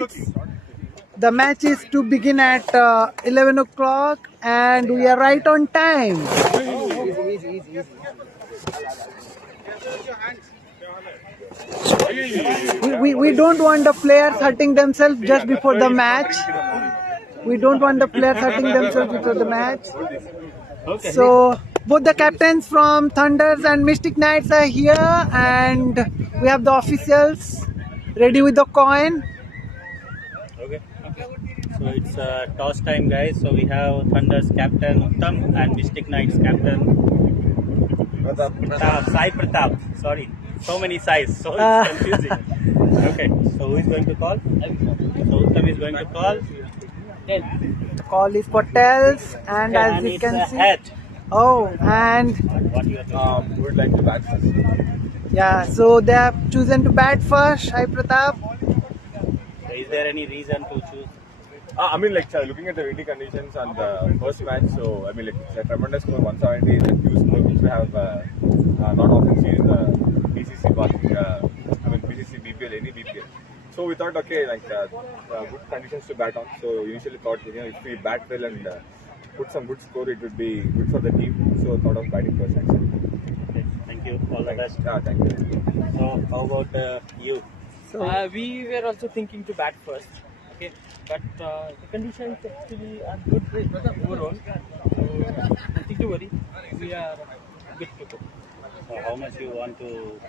The match is to begin at 11 o'clock and we are right on time. We don't want the players hurting themselves just before the match. We don't want the players hurting themselves before the match. So both the captains from Thunders and Mystic Knights are here and we have the officials ready with the coin. Okay. So it's toss time, guys. So we have Thunder's captain Uttam and Mystic Knights captain Sai Pratap. Sorry, so many Sais, so it's confusing. Okay, so who is going to call? So Uttam is going to call. The call is for tails and as you can see. Head. Oh, and What you are we would like to bat first. yeah, so they have chosen to bat first. Sai Pratap. So is there any reason to choose? I mean, like looking at the windy conditions on the first match, so I mean, like it's a tremendous score, 170 is a huge score which we have not often seen in the BCC passing. I mean, BCC, BPL, any BPL. So we thought, okay, like good conditions to bat on. So initially thought, if we bat well and put some good score, it would be good for the team. So thought of batting first. Okay, thank you. All the best. Thank you. So how about you? So we were also thinking to bat first, okay, but the conditions actually are good overall. So nothing to worry. We are good to go. So how much you want to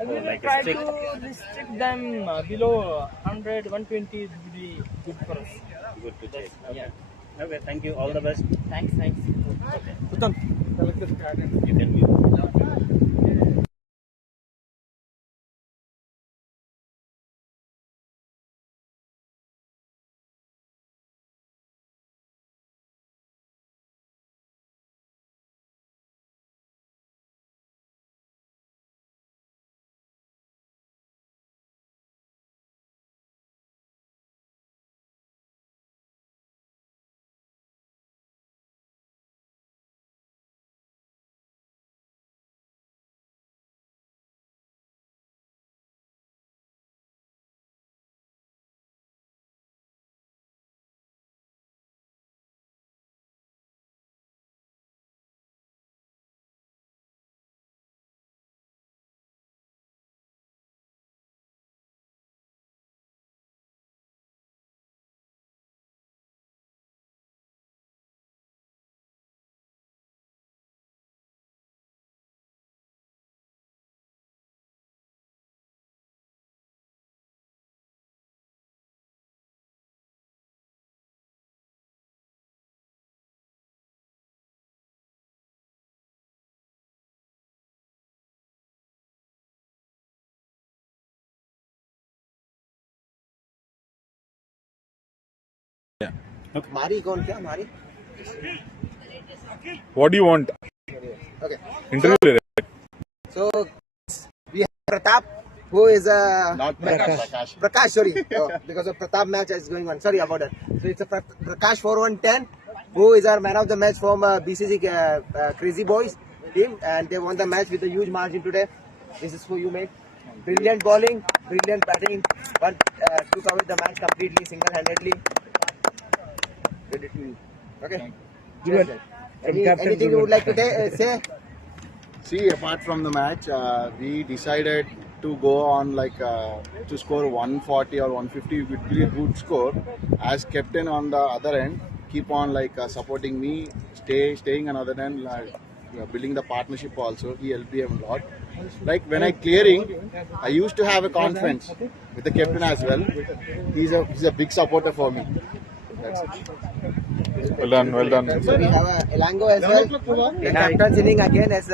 We will like try strict? to restrict them below 100, 120 would be good for us. Good to check. Yeah. Okay, thank you. All the best. Thanks. Okay. Uttam. You can mute. Mari कौन क्या Mari? What do you want? Okay. Interview. So we have Pratap, who is Not Prakash. Prakash. Sorry, because of Pratap match is going on. Sorry about that. So it's a Prakash 4110, who is our man of the match from BCC Crazy Boys team, and they won the match with a huge margin today. This is for you, mate. Brilliant bowling, brilliant batting, but took away the match completely single-handedly. Credit to you. Okay. Cheers, sir. Anything you would like to say? See, apart from the match, we decided to go on to score 140 or 150 would be a good score. As captain on the other end, keep on supporting me, staying another end, building the partnership also. He helped me a lot. Like when I clearing, I used to have a conference with the captain as well. He's a big supporter for me. That's it. Well done. So we have Elango as well. The captain's inning again, as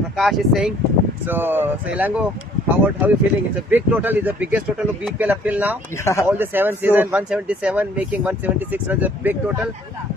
Prakash is saying. So Elango, how are you feeling? It's a big total. It's the biggest total of BPL up till now. Yeah. All the 7 seasons, 177, making 176 runs, a big total.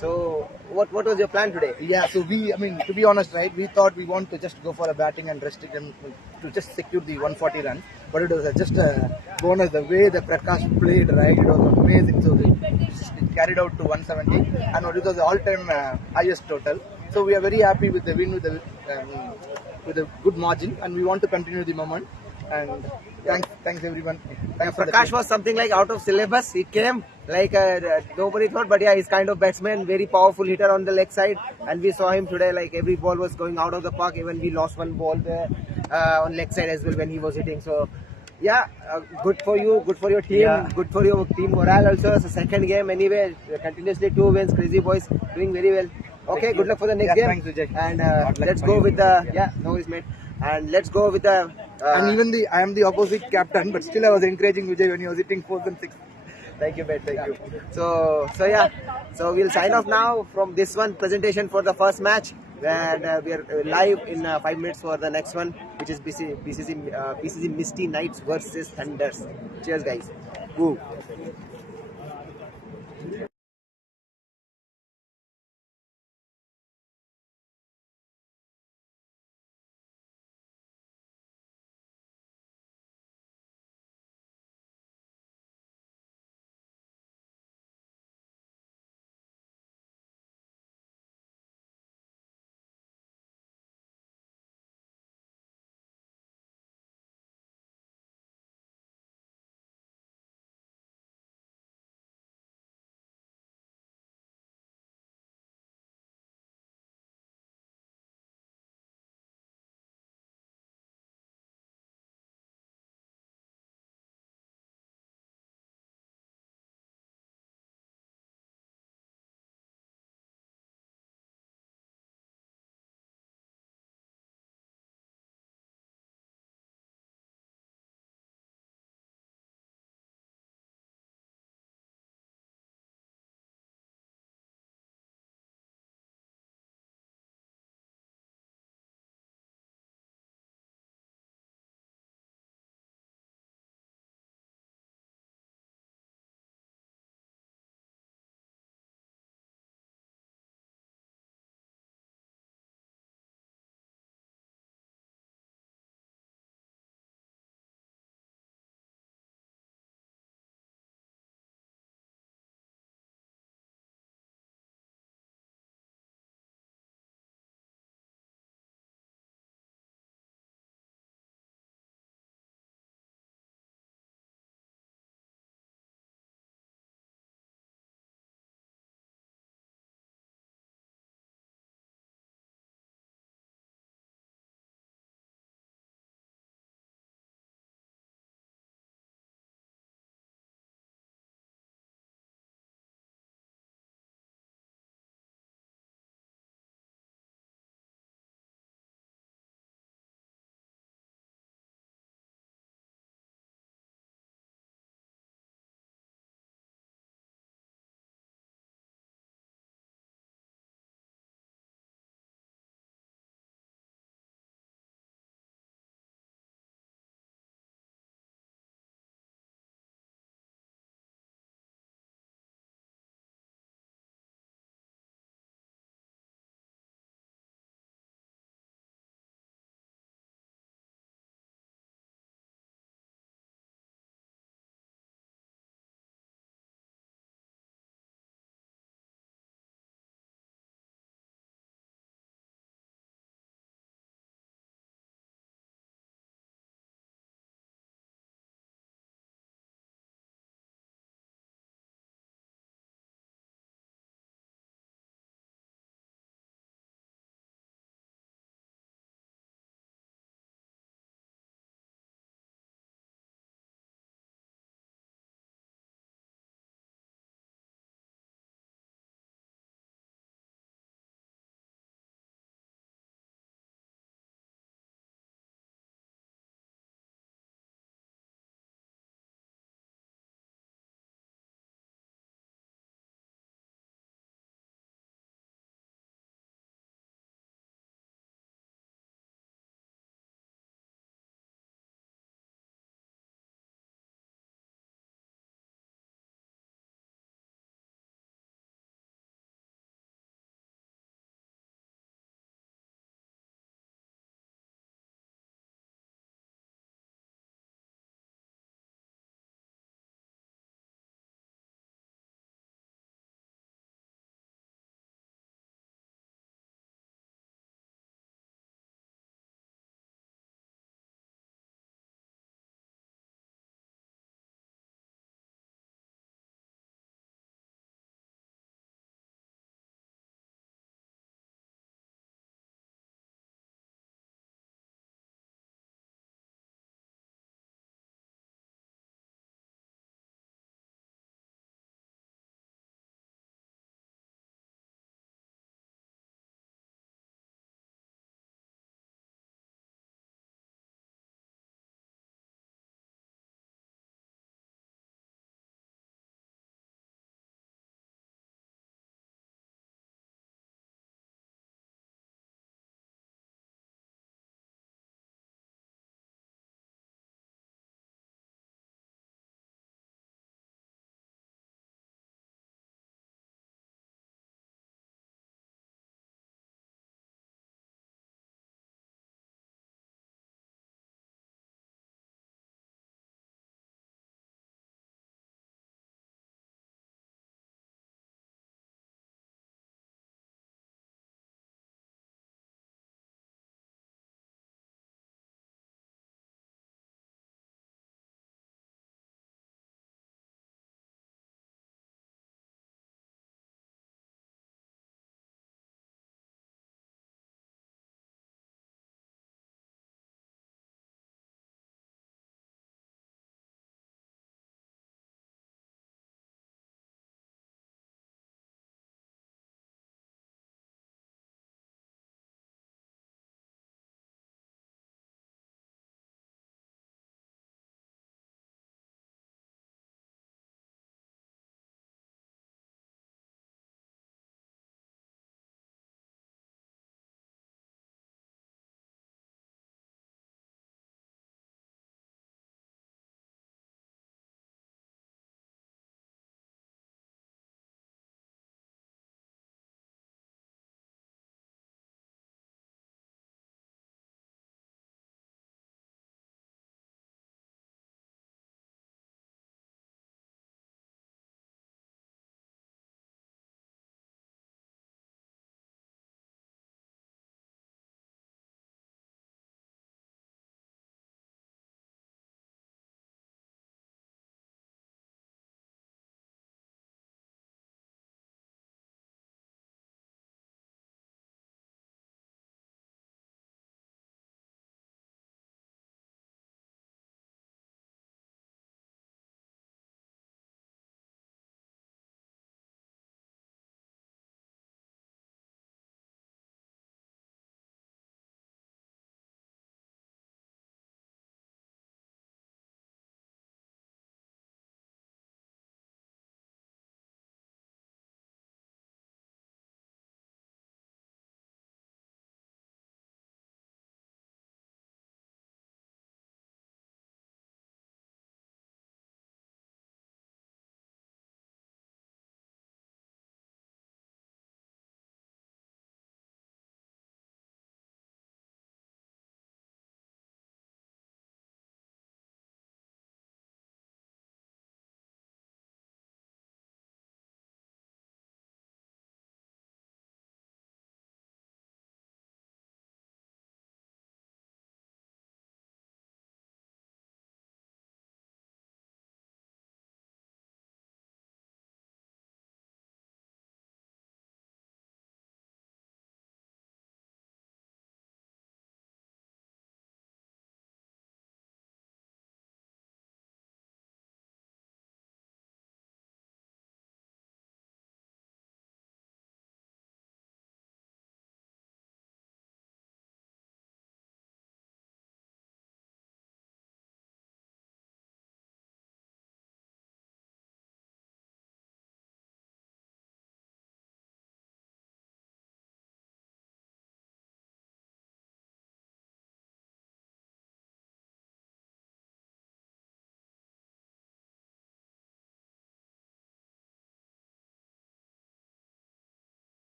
So what was your plan today? Yeah, so to be honest, right, we thought we want to just go for a batting and restrict them to just secure the 140 runs. But it was just a bonus, the way the Prakash played, right, it was amazing. So it carried out to 170 and it was the all-time highest total. So we are very happy with the win with a good margin, and we want to continue the moment. And Thanks everyone. Yeah, Thanks for the Prakash team. was something like out of syllabus. He came like nobody thought, but yeah, he's kind of batsman, very powerful hitter on the leg side. And we saw him today, like every ball was going out of the park. Even we lost one ball there on leg side as well when he was hitting. So yeah, good for you, good for your team, Yeah. good for your team morale also. It's a second game anyway, continuously 2 wins. Crazy boys doing very well. Okay, good luck for the next Yeah, game. thanks, Vijay. And Good luck let's for go you. with the no worries, mate. And let's go with the. And even I am the opposite captain, but still I was encouraging Vijay when he was hitting 4 and 6. Thank you, mate. Thank you. So yeah. So we'll sign off now from this one presentation for the first match, and we are live in 5 minutes for the next one, which is BCC Misty Knights versus Thunders. Cheers, guys. Woo.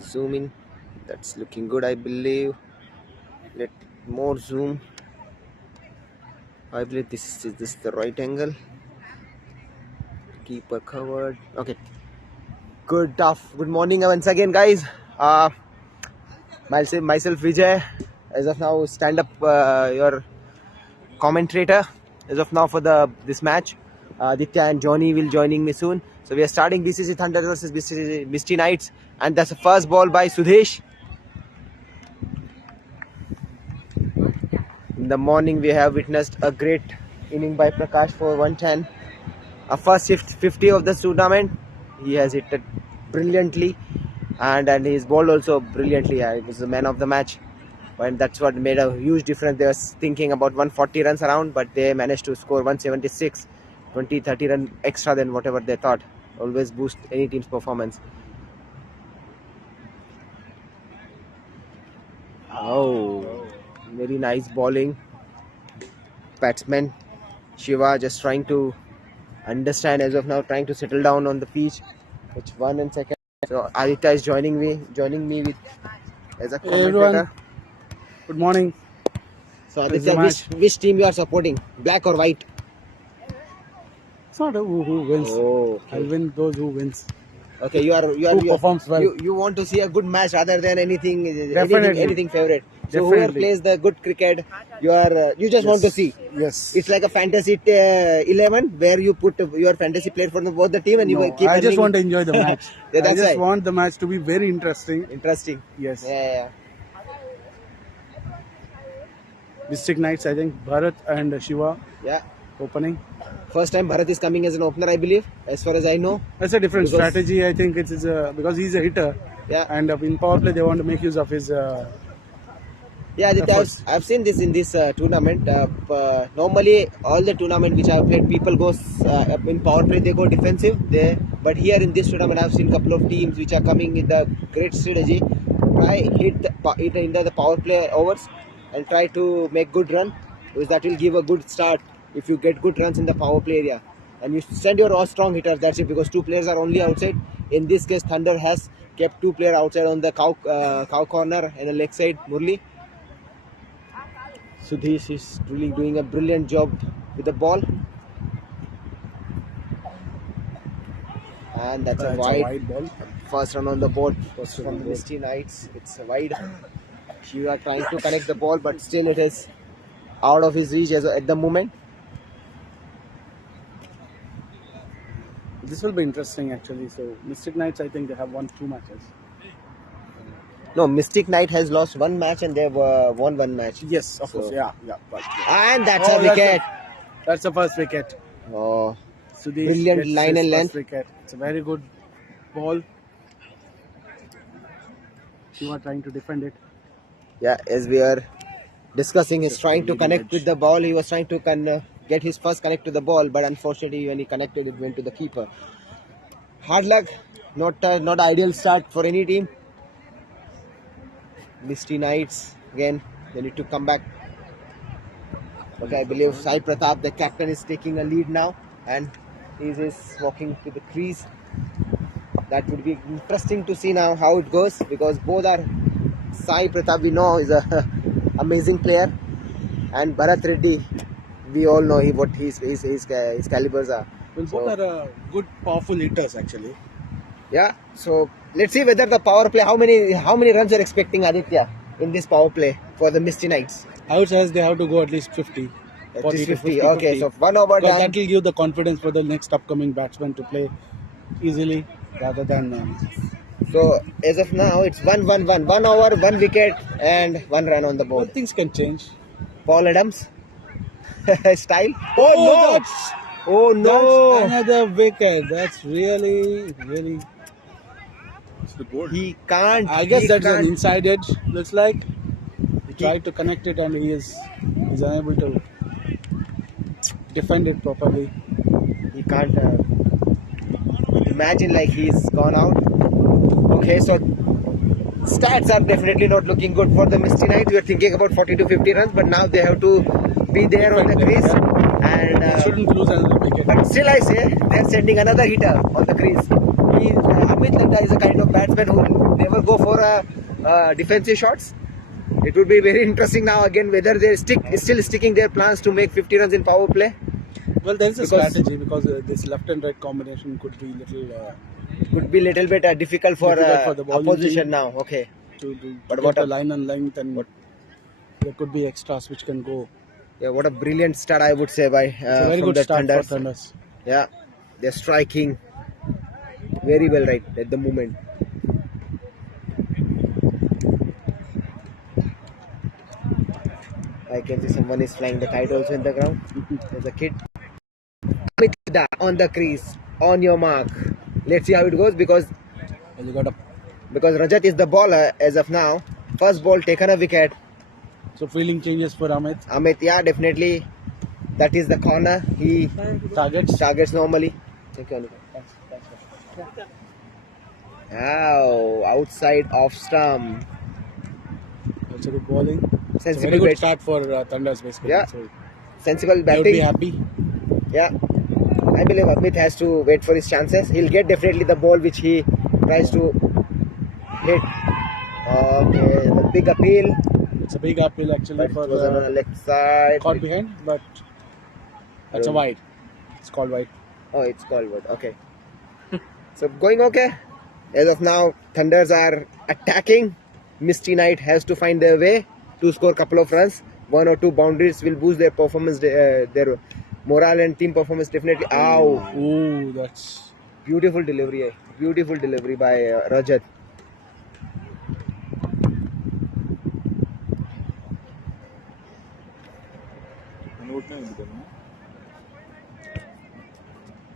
Zoom in. That's looking good, I believe. Let more zoom. I believe this is the right angle. Keeper covered. Okay. Good morning once again, guys. Myself Vijay. As of now, stand up your commentator. As of now for this match. Aditya and Johnny will joining me soon. So we are starting BCC Thunder versus BCC Misty Knights, and that's the first ball by Sudhesh. In the morning, we have witnessed a great inning by Prakash for 110. A first 50 of the tournament. He has hit it brilliantly, and he's bowled also brilliantly. He was the man of the match, and that's what made a huge difference. They were thinking about 140 runs around, but they managed to score 176, 20-30 run extra than whatever they thought. Always boost any team's performance. Oh, very nice bowling. Batsman Shiva just trying to understand as of now, trying to settle down on the pitch. Which 1 and 2nd. So Aditya is joining me with as a commentator. Hey everyone. Good morning. So Aditya, which team you are supporting? Black or white? It's not who wins. Oh, okay. I'll win those who wins. Okay, you performs well. You want to see a good match rather than anything favorite. So Definitely. whoever plays the good cricket, you just want to see. Yes. It's like a fantasy 11 where you put your fantasy player for both the team and you keep. I just want to enjoy the match. Yeah, I that's just right. want the match to be very interesting. Interesting. Yes. Yeah. Mystic Knights, I think Bharat and Shiva Yeah. opening. First time Bharat is coming as an opener, I believe, as far as I know. That's a different Because- strategy. I think it's because he's a hitter. Yeah. And in power play, they want to make use of his. Yeah, I've seen this in this tournament. Normally, all the tournament which I've played, people go in power play, they go defensive. But here in this tournament, I've seen a couple of teams which are coming with a great strategy. Try hit the power play overs and try to make good run, because that will give a good start if you get good runs in the power play area. And you send your all strong hitters, that's it, because 2 players are only outside. In this case, Thunder has kept 2 players outside on the cow corner and the leg side, Murli. Sudhesh is really doing a brilliant job with the ball. And that's a wide ball. First run on the board First run from on the the board. Misty Knights. It's a wide. Shiva trying to connect the ball, but still it is out of his reach at the moment. This will be interesting actually. So Mystic Knights, I think they have won 2 matches. No, Mystic Knight has lost 1 match and they've won 1 match. Yes, of course. Yeah. But, And that's Oh, a wicket. That's the first wicket. Oh, Sudhesh Brilliant gets line his and first length. Wicket. It's a very good ball. Shiva trying to defend it. yeah, as we are discussing, he's Just trying to leading connect edge. with the ball. He was trying to get his first connect to the ball, but unfortunately when he connected, it went to the keeper. Hard luck. Not ideal start for any team. Misty Knights again, they need to come back. Okay, I believe Sai Pratap, the captain, is taking a lead now, and he is walking to the crease. That would be interesting to see now how it goes, because both are Sai Pratap, we know, is a amazing player, and Bharat Reddy, we all know what his calibers are. Well, both are good, powerful hitters actually. Yeah, so let's see whether the power play, how many runs you're expecting, Aditya, in this power play for the Misty Knights? I would say they have to go at least 50. At 40 least to 50. Okay, 50. so 1 over Because done. that will give the confidence for the next upcoming batsman to play easily rather than. So as of now, it's 1-1-1. 1 over, 1 wicket, and 1 run on the Well, board. things can change. Paul Adams style. Oh no! Oh no! That's another wicket. That's really. It's the board. He can't. I guess he that's an can't. inside edge. Looks like he tried to connect it and he's unable to defend it properly. He can't imagine like he's gone out. Okay, so stats are definitely not looking good for the Misty Knights. We are thinking about 40 to 50 runs, but now they have to be there on the crease. And Shouldn't lose another wicket. but still, I say they're sending another hitter on the crease. Amit Landa is a kind of batsman who never go for defensive shots. It would be very interesting now again whether they still sticking their plans to make 50 runs in power play. Well, there is a strategy because this left and right combination could be little bit difficult for the bowling opposition team now. Okay. to But get what the a- line and length, and there could be extras which can go. Yeah, what a brilliant start I would say by It's a very from good the start Thunders. for Thunders. Yeah, they're striking very well right at the moment. I can see someone is flying the kite also in the ground. There's a kid. Amit Landa on the crease, on your mark. Let's see how it goes because You got a, Rajat is the bowler as of now. First ball taken a wicket. so feeling changes for Amit. Amit, yeah, definitely. That is the corner. He targets normally. Thank you, Anika. Ow, outside off stump. Also good bowling. It's a Sensible very good bat- start for Thunders basically. Yeah. So Sensible they would be batting. happy. Yeah. I believe Amit has to wait for his chances. He'll get definitely the ball which he tries to hit. Okay, the big appeal. It's a big appeal actually But for it was on the left side. caught behind, but that's a wide. It's called wide. Oh, it's called what? Okay. So going okay. As of now, Thunders are attacking. Misty Knight has to find their way to score a couple of runs. 1 or 2 boundaries will boost their performance, their morale and team performance definitely. Ow! Ooh, that's Beautiful delivery. Beautiful delivery by Rajat.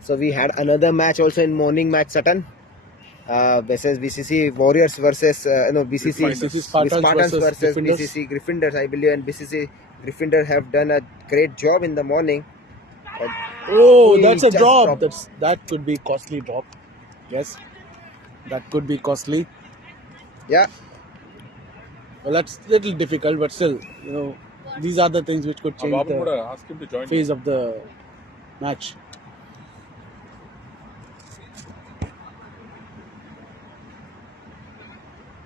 So we had another match also in morning match, Sutton. Versus BCC Warriors versus BCC Spartans versus Gryffindors. BCC Gryffindors, I believe, and BCC Gryffindors have done a great job in the morning. Oh, He that's a just drop. dropped. That could be costly drop. Yes, that could be costly. Yeah, Well, that's little difficult, but still, these are the things which could change the phase of the match.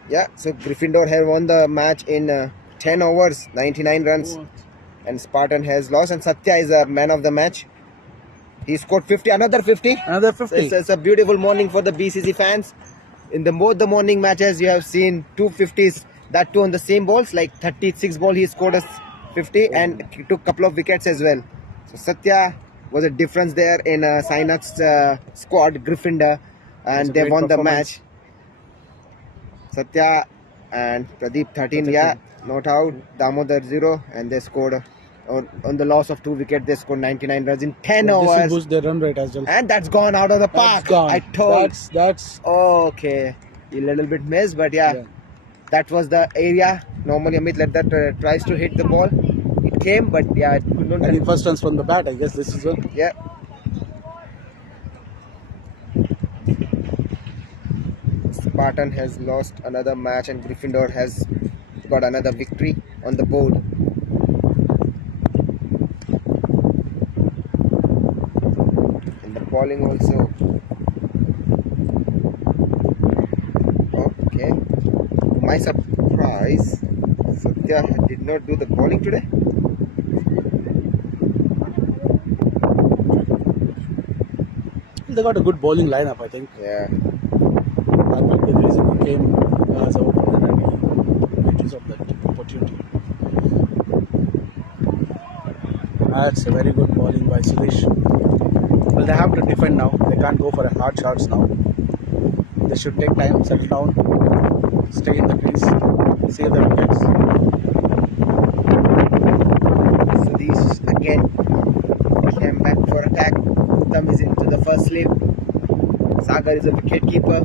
yeah. So Gryffindor have won the match in 10 overs, 99 runs, and Spartan has lost. And Satya is a man of the match. He scored 50, another 50. Another 50. It's a beautiful morning for the BCC fans. In both the morning matches, you have seen 250s, that too on the same balls, like 36 ball he scored a 50 and he took a couple of wickets as well. So Satya was a difference there in Sainak's squad, Gryffindor, and they great won the performance. match. Satya and Pradeep 13, yeah, not out. Damodar 0, and they scored on the loss of 2 wickets. They scored 99 runs in 10 This will overs. boost their run rate as well. And that's gone out of the park. That's gone. I told. That's Okay, a little bit missed, but yeah, that was the area. Normally, Amit Landa tries to hit the ball. It came, but yeah, it could not. I think first runs from the bat. I guess this is one. Yeah. Spartan has lost another match, and Gryffindor has got another victory on the board. And the bowling also. Okay. To my surprise, Satya did not do the bowling today. They got a good bowling lineup, I think. Yeah. That might be the reason he came as a opener and he made use of that opportunity. That's a very good bowling by Suresh. Well, they have to defend now. They can't go for a hard shots now. They should take time, settle down, stay in the crease, save the wickets. Sudesh again came back for attack. Uttam is into the first slip. Sagar is a wicket keeper.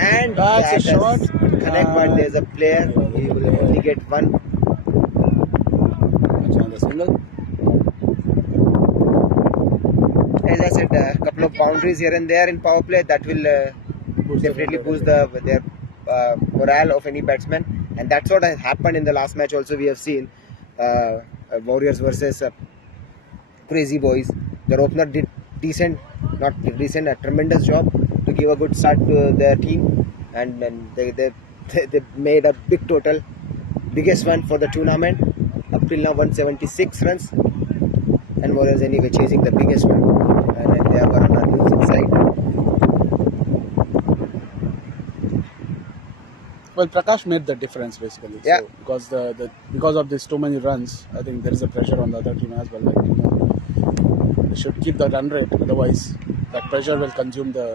And That's a that shot. has connect, but there's a player. He will only get one. That's on the single. As I said, a couple of boundaries here and there in power play that will definitely boost their morale of any batsman. And that's what has happened in the last match also. We have seen Warriors versus Crazy Boys. Their opener did a tremendous job to give a good start to their team, and they made a big total, biggest one for the tournament. Up till now, 176 runs, and Warriors anyway chasing the biggest one, and then they were on a losing side. Well, Prakash made the difference basically. Yeah. So because because of these too many runs, I think there is a pressure on the other team as well. Like, they should keep the run rate, otherwise that pressure will consume the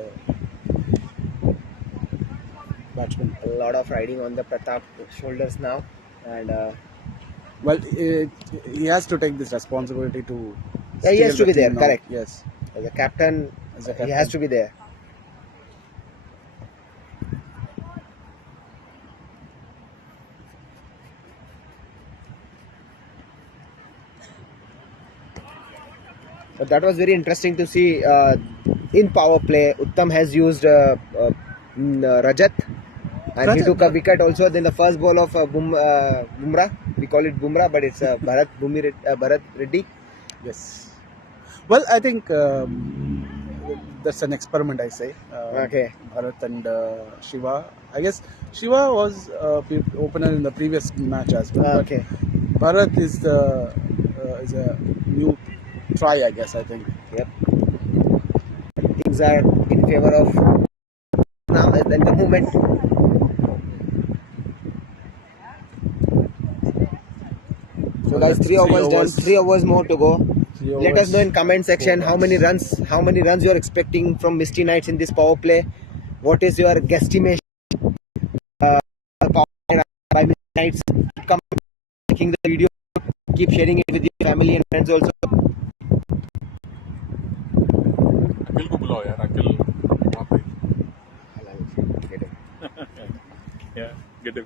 batsman. A lot of riding on the Pratap shoulders now, and Well, he has to take this responsibility to. yeah, he steer has to the be there. team now. Correct. Yes. As a captain, As a he has to be there. But that was very interesting to see. In power play, Uttam has used Rajat, and he took a wicket also. Then the first ball of Bumrah, we call it Bumrah, but it's Bharat Reddy. Yes. Well, I think that's an experiment, I say. Okay. Bharat and Shiva. I guess Shiva was opener in the previous match as well. Okay. Bharat is a new try, I guess. I think. Yep. Things are in favor of now at the moment. So guys, 3 overs done. 3 overs more to go. Let us know in comment section how many runs you are expecting from Misty Knights in this power play. What is your guesstimation? Power play by Misty Knights. Keep commenting, liking the video. Keep sharing it with your family and friends also. Akil को बुलाओ यार अकिल वहाँ पे yeah get him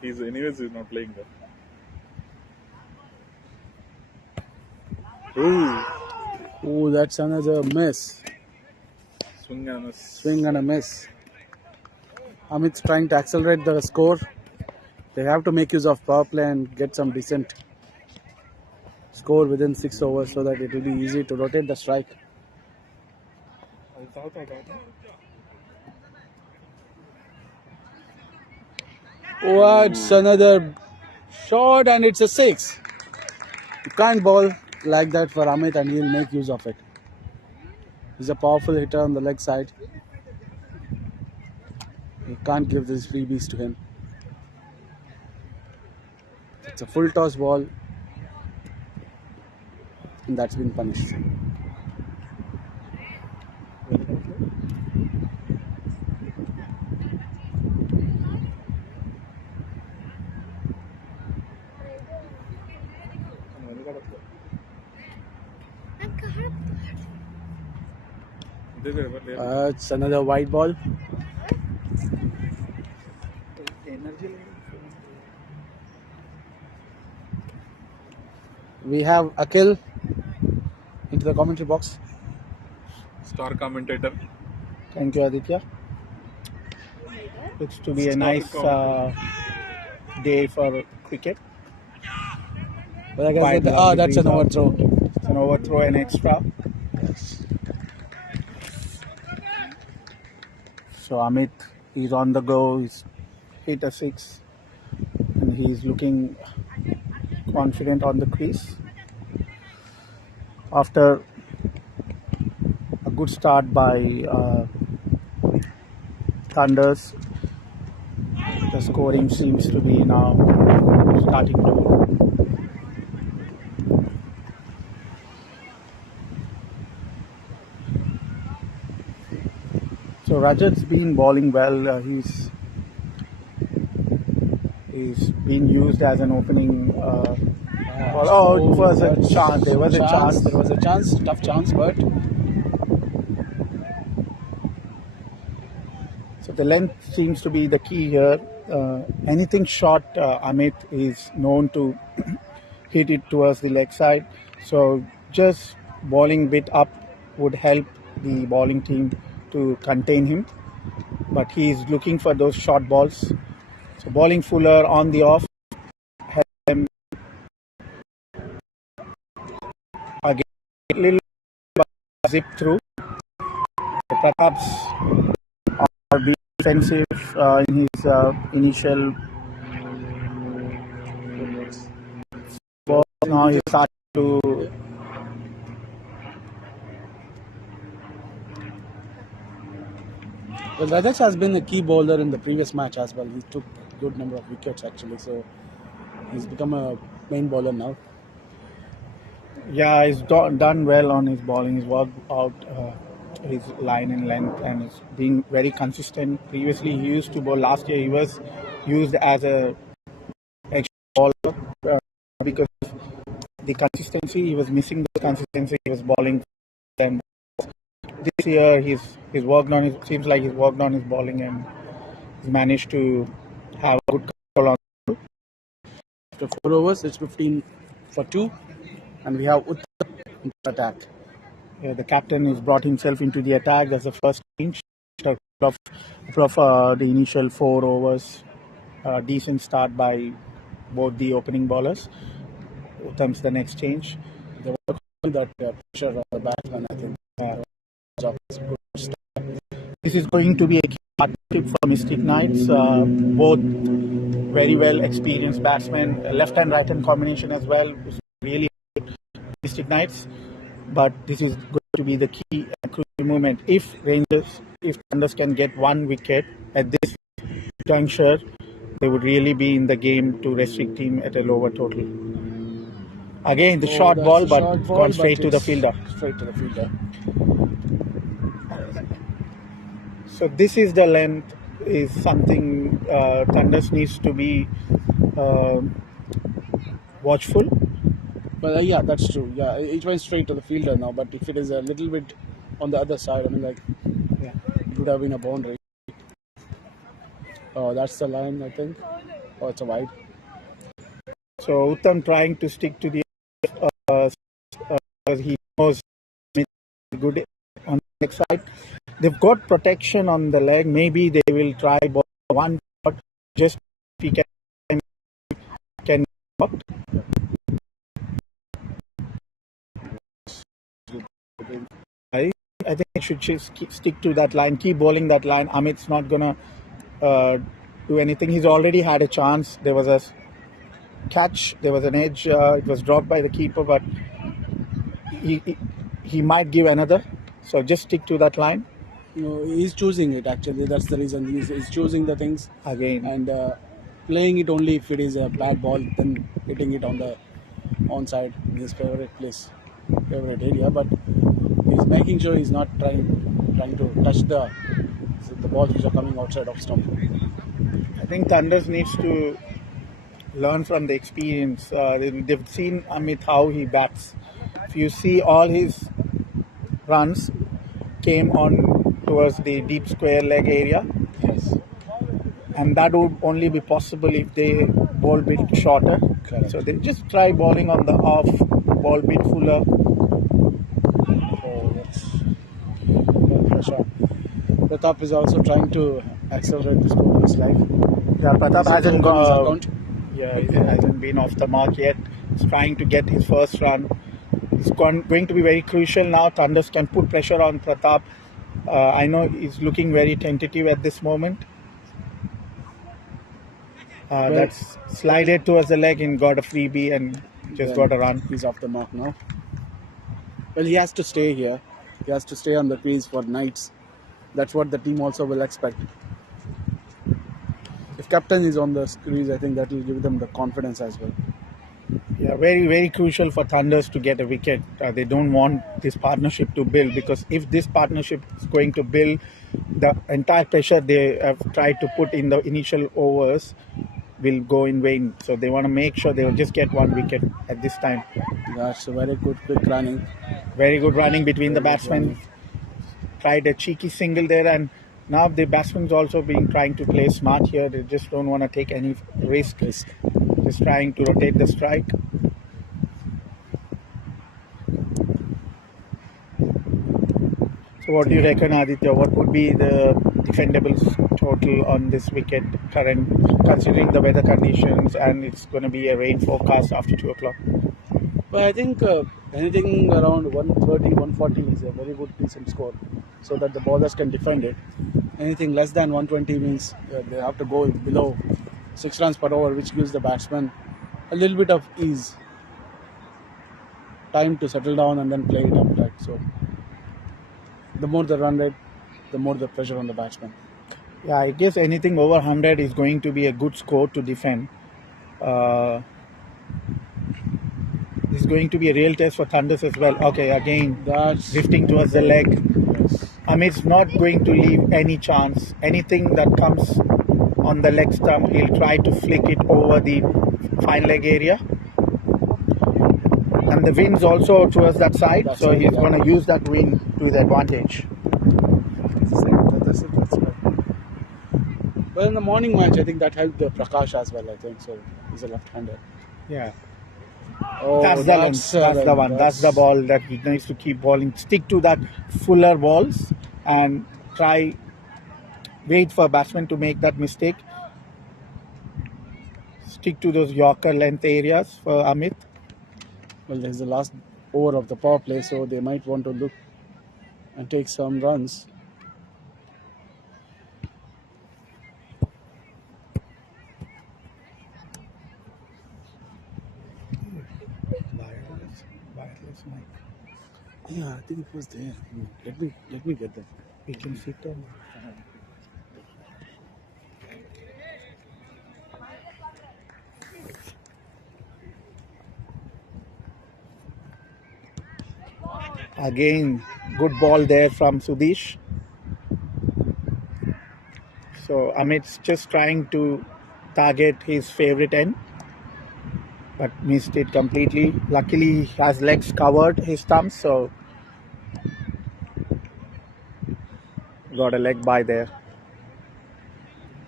he's anyways he's not playing there. Oh, that's another miss. Swing and a Swing and a miss. Amit's trying to accelerate the score. They have to make use of power play and get some decent score within 6 overs so that it will be easy to rotate the strike. What's another shot, and it's a 6. You can't bowl like that for Amit and he'll make use of it. He's a powerful hitter on the leg side. You can't give these freebies to him. It's a full toss ball and that's been punished. It's another white ball. We have Akhil into the commentary box. Star commentator. Thank you, Aditya. Looks to be a nice day for cricket. But I guess that's an overthrow. It's an overthrow and extra. Yes. So Amit is on the go. He's hit a 6, and he's looking confident on the crease. After a good start by Thunders, the scoring seems to be now starting to. So Rajat's been bowling well. He's been used as an opening. It was a chance. There was a chance. There was a chance. Tough chance, but so the length seems to be the key here. Anything short, Amit is known to hit it towards the leg side. So just bowling bit up would help the bowling team to contain him. But he is looking for those short balls. So bowling fuller on the off, help him again, little zip through. Perhaps defensive in his initial ball. Now he started to. Well, Rajat has been a key bowler in the previous match as well. He took a good number of wickets actually, so he's become a main bowler now. Yeah, he's done well on his bowling. He's worked out his line and length and is being very consistent. Previously, he used to bowl. Last year, he was used as a extra bowler because the consistency. He was missing the consistency. He was bowling. And this year, he's worked on his. Seems like he's worked on his bowling and he's managed to have a good control on. After 4 overs, it's 15 for 2, and we have Uttam in attack. The captain has brought himself into the attack. That's the first change. Of the initial 4 overs, decent start by both the opening bowlers. Uttam's the next change. They were calling that pressure on the batsman, I think. Job is good start. This is going to be a key partnership for Mystic Knights. Both very well experienced batsmen, left and right hand combination as well. Really good Mystic Knights. But this is going to be the key and crucial moment. If Thunders can get 1 wicket at this juncture, they would really be in the game to restrict him at a lower total. Again, the short ball, but gone straight to the fielder. Straight to the fielder. So this is the length, is something Thunders needs to be watchful. But yeah, that's true. Yeah, it went straight to the fielder now. But if it is a little bit on the other side, I mean, like, yeah, it would have been a boundary. Oh, that's the line, I think. Oh, it's a wide. So Uttam trying to stick to the he knows good on the leg side. They've got protection on the leg. Maybe they will try one shot just if he can out. I think it should just stick to that line, keep bowling that line. Amit's not gonna do anything. He's already had a chance. There was a catch, there was an edge. It was dropped by the keeper, but he might give another. So just stick to that line. No, he's choosing it actually. That's the reason he's choosing the things again and playing it only if it is a bad ball, then hitting it on the onside in his favorite area. But he's making sure he's not trying to touch the balls which are coming outside of stump. I think Thunders needs to learn from the experience. They've seen Amit how he bats. If you see, all his runs came on towards the deep square leg area. Yes. And that would only be possible if they bowl a bit shorter. Correct. So they just try bowling on the off, ball a bit fuller. So that's pressure. Pratap is also trying to accelerate the score on his life. Yeah, Pratap hasn't gone. Yeah, he hasn't been off the mark yet. He's trying to get his first run. It's going to be very crucial now. Thunders can put pressure on Pratap. I know he's looking very tentative at this moment. That's slided towards the leg and got a freebie and just got a run. He's off the mark now. Well, he has to stay here. He has to stay on the crease for Knights. That's what the team also will expect. If captain is on the crease, I think that will give them the confidence as well. Yeah, very, very crucial for Thunders to get a wicket. They don't want this partnership to build, because if this partnership is going to build, the entire pressure they have tried to put in the initial overs will go in vain. So they want to make sure they will just get 1 wicket at this time. That's a very good quick running. Very good running between the batsmen. Tried a cheeky single there, and now the batsmen's also trying to play smart here. They just don't want to take any risk. Just trying to rotate the strike. So what do you reckon, Aditya? What would be the defendables total on this wicket current, considering the weather conditions and it's going to be a rain forecast after 2 o'clock? Well, I think anything around 130, 140 is a very good decent score, so that the bowlers can defend it. Anything less than 120 means they have to go below 6 runs per over, which gives the batsman a little bit of ease, time to settle down and then play it up. Right? So the more the run rate, the more the pressure on the batsman. Yeah, I guess anything over 100 is going to be a good score to defend. This is going to be a real test for Thunders as well. Okay, again, That's drifting towards the leg. yes. Amit's not going to leave any chance. Anything that comes on the leg stump, he'll try to flick it over the fine leg area. And the wind's also towards that side, That's so right, he's yeah. going to use that wind to his advantage. That's right. But in the morning match, I think that helped Prakash as well. I think so. He's a left-hander. Yeah. Oh, That's the one. That's the one. That's the ball that he needs to keep balling. Stick to that fuller balls and try wait for batsmen to make that mistake. Stick to those Yorker length areas for Amit. Well, there's the last over of the power play, so they might want to look and take some runs. Wireless mic. Yeah, I think it was there. Let me get that. We can sit on. Again, good ball there from Sudesh. So Amit's just trying to target his favorite end, but missed it completely. Luckily, he has legs covered his thumbs, so got a leg by there.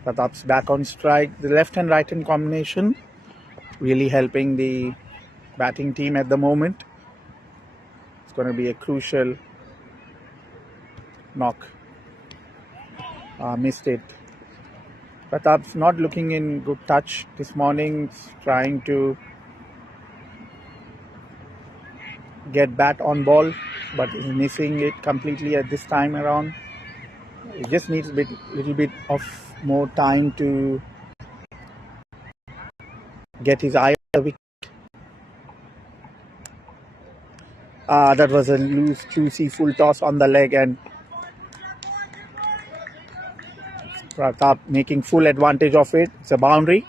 Pratap's back on strike. The left and right hand combination really helping the batting team at the moment. It's going to be a crucial knock. Missed it. Pratap's not looking in good touch this morning. Trying to get bat on ball, but he's missing it completely at this time around. He just needs a little bit of more time to get his eye on the wicket. That was a loose, juicy full toss on the leg, and Pratap making full advantage of it. It's a boundary.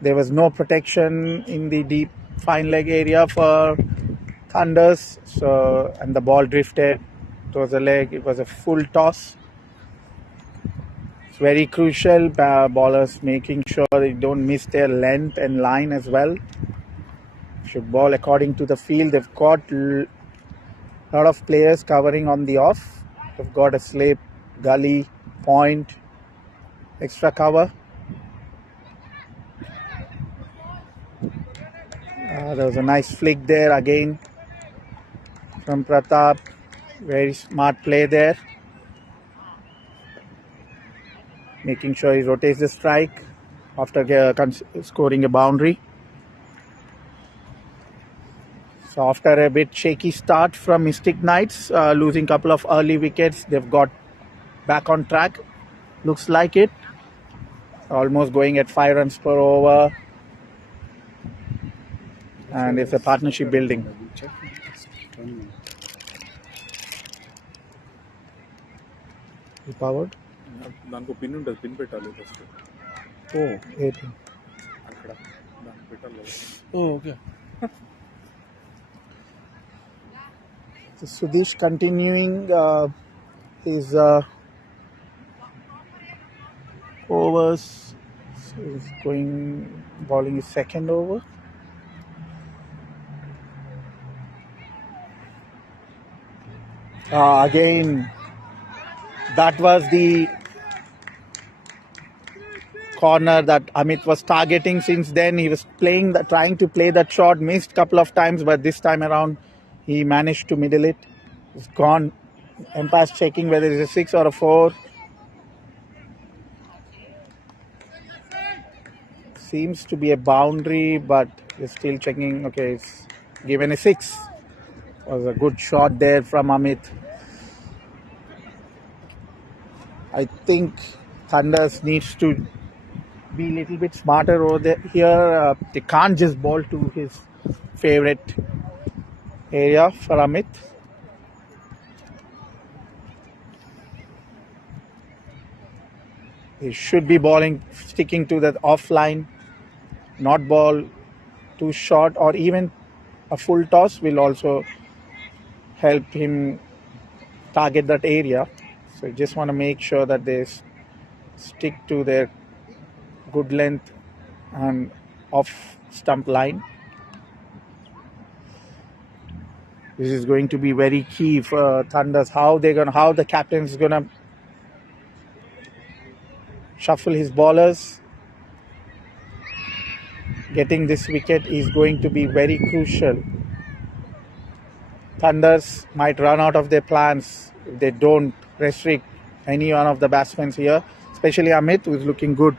There was no protection in the deep fine leg area for Thunders, so and the ball drifted towards the leg. It was a full toss. It's very crucial. Bowlers making sure they don't miss their length and line as well. Should ball according to the field. They've got a lot of players covering on the off. They've got a slip, gully, point, extra cover. There was a nice flick there again from Pratap. Very smart play there. Making sure he rotates the strike after scoring a boundary. So after a bit shaky start from Mystic Knights, losing a couple of early wickets, they've got back on track. Looks like it. Almost going at 5 runs per over. And it's a partnership building. You powered? దానికి pin ఉంటుంది pin పెట్టాలి first Oh, 18. అక్కడ దానికి పెట్టాలి Oh, okay. So Sudesh continuing his overs. So he's bowling his second over. Again, that was the corner that Amit was targeting. Since then, he was trying to play that shot, missed a couple of times, but this time around, he managed to middle it. It's gone. Empire's checking whether it's a 6 or a 4. Seems to be a boundary, but he's still checking. Okay, it's given a 6. Was a good shot there from Amit. I think Thunders needs to be a little bit smarter over there. Here, they can't just ball to his favorite area for Amit. He should be balling, sticking to that offline, not ball too short, or even a full toss will also help him target that area. So you just want to make sure that they stick to their good length and off stump line. This is going to be very key for Thunders. How the captain is gonna shuffle his ballers. Getting this wicket is going to be very crucial. Thunders might run out of their plans if they don't restrict any one of the batsmen here, especially Amit, who is looking good.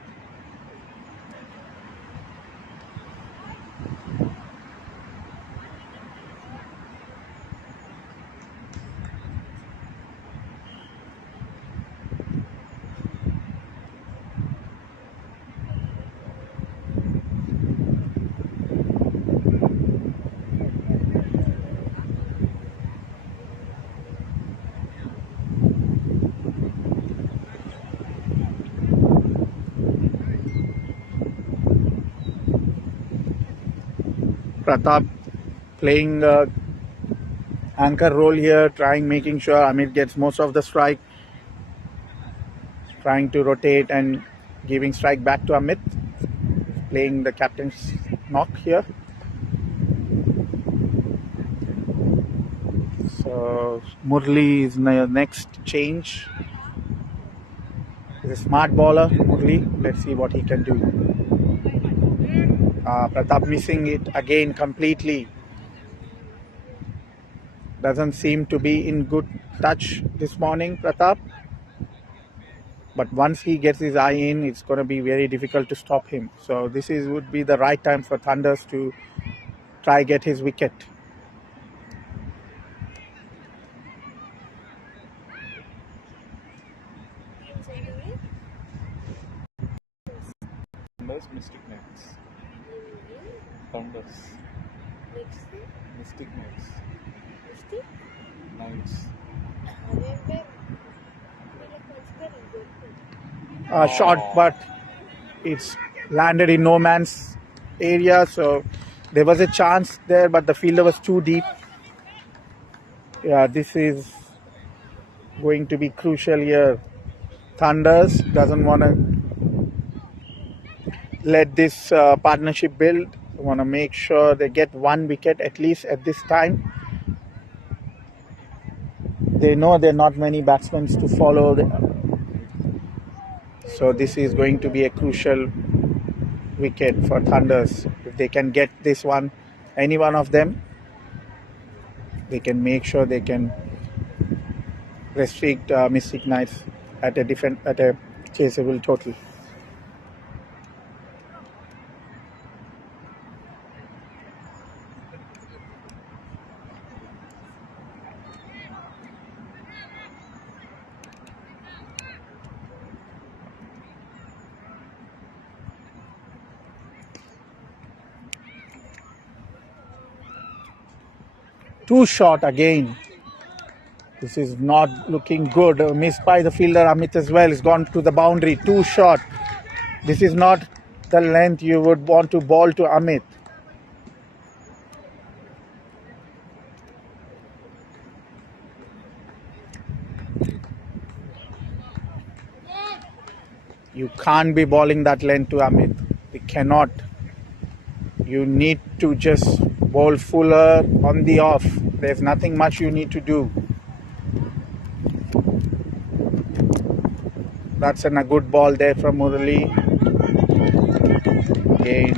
Pratap playing anchor role here, making sure Amit gets most of the strike, trying to rotate and giving strike back to Amit, playing the captain's knock here. So Murli is the next change. He's a smart bowler, Murli. Let's see what he can do. Pratap missing it again completely. Doesn't seem to be in good touch this morning, Pratap. But once he gets his eye in, it's going to be very difficult to stop him. So this would be the right time for Thunders to try get his wicket. Thunders, Mystic Knights. Thunders. Mystic Knights. Knights. Shot, but it's landed in no man's area. So there was a chance there, but the fielder was too deep. Yeah, this is going to be crucial here. Thunders doesn't want to let this partnership build. They want to make sure they get one wicket at least at this time. They know there are not many batsmen to follow. So this is going to be a crucial wicket for Thunders. If they can get this one, any one of them, they can make sure they can restrict Mystic Knights at a chaseable total. Too short again. This is not looking good. Missed by the fielder Amit as well. It's gone to the boundary. Too short. This is not the length you would want to ball to Amit. You can't be bowling that length to Amit. You cannot. You need to just bowl fuller on the off. There's nothing much you need to do. That's a good ball there from Murali. Again,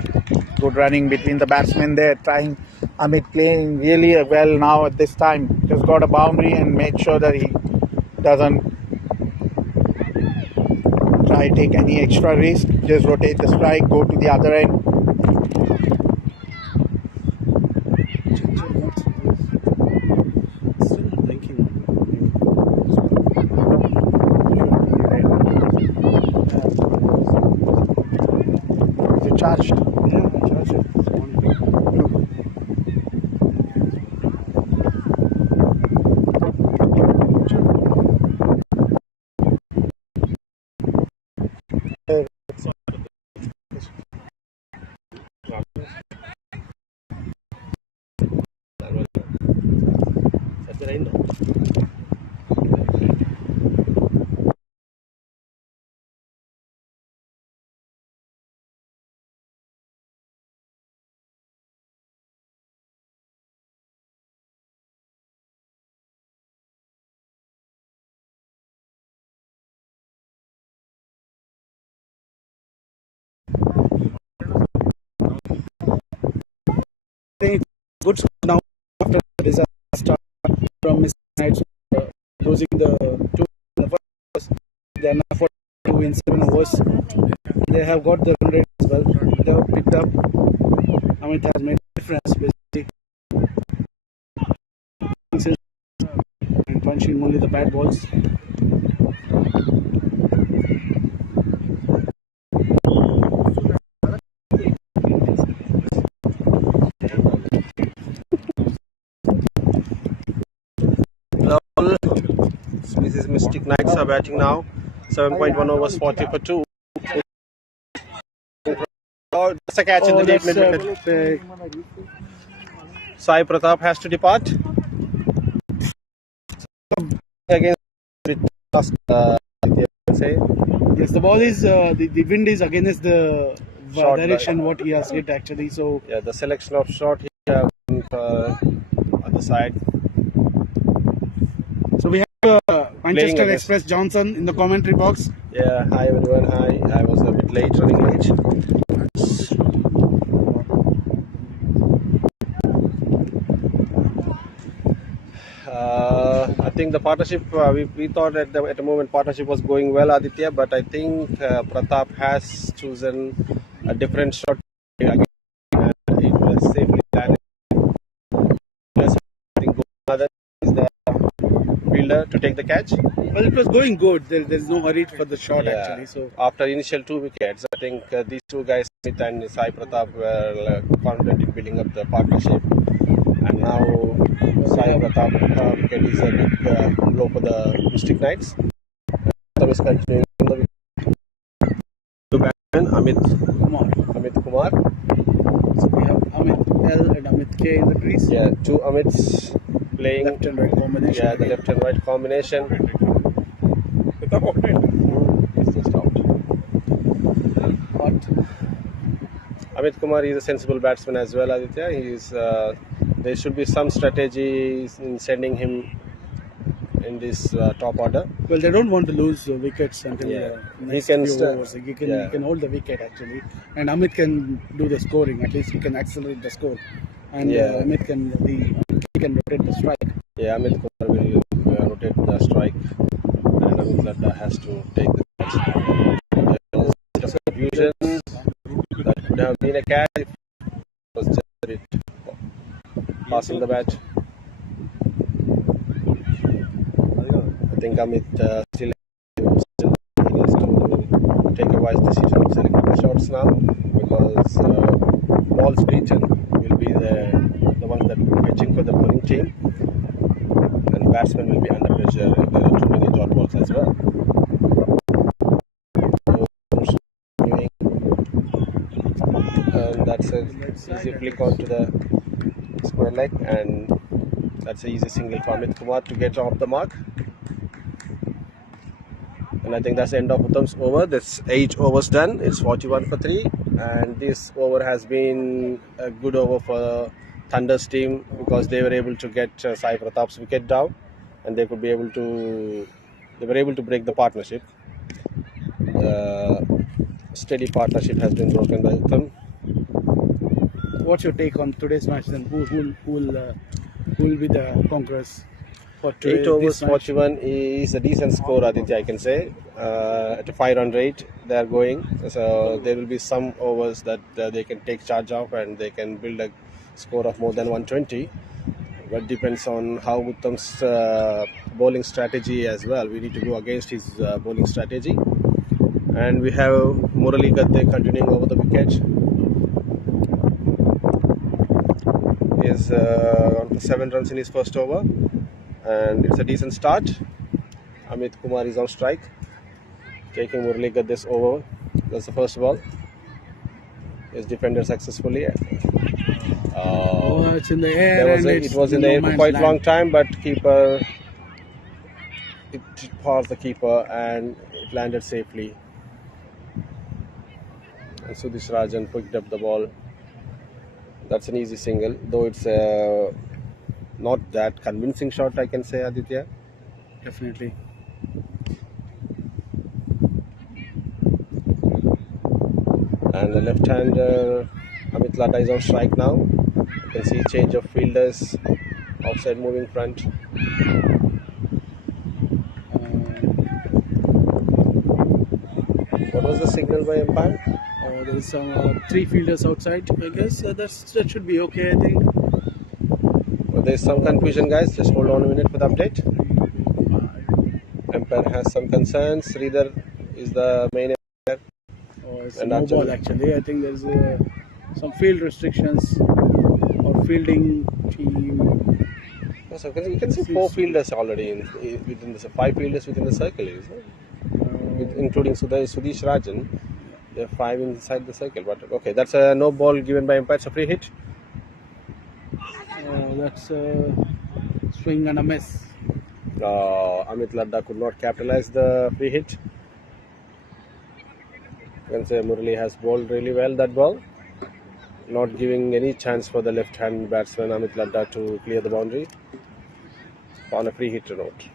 good running between the batsmen there. Amit playing really well now at this time. Just got a boundary and made sure that he doesn't try to take any extra risk. Just rotate the strike, go to the other end. Good score now after the disaster from Mr. Knights losing the 2 in the first. They are now 42 in 7 overs. They have got the run rate as well. They have picked up. Amit has made a difference basically. And punching only the bad balls. This is Mystic Knights are batting now. 7.1 overs, 40 for 2. Oh, just a catch in the deep mid-wicket. Sai Pratap has to depart. Against say. Yes, the ball is the wind is against the Short direction what he has hit actually. So yeah, the selection of shot here on the side. So we have Manchester Express Johnson in the commentary box. Yeah, hi everyone. Hi, I was a bit late, running late. I think the partnership, we thought at the moment partnership was going well, Aditya, but I think Pratap has chosen a different shot. Again, it was safely landed. I think another is the fielder to take the catch. Well, it was going good. There's no hurry for the shot actually. So after initial 2 wickets, I think these two guys, Smith and Sai Pratap, were confident in building up the partnership. And now Sai Pratap wicket is a big blow for the Mystic Knights. Pratap is continuing on the wicket. Two batsmen, Amit Kumar. So we have Amit L and Amit K in the crease. Yeah, two Amits playing left and right combination. Yeah, the left and right combination. It's just out. But Amit Kumar is a sensible batsman as well, Aditya. He is. There should be some strategy in sending him in this top order. Well, they don't want to lose wickets until next few overs. He can hold the wicket actually, and Amit can do the scoring. At least he can accelerate the score, and Amit can rotate the strike. Yeah, Amit Kumar will rotate the strike, and Amit Ladda has to take the catch. There was confusion that could have been a catch. It was just a bit passing the bat. I think Amit still needs to take a wise decision of selecting the shots now, because balls beaten will be the ones that will be pitching for the bowling team, and batsmen will be under pressure if there are too many dot balls as well. And that's an easy flick onto the square leg, and that's an easy single for Amit Kumar to get off the mark. And I think that's the end of Uttam's over. That's 8 overs done. It's 41 for 3, and this over has been a good over for Thunder's team, because they were able to get Sai Pratap's wicket down, and they were able to break the partnership. Steady partnership has been broken by Uttam. What's your take on today's match then? Who will be the conquerors for today? 8 overs, 41 is a decent score, Aditya, I can say. At a 5-run rate, they are going. So there will be some overs that they can take charge of, and they can build a score of more than 120. But depends on how Uttam's bowling strategy as well. We need to go against his bowling strategy. And we have Murali Gadde continuing over the wicket. He is on 7 runs in his first over, and it's a decent start. Amit Kumar is on strike, taking Murali Gadde's over. That's the first ball. He's defended successfully. Oh, it's in the air. There was and it was in the air for quite a long time, but keeper, it paused the keeper and it landed safely. And Sudish Rajan picked up the ball. That's an easy single, though it's not that convincing shot, I can say, Aditya. Definitely. And the left-hander Amit Ladda is on strike now. You can see change of fielders, outside moving front. What was the signal by umpire? There is some 3 fielders outside. I guess that should be okay. I think. Well, there is some confusion, guys. Just hold on a minute for the update. Umpire has some concerns. Sridhar is the main umpire. It's a no ball actually. I think there's some field restrictions or fielding team. So you can see 4 fielders already within the 5 fielders within the circle, isn't it? Including Sudish Rajan. There are 5 inside the circle. But okay, that's a no ball given by umpire. It's a free hit. That's a swing and a miss. Amit Ladda could not capitalize the free hit. You can say Murali has bowled really well that ball, not giving any chance for the left-hand batsman Amit Ladda to clear the boundary on a free hit note.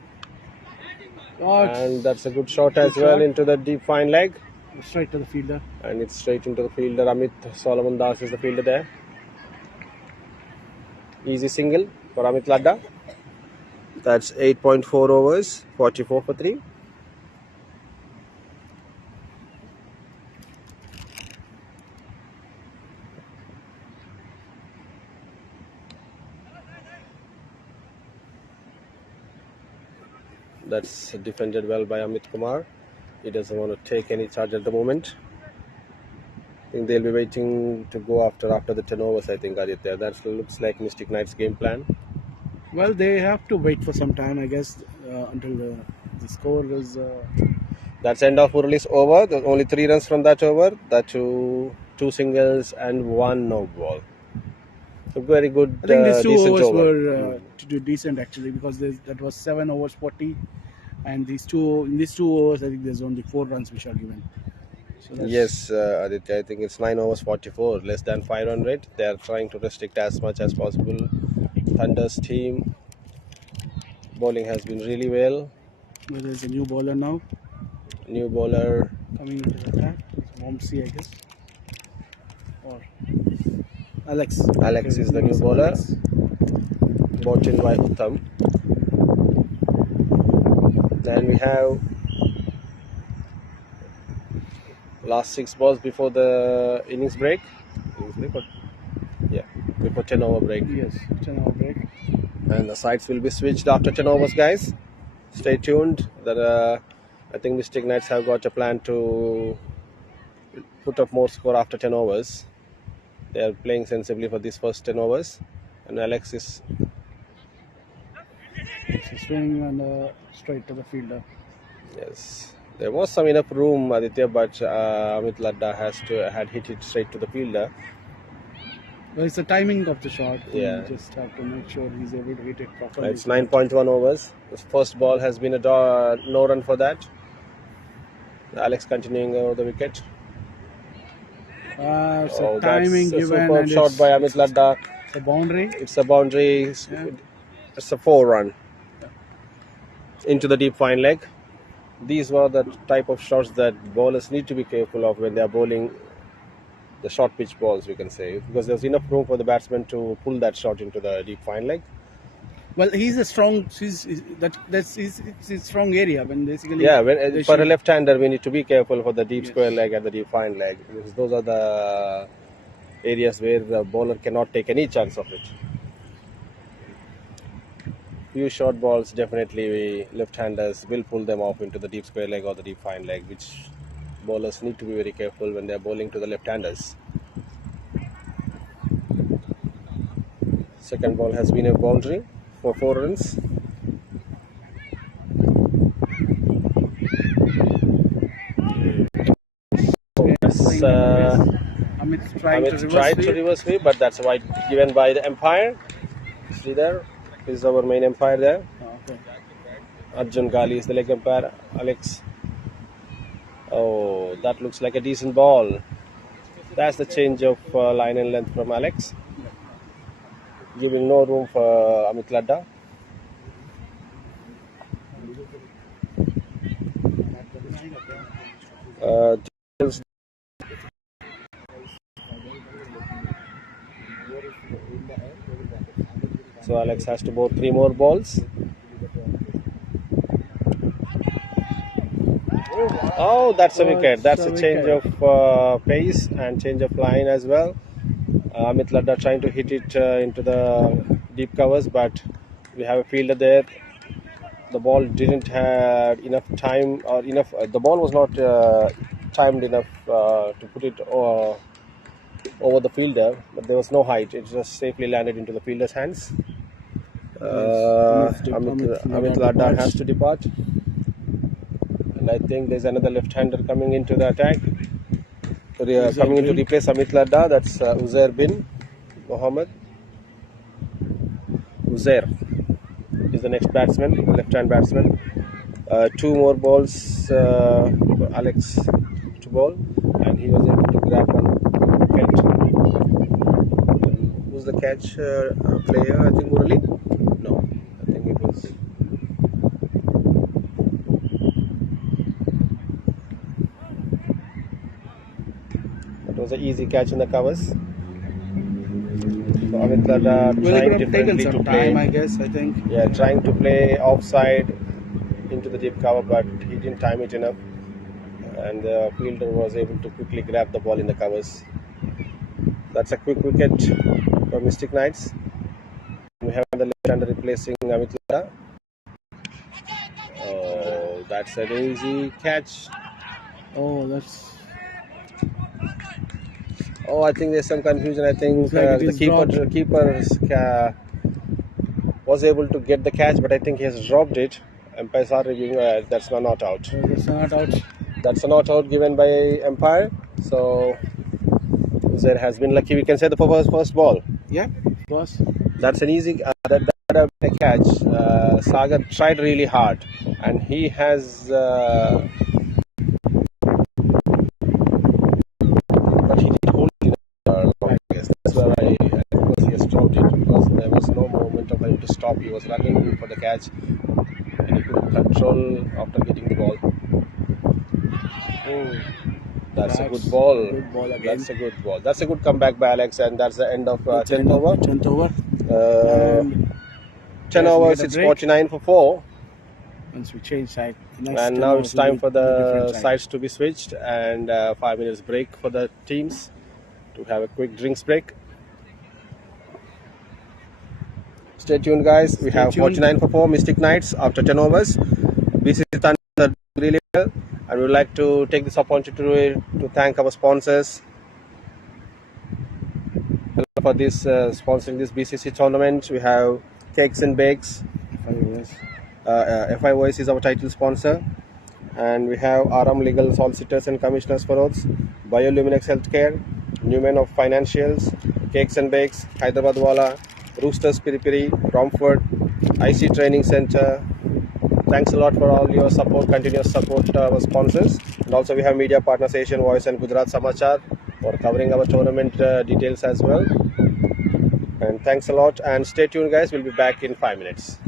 And that's a good shot as well into the deep fine leg. Straight to the fielder. And it's straight into the fielder. Amit Solomon Das is the fielder there. Easy single for Amit Ladda. That's 8.4 overs, 44 for 3. That's defended well by Amit Kumar. He doesn't want to take any charge at the moment. I think they'll be waiting to go after the 10 overs, I think, Aditya. That looks like Mystic Knights' game plan. Well, they have to wait for some time, I guess, until the score is... That's end of Murali's over. There's only 3 runs from that over. That 2 singles and 1 no ball. So very good. I think these 2 overs over. were decent actually, because that was 7 overs 40, and in these 2 overs I think there's only 4 runs which are given. So yes, Aditya, I think it's 9 overs 44, less than 5 run rate. They are trying to restrict as much as possible. Thunder's team bowling has been really well. Well, there's a new bowler now. New bowler coming into the attack. Momsi, I guess. Or Alex. Alex is the new bowler. Brought in by Uttam. Then we have last 6 balls before the innings break. Before 10 over break. Yes, 10 over break. And the sides will be switched after 10 overs, guys. Stay tuned. I think Mystic Knights have got a plan to put up more score after 10 overs. They are playing sensibly for these first 10 overs. And Alex is swinging and straight to the fielder. Yes. There was some enough room, Aditya, but Amit Ladda had hit it straight to the fielder. Well, it's the timing of the shot. Yeah. You just have to make sure he's able to hit it properly. It's 9.1 overs. The first ball has been a no run for that. Alex continuing over the wicket. It's a timing that's given. A superb shot by Amit Ladda. It's a boundary. It's a boundary. It's a 4 run. Into the deep fine leg. These were the type of shots that bowlers need to be careful of when they are bowling the short pitch balls, we can say, because there's enough room for the batsman to pull that shot into the deep fine leg. Well, he's a strong. That's his strong area. When basically, for a left-hander, we need to be careful for the deep square leg and the deep fine leg, because those are the areas where the bowler cannot take any chance of it. Few short balls, definitely left-handers will pull them off into the deep square leg or the deep fine leg, which bowlers need to be very careful when they are bowling to the left-handers. Second ball has been a boundary for 4 runs. Amit's trying to Amit reverse tried to sweep. reverse sweep, but that's a white given by the umpire. See there, this is our main umpire there. Okay. Arjun Gali is the leg umpire. Alex. Oh, that looks like a decent ball. That's the change of line and length from Alex, giving no room for Amit Ladda. Uh, so Alex has to bowl 3 more balls. Oh, that's a wicket. That's a change of pace and change of line as well. Amit Ladda trying to hit it into the deep covers, but we have a fielder there. The ball didn't have enough time or enough. The ball was not timed enough to put it over the fielder, but there was no height. It just safely landed into the fielder's hands. Amit Ladda has to depart. And I think there's another left-hander coming into the attack. Coming in to replace Amit Ladda. That's Uzair bin Mohammed. Uzair is the next batsman, the left-hand batsman. 2 more balls for Alex to bowl, and he was able to grab one catch. Who's the catch player? I think Murali? No, I think it was. It was an easy catch in the covers. So Amit Ladda trying differently to play. I guess. I think. Yeah, trying to play offside into the deep cover, but he didn't time it enough, and the fielder was able to quickly grab the ball in the covers. That's a quick wicket for Mystic Knights. We have the left-hander replacing Amit Ladda. Oh, that's an easy catch. Oh, that's. Oh, I think there's some confusion. I think the keeper was able to get the catch, but I think he has dropped it. Umpires are reviewing. That's not out. That's not out. That's a not out given by umpire. So there has been lucky. We can say the first ball. Yeah, was. That's an easy catch. Sagar tried really hard, and he has. But he did hold it long. Yes, that's why because he has dropped it, because there was no moment of him to stop. He was running for the catch, and he couldn't control after getting the ball. That's a good ball. Good ball again. That's a good ball. That's a good comeback by Alex, and that's the end of 10th over. 10th over. 10 overs, it's 49 for 4. Once we change side. And now it's time for the sides to be switched, and 5 minutes break for the teams to have a quick drinks break. Stay tuned, guys. We have 49 for 4 Mystic Knights after 10 overs. BCC Thunder really well, and we would like to take this opportunity to thank our sponsors for this sponsoring this BCC tournament. We have Cakes and Bakes. FIOS is our title sponsor, and we have Aram Legal Solicitors and Commissioners for Oaths, Bioluminex Healthcare, Newman of Financials, Cakes and Bakes, Hyderabad Wala, Roosters Piri Piri, Romford, IC Training Center. Thanks a lot for all your support, continuous support to our sponsors. And also we have media partners Asian Voice and Gujarat Samachar for covering our tournament details as well. And thanks a lot, and stay tuned, guys. We'll be back in 5 minutes.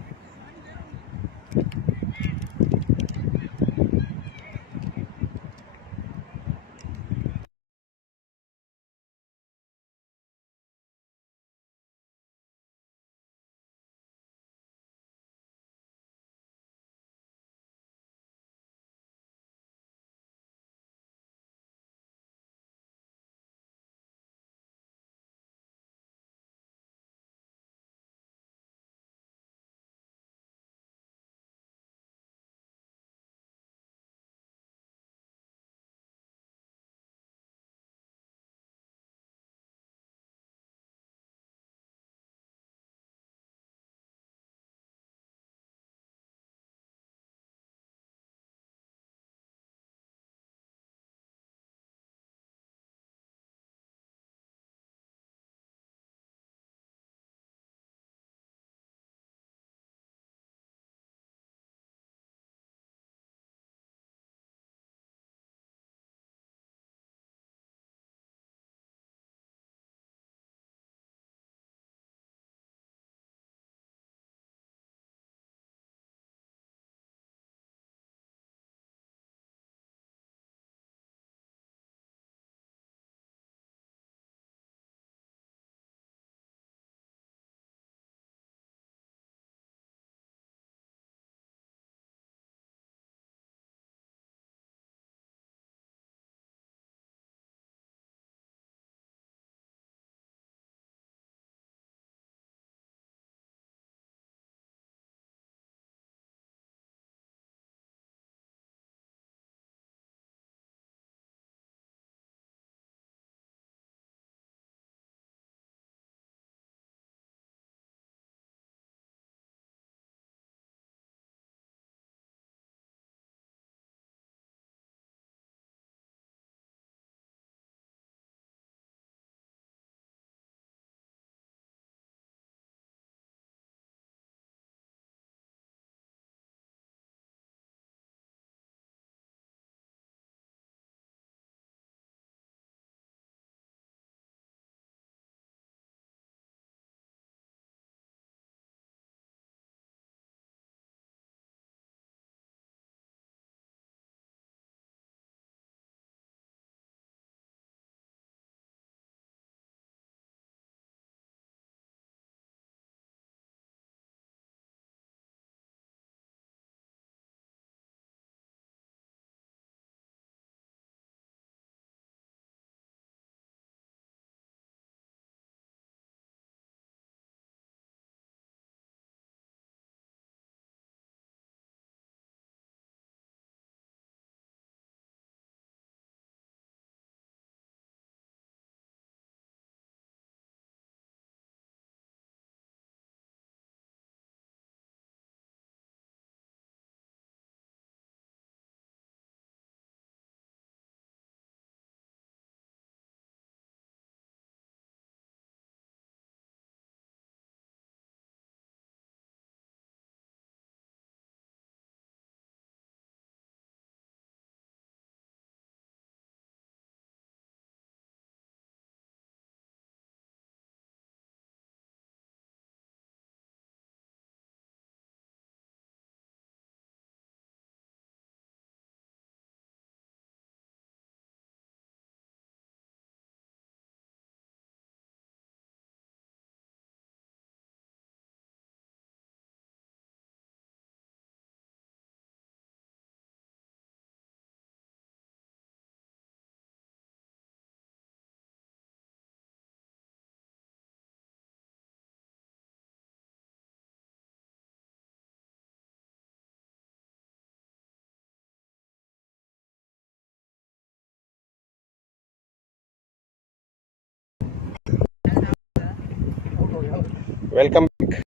Welcome back.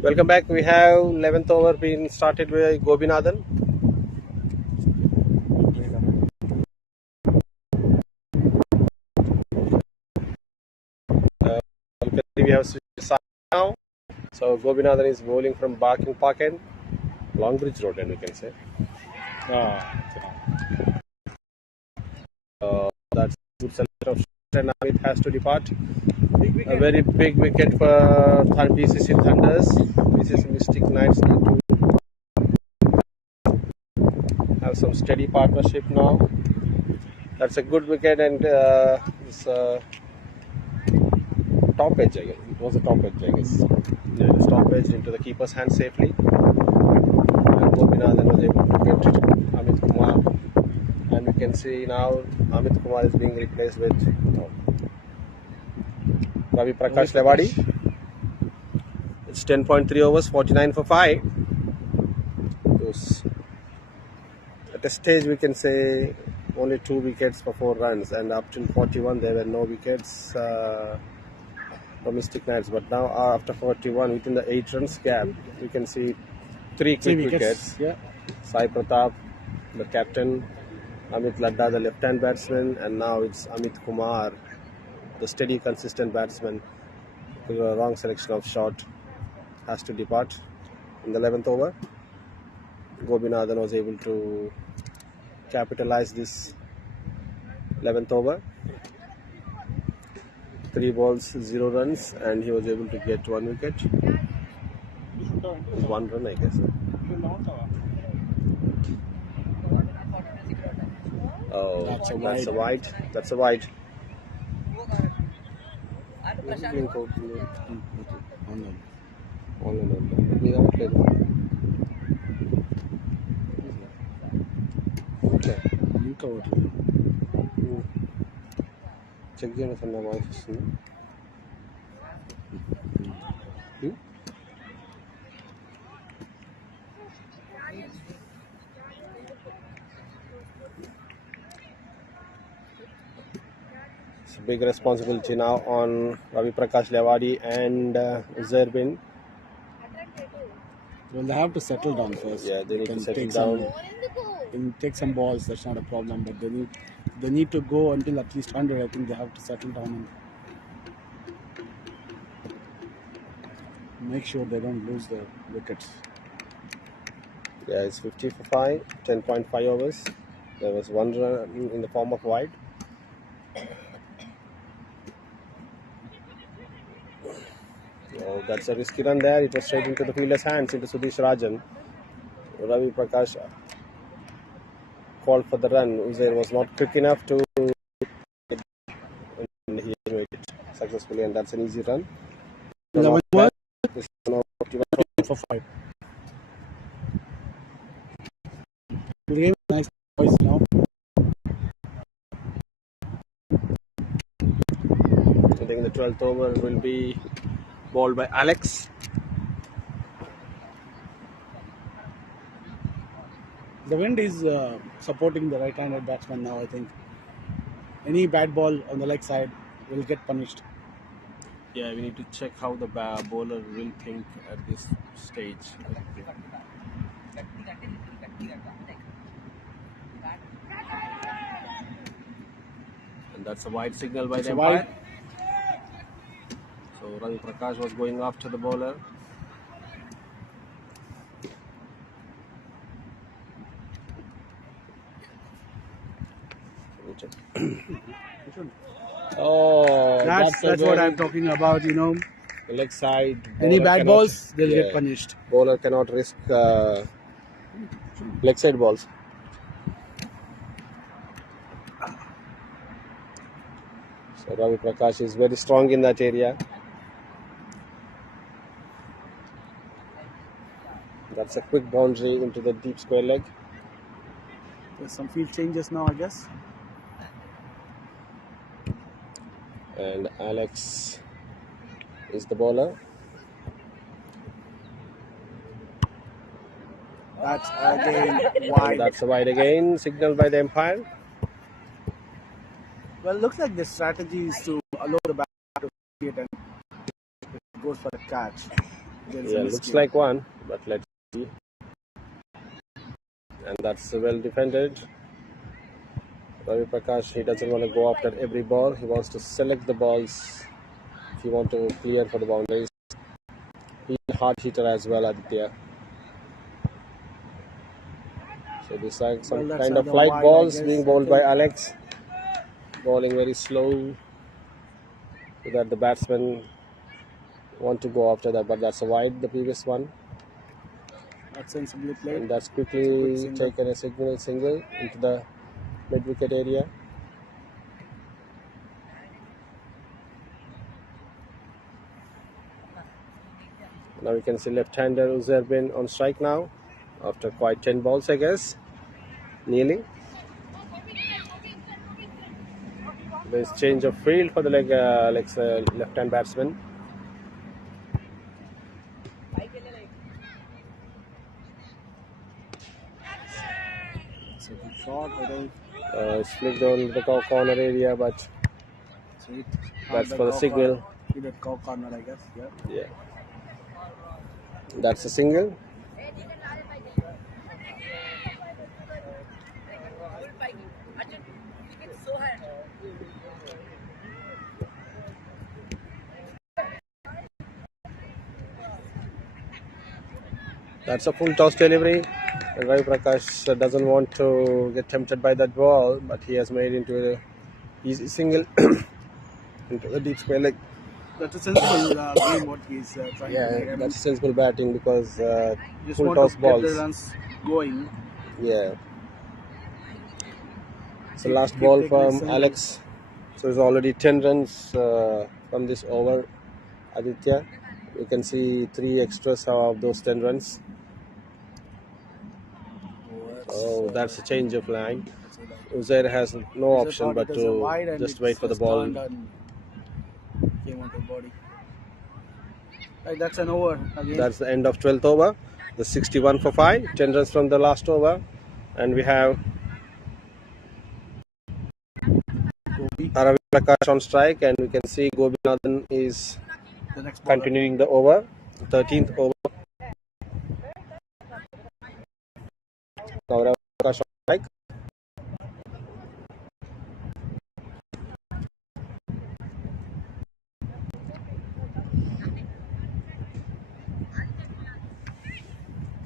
Welcome back. We have 11th over being started by Gobinathan. We have switched now. So Gobinathan is bowling from Barking Park end, Longbridge Road, and we can say. That's a good selection of shots, and now it has to depart. A very big wicket for BCC Thunders. BCC Mystic Knights need to have some steady partnership now. That's a good wicket, and it's top edge, I guess. It was a top edge, I guess. Yeah, it's top edge into the keeper's hand safely. And Gopinathan was able to get Amit Kumar. And we can see now Amit Kumar is being replaced with Ravi Prakash Lewadi. It's 10.3 overs, 49 for 5. At a stage we can say only 2 wickets for 4 runs, and up till 41 there were no wickets for Mystic Knights. But now after 41, within the 8 runs gap, we can see 3 quick wickets. Yeah. Sai Pratap, the captain, Amit Ladda, the left-hand batsman, and now it's Amit Kumar, the steady, consistent batsman. The wrong selection of shot has to depart in the 11th over. Gobinathan was able to capitalize this 11th over. 3 balls, 0 runs, and he was able to get 1 wicket. 1 run, I guess. Oh, that's a wide. That's a wide. Check the voice. It's a big responsibility now on Ravi Prakash Lewadi and Zerbin. Well, they have to settle down first. Yeah, they need to settle down. Take some balls, that's not a problem, but they need to go until at least 100. I think they have to settle down and make sure they don't lose the wickets. Yeah, it's 50 for 5, 10.5 overs. There was 1 run in the form of wide. Oh, that's a risky run there. It was straight into the fielder's hands, into Sudesh Rajan. Ravi Prakash called for the run. Uzair was not quick enough to, and he made it successfully, and that's an easy run. 11 what? For 5. Game nice voice now. I think the 12th over will be bowled by Alex. The wind is supporting the right-handed batsman now, I think. Any bad ball on the leg side will get punished. Yeah, we need to check how the bowler will think at this stage. And that's a wide signal by the umpire. So Ravi Prakash was going after the bowler. Oh, that's what I'm talking about, you know. The leg side. Any bad balls, they'll get punished. Bowler cannot risk leg side balls. So Ravi Prakash is very strong in that area. That's a quick boundary into the deep square leg. There's some field changes now, I guess. And Alex is the bowler. That's again wide. And that's a wide again, signaled by the umpire. Well, looks like the strategy is to allow the batter to it and it goes for a catch. There's a Yeah, miss looks here. like one, but let's see. And that's well defended. Ravi Prakash, he doesn't want to go after every ball. He wants to select the balls if you want to clear for the boundaries. He's a hard hitter as well, Aditya. So these are some Well, that's kind of another flight wide, I balls guess, being I bowled by think. Alex. Bowling very slow so that the batsmen want to go after that, but that's a wide, the previous one. That's sensibly played. And that's It's a quick quickly single. taken a single into the mid-wicket area. Now we can see left-hander Uzair bin on strike now after quite 10 balls, I guess. Kneeling. There's change of field for the left-hand batsman. It's a good shot, I think. It's flicked on the corner area, but Sweet. that's for the signal. He did cow corner, I guess. Yeah. Yeah. That's a single. That's a full toss delivery. And Ravi Prakash doesn't want to get tempted by that ball, but he has made into a easy single into the deep square leg. That's a sensible game what he's trying to play. I mean, That's sensible batting because just full want toss to balls. get the runs going. Yeah. It's the Keep- last keep ball taking his from single. Alex. So it's already 10 runs from this over, Aditya. You can see 3 extras of those 10 runs. Oh, that's a change of line. Uzair has no Uzair option thought but it was a wide to and just it's wait for the just ball. turned and came onto the body. Right, that's an over again. That's the end of 12th over. The 61 for 5, 10 runs from the last over. And we have Ravi Prakash on strike, and we can see Gobinathan is The next bowler. continuing the over, 13th over. Now Ravi Prakash on strike.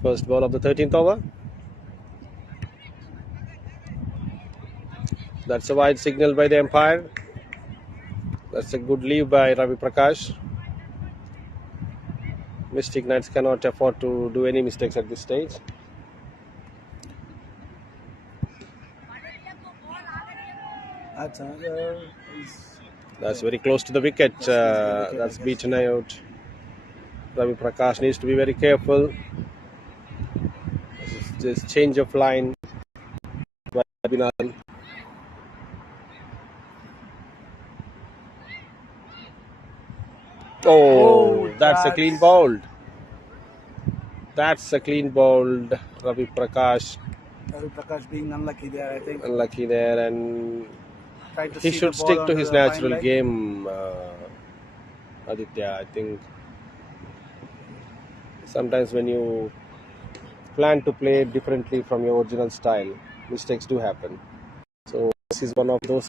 First ball of the 13th over. That's a wide signal by the umpire. That's a good leave by Ravi Prakash. Mystic Knights cannot afford to do any mistakes at this stage. That's another. That's very close to the wicket. That's close to the wicket, I That's guess. beaten out. Ravi Prakash needs to be very careful. This change of line by Abhinandan. Oh, that's a clean bowled. That's a clean bowled. Ravi Prakash Ravi Prakash being unlucky there, I think. unlucky there, and Tried to he see should the ball stick to onto his the fine natural leg. game, Aditya. I think sometimes when you plan to play differently from your original style, mistakes do happen. So this is one of those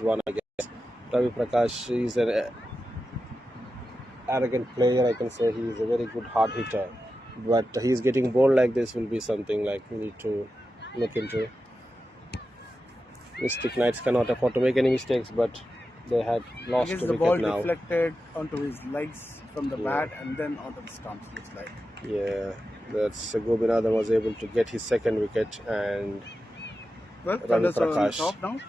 one, I guess. Ravi Prakash is an arrogant player. I can say he is a very good hard hitter, but he's getting bowled like this will be something like we need to look into. Mystic Knights cannot afford to make any mistakes, but they had I lost guess to the wicket ball now. deflected onto his legs from the Yeah. bat and then onto the stumps, looks like. Yeah, that's Gobinathan was able to get his second wicket, and Well, Ravi Thunders are on the Prakash top now.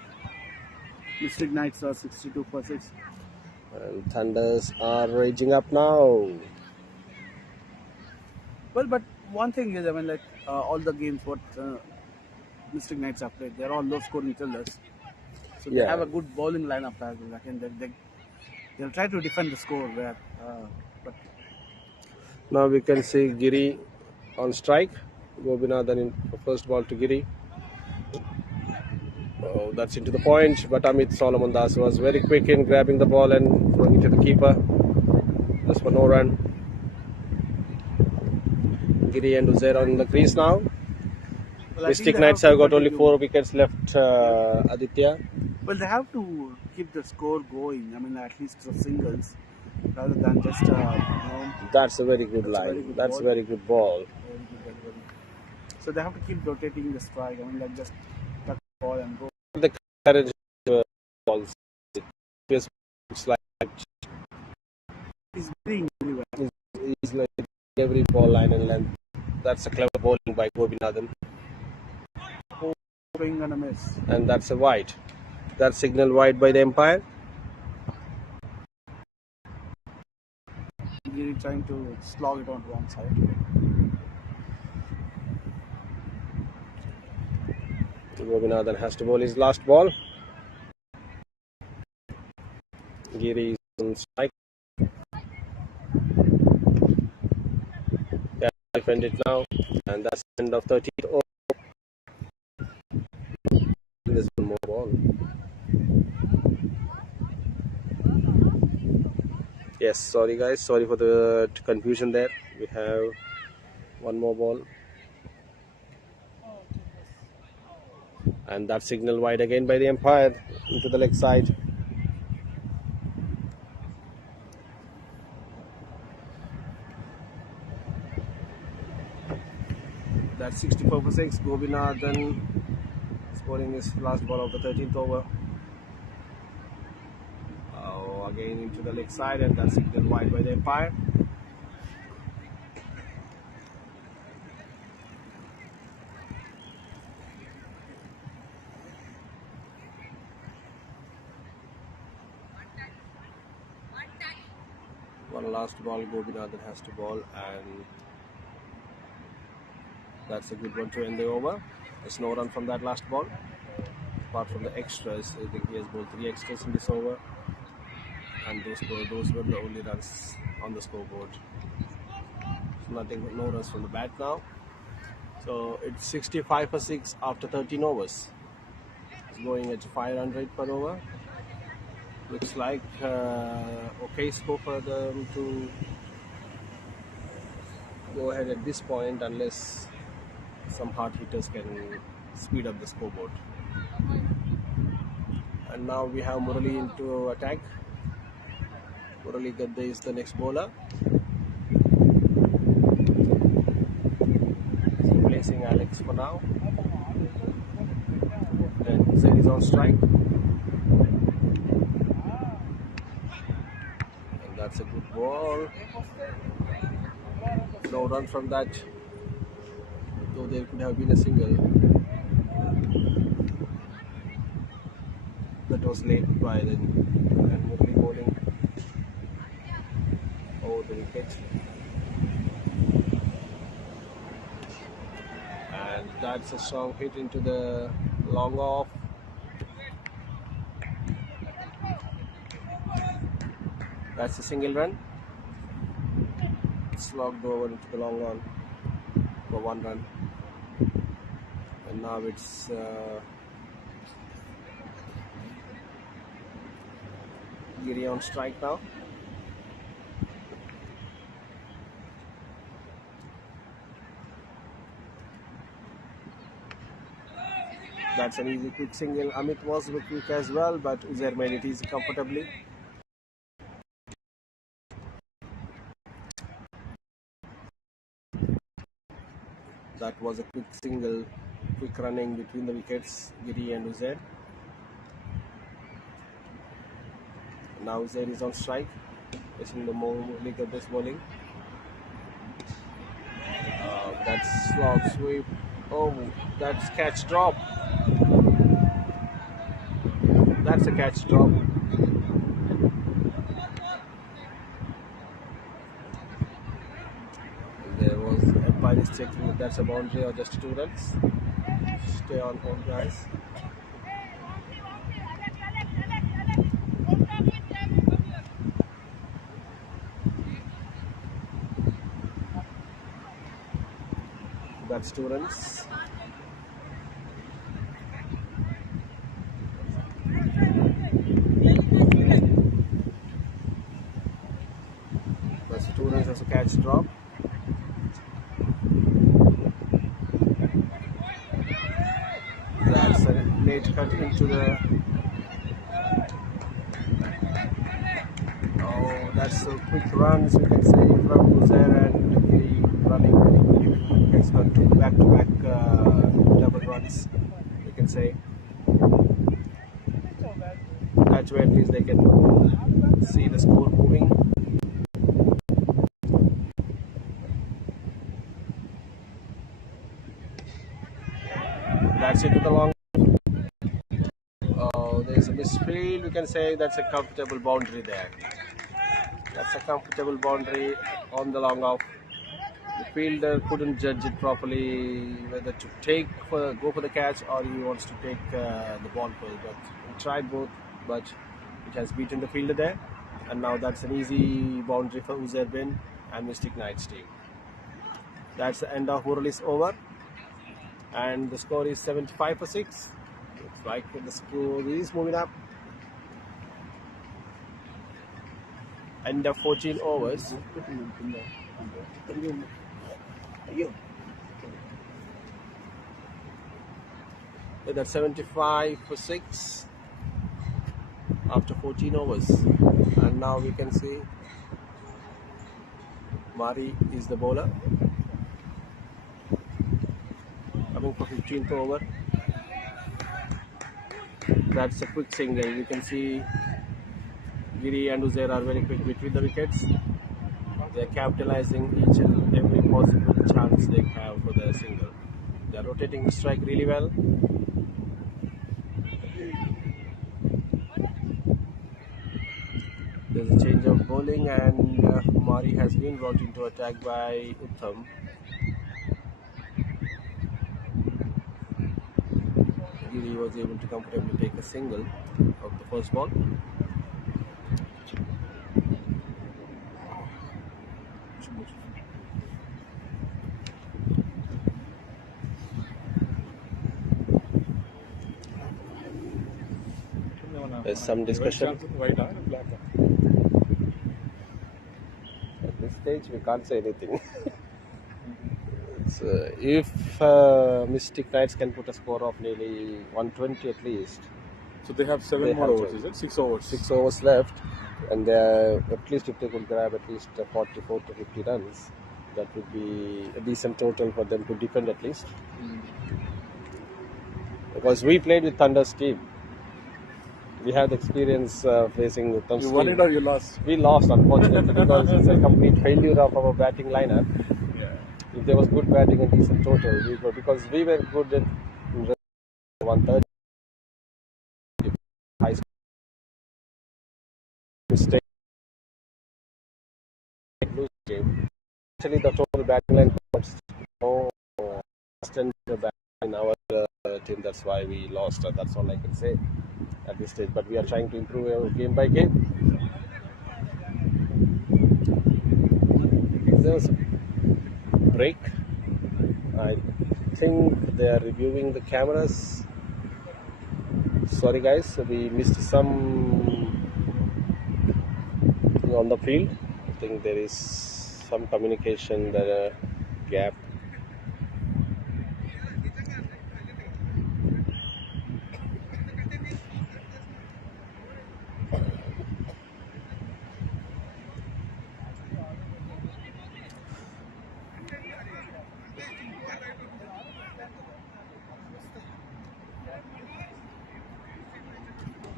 Mystic Knights are 62 for 6. and Thunders are raging up now. Well, but one thing is, I mean, like all the games what Mystic Knights have played, they're all low-scoring thrillers. So they Yeah. have a good bowling lineup as well. Like, and they'll try to defend the score there. But Now we can see Giri on strike. Gobinathan in first ball to Giri. Oh, that's into the point, but Amit Solomon Das was very quick in grabbing the ball and throwing it to the keeper. Just for no run. Giri and Uzair on the crease now. Well, I think Mystic they Knights have have to got only continue. 4 wickets left, Aditya. Well, they have to keep the score going. I mean, at least for singles, rather than just That's a very good that's a line. very good That's ball. a very good ball. Very good delivery. So they have to keep rotating the strike. I mean, like just touch the ball and go. The courage balls. It's like He's very well. he's like every ball line and length. That's a clever bowling by Gobinathan. Swing and a miss. And that's a wide. That's signal wide by the umpire. Giri trying to slog it on one side. Gobinathan has to bowl his last ball. Giri is on strike. Yeah, defend it now. And that's the end of 13th over. There's one more ball. Yes, sorry guys. Sorry for the confusion there. We have one more ball. And that signal wide again by the umpire into the leg side. That's 64 for 6. Gobinathan scoring his last ball of the 13th over. Again into the leg side, and that's signal wide by the umpire. One last ball Gobinathan has to bowl, and that's a good one to end the over. There's no run from that last ball. Apart from the extras, I think he has bowled 3 extras in this over, and those were the only runs on the scoreboard. So no runs from the bat now. So it's 65 for 6 after 13 overs. It's going at 500 per over. Looks like okay score for them to go ahead at this point, unless some hard hitters can speed up the scoreboard. And now we have Murali into attack. Murali Gadde is the next bowler. He's replacing Alex for now. And Hussain is on strike. And that's a good ball. No run from that, though there could have been a single. That was late by then. And Murali bowling over the wicket. And that's a strong hit into the long off. That's a single run. Slogged over into the long on for 1 run. And now it's Giri on strike now. That's an easy quick single. Amit was quick as well, but Uzair made it easy comfortably. That was a quick single, quick running between the wickets, Giri and Uzair. Now Uzair is on strike, facing the Murali Gadde's bowling. That's slog sweep. Oh, that's catch drop. That's a catch drop. There was umpire is checking if that's a boundary or just 2 runs. Stay on hold, guys. That's 2 runs. That's a late cut into the. Oh, that's a quick runs we can say from Uzair and Giri running very quickly. It's not back-to-back double runs we can say. That's where at least they can see the score moving. That's into the long. Oh, there's a misfield. We can say that's a comfortable boundary there. That's a comfortable boundary on the long off. The fielder couldn't judge it properly whether to go for the catch or he wants to take the ball first. But he tried both, but it has beaten the fielder there. And now that's an easy boundary for Uzair Bin and Mystic Knights team. That's the end of Murali's over. And the score is 75 for 6. Looks like the score is moving up. End of 14 overs. That's 75 for 6 after 14 overs. And now we can see Mari is the bowler. Coming for 15th over. That's a quick single. You can see Giri and Uzair are very quick between the wickets. They are capitalizing each and every possible chance they have for the single. They are rotating the strike really well. There's a change of bowling and Mari has been brought into attack by Uttam. Giri was able to comfortably take a single of the first ball. There's some discussion. At this stage, we can't say anything. So if Mystic Knights can put a score of nearly 120 at least. So they have 7 more overs, is it? 6 overs. 6 overs left. And at least if they could grab at least 44 to 50 runs, that would be a decent total for them to defend at least. Because we played with Thunder's team. We have the experience facing Uttam's team. You won it or you lost? We lost, unfortunately, because it's a complete failure of our batting lineup. Yeah. If there was good batting and decent total, because we were good at 130. High mistake. Lose game. Actually, the total batting line was no standard in our team. That's why we lost. That's all I can say at this stage. But we are trying to improve our game by game. There's a break. I think they are reviewing the cameras. Sorry guys, we missed some on the field. I think there is some communication gap.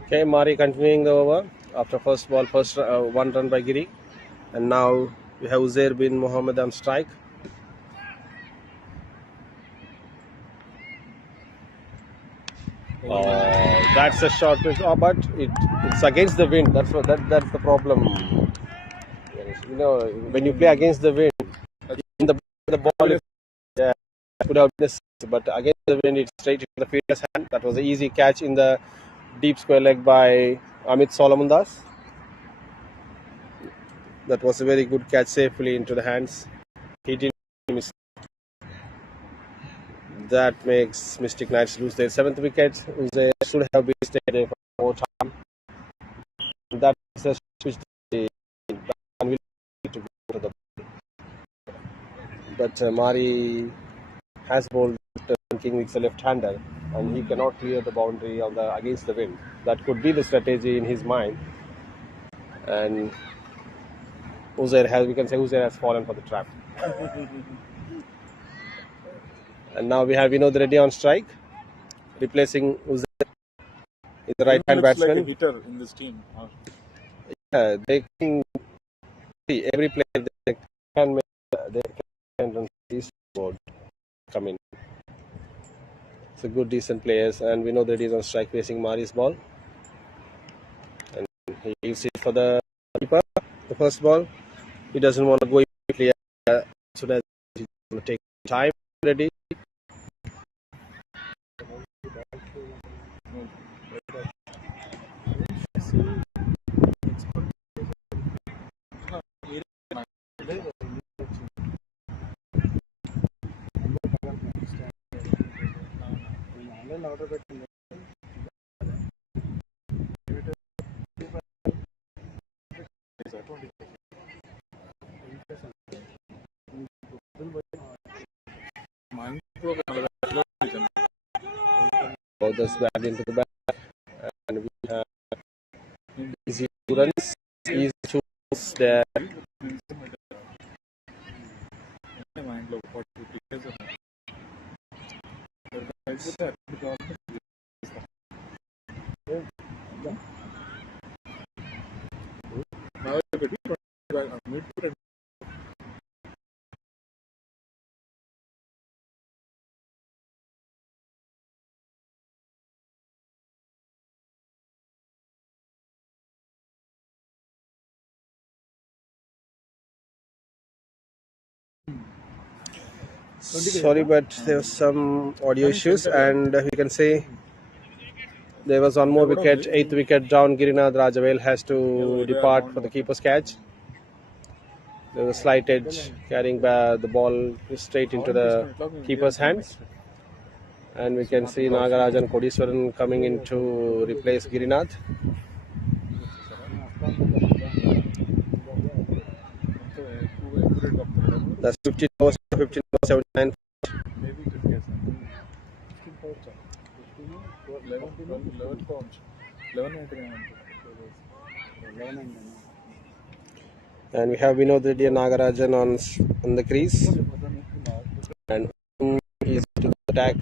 Okay, Mari continuing the over after first ball, one run by Giri, and now we have Uzair bin Mohammed on strike. That's a short pitch, but it's against the wind. That's the problem. You know, when you play against the wind, the ball could have missed, but against the wind, it's straight in the fielder's hand. That was an easy catch in the deep square leg by Amit Solomon Das. That was a very good catch, safely into the hands. He didn't miss. That makes Mystic Knights lose their 7th wicket. They should have been stayed there for more time. That is a switch to go to the but Mari has bowled thinking it's a left-hander, and he cannot clear the boundary on the against the wind. That could be the strategy in his mind, and we can say Uzair has fallen for the trap. And now we have Vinod Reddy on strike, replacing Uzair, is the right-hand looks batsman. like a hitter in this team. Yeah, they can see every player they can make they can run this board come in. It's a good, decent players, and we know that he's on strike facing Mari's ball, and he leaves it for the keeper. The first ball, he doesn't want to go immediately so that he's going to take time. Ready. Bowlers back into the back, and we have easy runs, easy shoots there. Sorry, but there was some audio issues, and we can say there was one more wicket, 8th wicket down. Girinath Rajavel has to depart for the keeper's catch. There was a slight edge carrying the ball straight into the keeper's hands, and we can see Nagarajan Kodiswaran coming in to replace Girinath. That's 15 overs, 79. And we have Vinod Reddy and Nagarajan on the crease, and he's to the attack.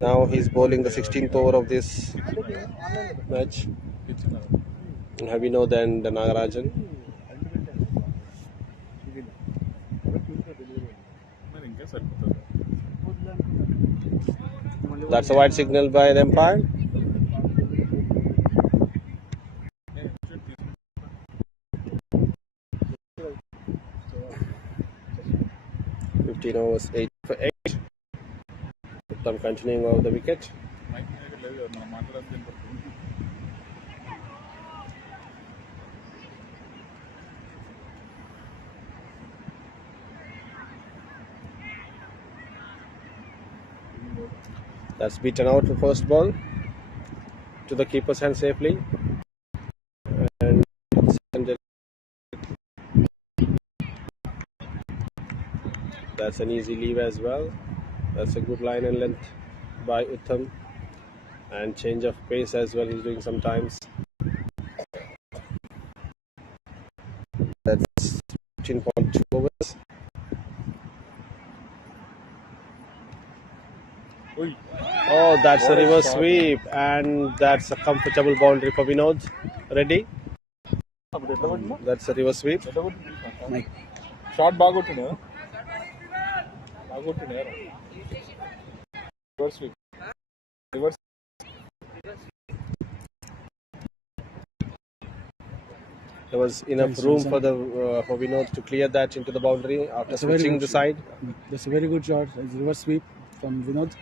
Now he's bowling the 16th over of this match. We have Vinod and Nagarajan. That's a wide signal by the umpire. Overs 8 for 8. I'm continuing over the wicket. That's beaten out the first ball to the keeper's hand safely. And that's an easy leave as well. That's a good line and length by Uttam, and change of pace as well he's doing sometimes. That's 15.2 overs. Oh, that's a reverse sweep, and that's a comfortable boundary for Vinod Reddy. That's a reverse sweep. Shot bagottine. Reverse sweep. Reverse. There was enough room for Vinod to clear that into the boundary after switching the side. That's a very good shot. It's reverse sweep from Vinod.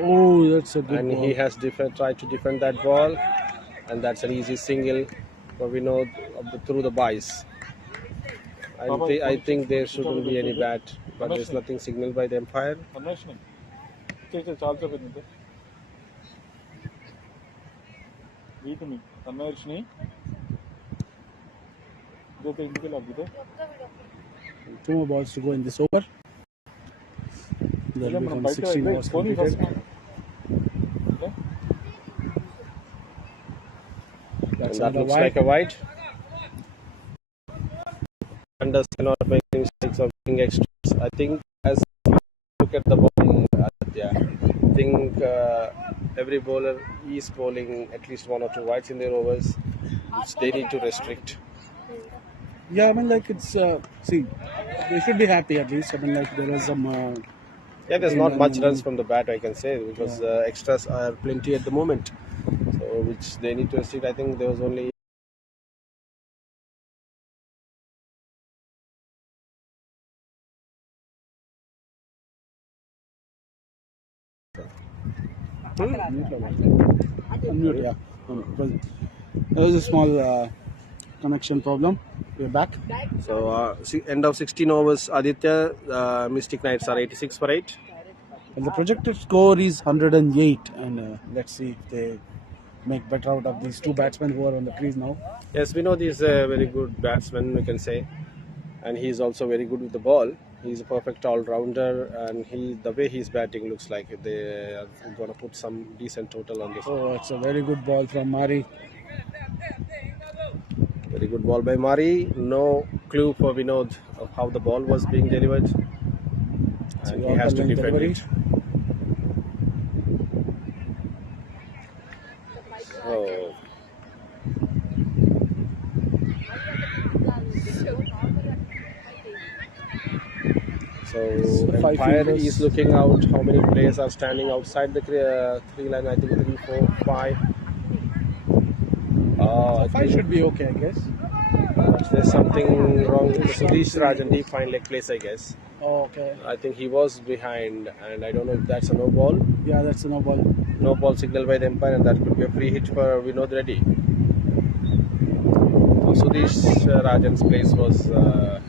Oh, that's a good ball. He has tried to defend that ball, and that's an easy single for Vinod through the byes. I think there shouldn't be any bat, but there's nothing signaled by the umpire. 2 more balls to go in this over. There will be from 16 overs completed. That's And that looks wide. like a wide. Thunders cannot make mistakes of being extras. I think as you look at the bowling, I think every bowler is bowling at least 1 or 2 wides in their overs, which they need to restrict. Yeah, I mean, like it's see, they should be happy at least. I mean, like there was some. There's not much runs from the bat, I can say, because extras are plenty at the moment, so which they need to restrict. I think there was only. Unmute, yeah. There was a small connection problem. We're back. So, end of 16 overs, Aditya, Mystic Knights are 86 for 8. And the projected score is 108, and let's see if they make better out of these 2 batsmen who are on the crease now. Yes, we know he's a very good batsman, we can say, and he's also very good with the ball. He's a perfect all-rounder, and the way he's batting looks like they are going to put some decent total on this. Oh, it's a very good ball from Mari. Very good ball by Mari. No clue for Vinod of how the ball was being delivered, and he has to defend it. Oh. So Empire is looking out how many players are standing outside the 3 line. I think 3, 4, 5. 5 should be okay, I guess. But there's something wrong with the Sudesh Rajan deep fine leg place, I guess. Oh, okay. I think he was behind, and I don't know if that's a no ball. Yeah, that's a no ball. No ball signal by the umpire, and that could be a free hit for Vinod Reddy. So Sudesh Rajan's place was the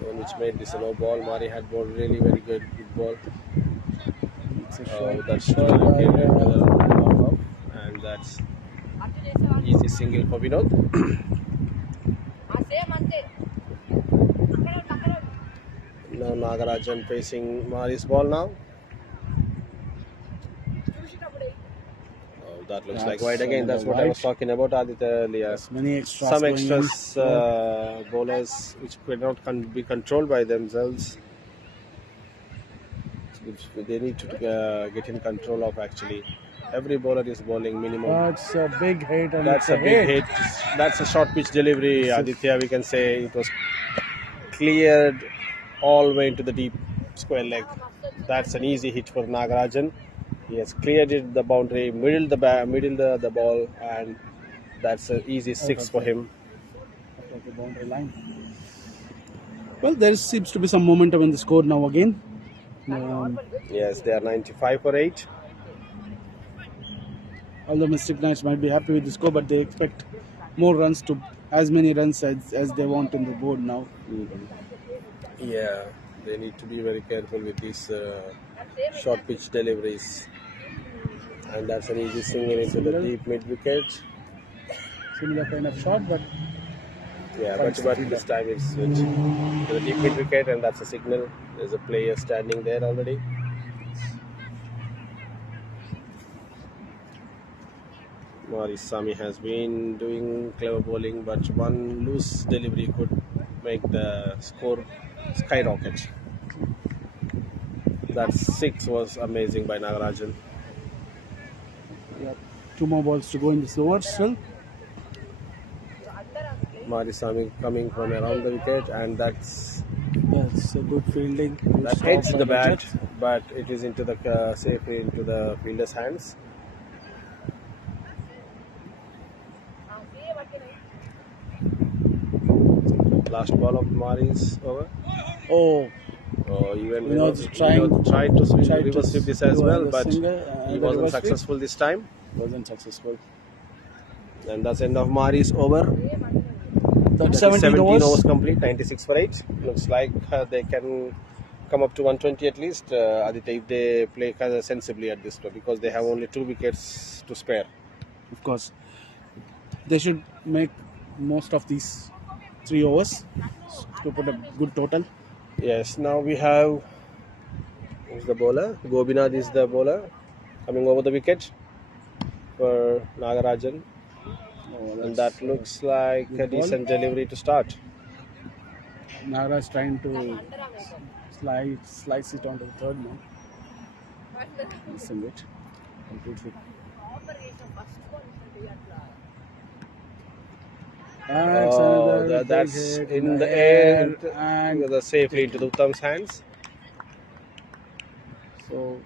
one which made this a no ball. Mari had ball really very good ball. That's and that's easy single for Vinod. Now Nagarajan facing Mari's ball now. That looks like wide again. That's what I was talking about, Aditya, earlier. Many extras. Some extras bowlers which cannot be controlled by themselves, which they need to get in control of. Actually, every bowler is bowling minimum. That's a big hit. And that's a big hit. That's a short pitch delivery, Aditya. We can say it was cleared all the way into the deep square leg. That's an easy hit for Nagarajan. He has cleared the boundary, middle the ball, and that's an easy 6 for him. The boundary line. Well, there seems to be some momentum in the score now again. Yes, they are 95 for 8. Although Mystic Knights might be happy with the score, but they expect more runs, to as many runs as they want in the board now. Yeah, they need to be very careful with these short pitch deliveries. And that's an easy single into the deep mid wicket. Similar kind of shot, but but this time it's to the deep mid wicket, and that's a signal. There's a player standing there already. Marisami has been doing clever bowling, but one loose delivery could make the score skyrocket. That 6 was amazing by Nagarajan. Yep. 2 more balls to go in this over still. Marisami coming from around the wicket, and that's a good fielding. That hits the bat, but it is into the safely into the fielder's hands. Last ball of Mari's over. Even tried to swing reverse sweep this as well, but he wasn't successful this time. Wasn't successful. And that's end of Mari's over. That's 17 overs complete, 96 for 8. Looks like they can come up to 120 at least, Aditya, if they play sensibly at this point, because they have only 2 wickets to spare. Of course. They should make most of these 3 overs to put a good total. Yes, now we have who's the bowler? Gobinath is the bowler coming over the wicket for Nagarajan. Oh, And that's, that looks like a good ball. decent delivery to start. Nagaraj trying to slice it onto the third man. Missing it completely. That's Oh, another big that's hit in the air and safely into taken. the Uttam's hands. So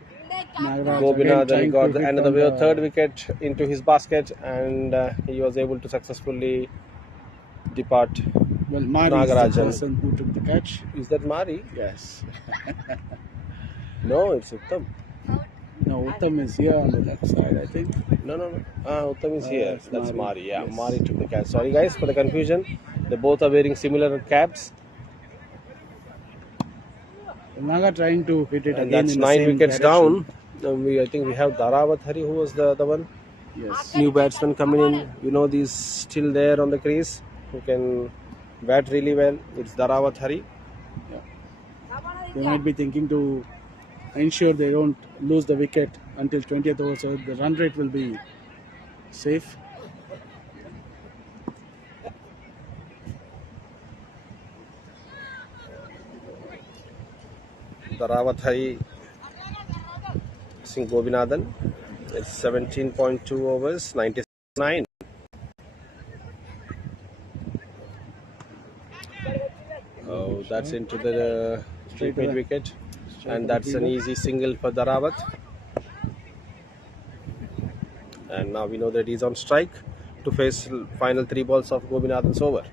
Nagaraj Gobinath then again got trying to hit another on the third wicket into his basket, and he was able to successfully depart. well, Mari is the Nagarajan. person who took the catch. Is that Mari? Yes. No, it's Uttam. No, Uttam is here on the left side, I think. No. Uttam is here. It's That's Mari. Mari. Yeah, Yes. Mari took the catch. Sorry guys for the confusion. They both are wearing similar caps. Naga trying to hit it And again that's in the 9 same wickets direction. down. I think we have Daravathari, who was the other one. Yes. New batsman coming in. You know, these still there on the crease who can bat really well. It's Daravathari. They might be thinking to ensure they don't lose the wicket until 20th over, so the run rate will be safe. Daravathari Singh Gobinathan. It's 17.2 overs, 99. Oh, that's into the straight mid wicket, and that's an easy single for Daravat. And now we know that he's on strike to face final 3 balls of Gobinathan's over.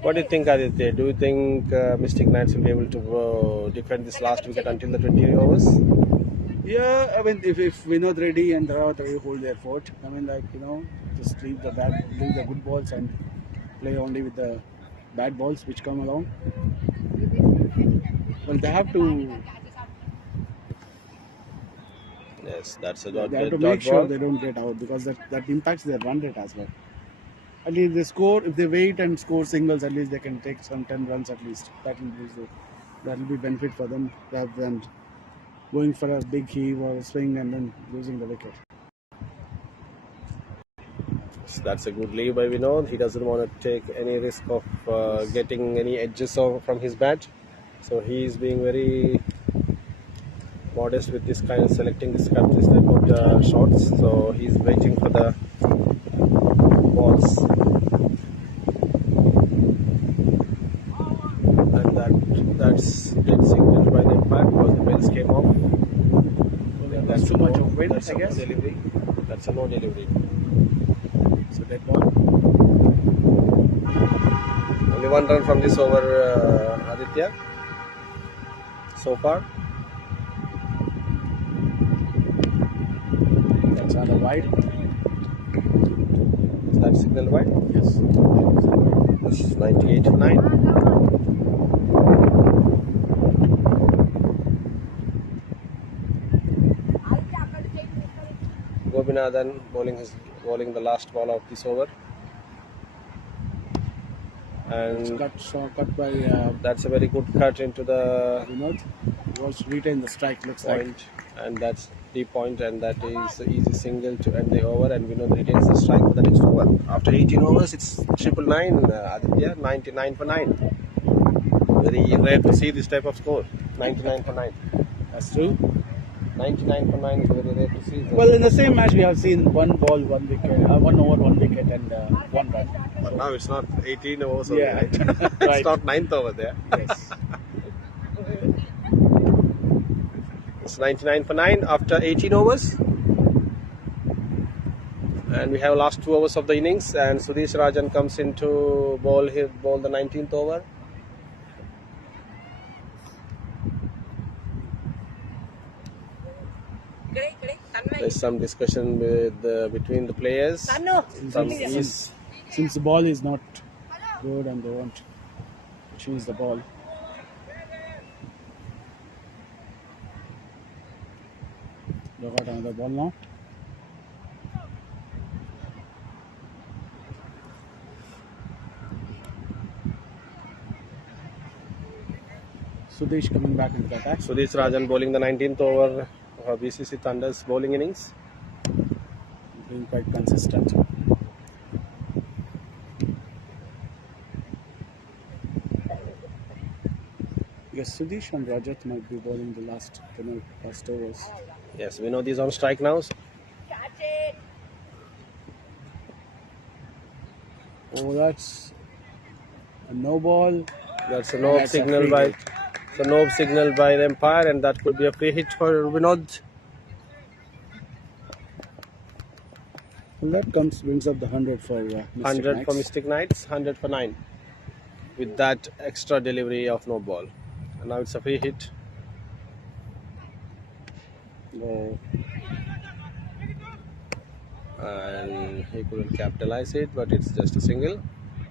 What do you think, Aditya? Do you think Mystic Knights will be able to defend this last wicket until the 20 overs? Yeah, I mean, if Vinod Reddy and Dharawat will hold their fort, I mean, like, just leave the good balls and play only with the bad balls which come along. Well, they have to. Yes, that's a They have to make sure they don't get out, because that impacts their run rate as well. At least they score, if they wait and score singles, at least they can take some 10 runs at least. That will be benefit for them, rather than going for a big heave or a swing and then losing the wicket. So that's a good leave by Vinod. He doesn't want to take any risk of getting any edges from his bat. So he is being very modest with this kind of selecting this type of shots. So he's waiting for the balls. And that's dead signaled by the impact because the bells came off. That's too much of wind, I guess. Delivery. That's a no delivery. So dead ball. Only 1 run from this over, Aditya. So far. That's on the wide. Is that signal wide? Yes. That's 98-9. Gobinathan bowling the last ball of this over. And cut by that's a very good cut into the Vinod. He wants to retain the strike, looks like. And that's the point, and that is the easy single to end the over, and Vinod retains the strike for the next over. After 18 overs, it's 999, Aditya, 99 for 9. Very rare to see this type of score, 99 for 9. That's true. 99 for 9 is very rare to see. Well, in the same match, we have seen 1 ball, 1 wicket, 1 over, 1 wicket, and 1 run. But now it's not 18 overs, Yeah. right? It's Right. not 9th over there. Yes. It's 99 for 9 after 18 overs. And we have last 2 overs of the innings, and Sudesh Rajan comes in to bowl the 19th over. There's some discussion between the players. Since the ball is not good and they want to choose the ball. They got another ball now. Sudesh coming back into the attack. Sudesh Rajan bowling the 19th over BCC Thunder's bowling innings. Being quite consistent. Yes, Sudesh and Rajat might be bowling the last overs. Yes, we know these on strike now. Oh, that's a no ball. That's a no signal by the umpire, and that could be a free hit for Vinod. Well, that brings up the 100 for Mystic 100 Knights. for Mystic Knights, 100 for 9. With that extra delivery of no ball. And now it's a free hit. Oh, And he couldn't capitalize it, but it's just a single.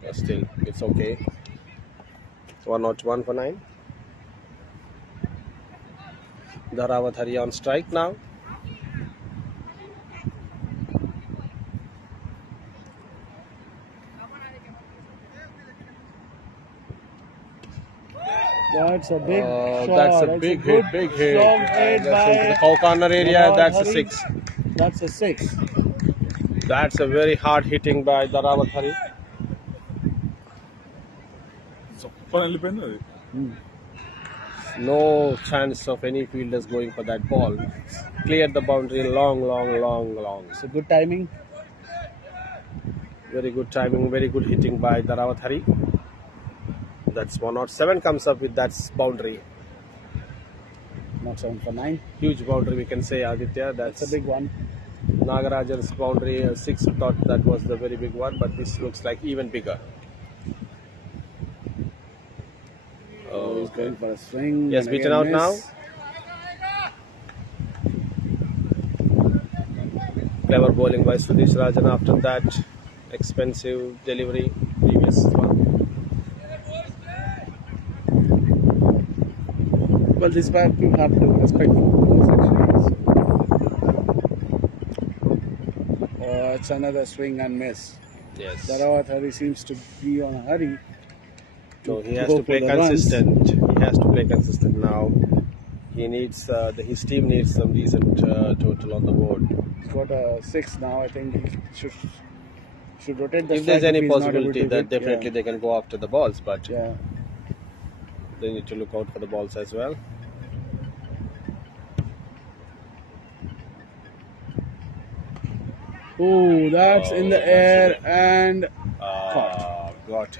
But still, it's okay. 101 for 9. Dharawadhari on strike now. that's a big shot. That's a big hit. Strong hit by Into the cow corner area. That's a Dharawat 6. That's a 6. That's a very hard hitting by Dharawadhari. No chance of any fielders going for that ball. Cleared the boundary long. So good timing. Very good timing, very good hitting by Dharawadhari. That's 107 comes up with that boundary. Not 7 for 9. Huge boundary, we can say, Aditya. That's a big one. Nagarajan's boundary 6 thought that was the very big one, but this looks like even bigger. Oh, he's going for a swing. Yes, beaten out now. Clever bowling by Sudesh Rajan after that expensive delivery, previous one. Well, this back you have to respect those actions. Oh, it's another swing and miss. Yes. Dharawadhari seems to be on a hurry. So he has to play consistent. He has to play consistent now. He needs his team needs some decent total on the board. He's got a 6 now. I think he should rotate the If there's strike any he's not able possibility to that hit. definitely they can go after the balls, but Yeah. they need to look out for the balls as well. Oh, that's in the air and Got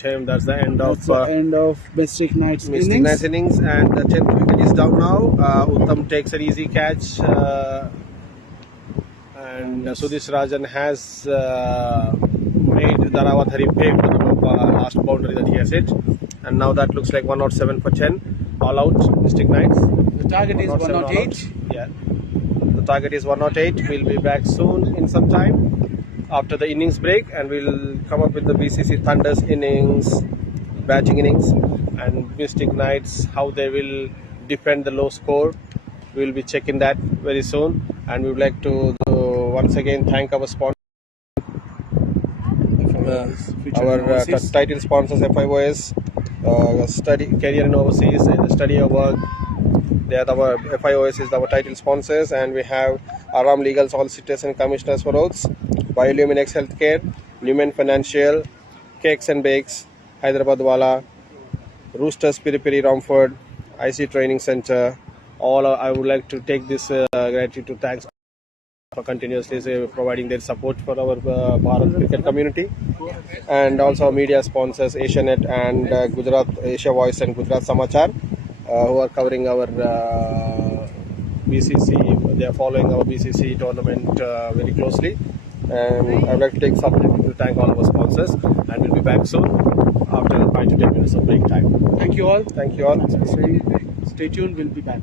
him. That's the end of Mystic Knights Mystic innings. Knights innings, and the 10th wicket is down now. Uttam takes an easy catch, and Sudesh Rajan has made Dharawadhari pay for the last boundary that he has hit, and now that looks like 107 for 10. All out, Mystic Knights. The target is 107 all 108. out. Yeah, the target is 108. We'll be back soon in some time after the innings break, and we'll come up with the BCC Thunder's innings, batting innings, and Mystic Knights, how they will defend the low score. We'll be checking that very soon, and we would like to once again thank our sponsor, our title sponsors, FIOS, study career in overseas, study of work. They are our FIOS is our title sponsors, and we have Aram Legal Solicitors and Commissioners for Oaths, Bioluminex Healthcare, Newman Financial, Cakes and Bakes, Hyderabad Wala, Roosters Piri Piri Romford, IC Training Center. I would like to take this gratitude to thanks for continuously providing their support for our Bharat cricket community, and also media sponsors Asianet and Gujarat Asia Voice and Gujarat Samachar, who are covering our BCC. They are following our BCC tournament very closely, and I would like to take this opportunity to thank all our sponsors, and we'll be back soon after 5 to 10 minutes of break time. Thank you all. Thank you all. Thanks for staying. Stay tuned. We'll be back.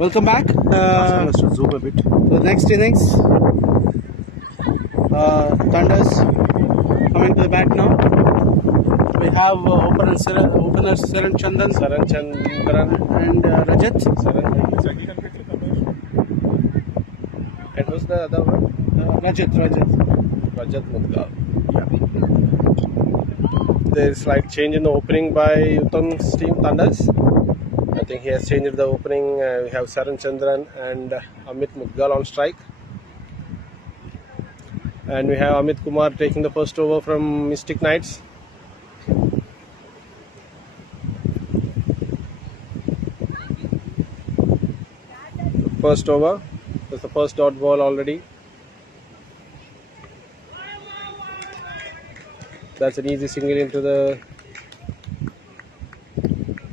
Welcome back. Let's zoom a bit. The next innings. Thunders coming to the bat now. We have openers Saran Chandan and Rajat. And who's the other one? Rajat Mudgal. There is slight change in the opening by Uttam's team, Thunders. I think he has changed the opening. We have Saran Chandran and Amit Mudgal on strike. And we have Amit Kumar taking the first over from Mystic Knights. First over. That's the first dot ball already. That's an easy single into the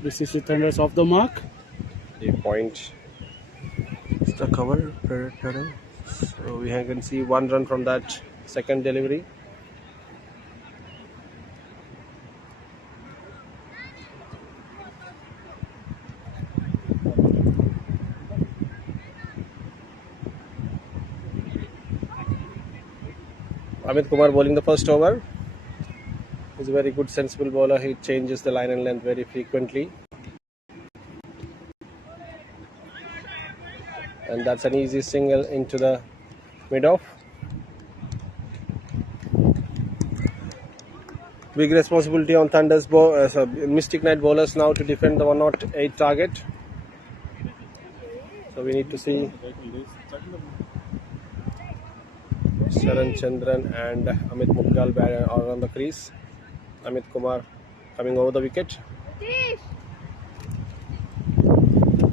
BCC Thunders off the mark. point. It's the cover. So we can see one run from that second delivery. Amit Kumar bowling the first over. He's a very good sensible bowler. He changes the line and length very frequently. And that's an easy single into the mid-off. Big responsibility on Thunder's Mystic Knight bowlers now to defend the 108 target. So we need to see Saran Chandran and Amit Mudgal are on the crease. Amit Kumar coming over the wicket.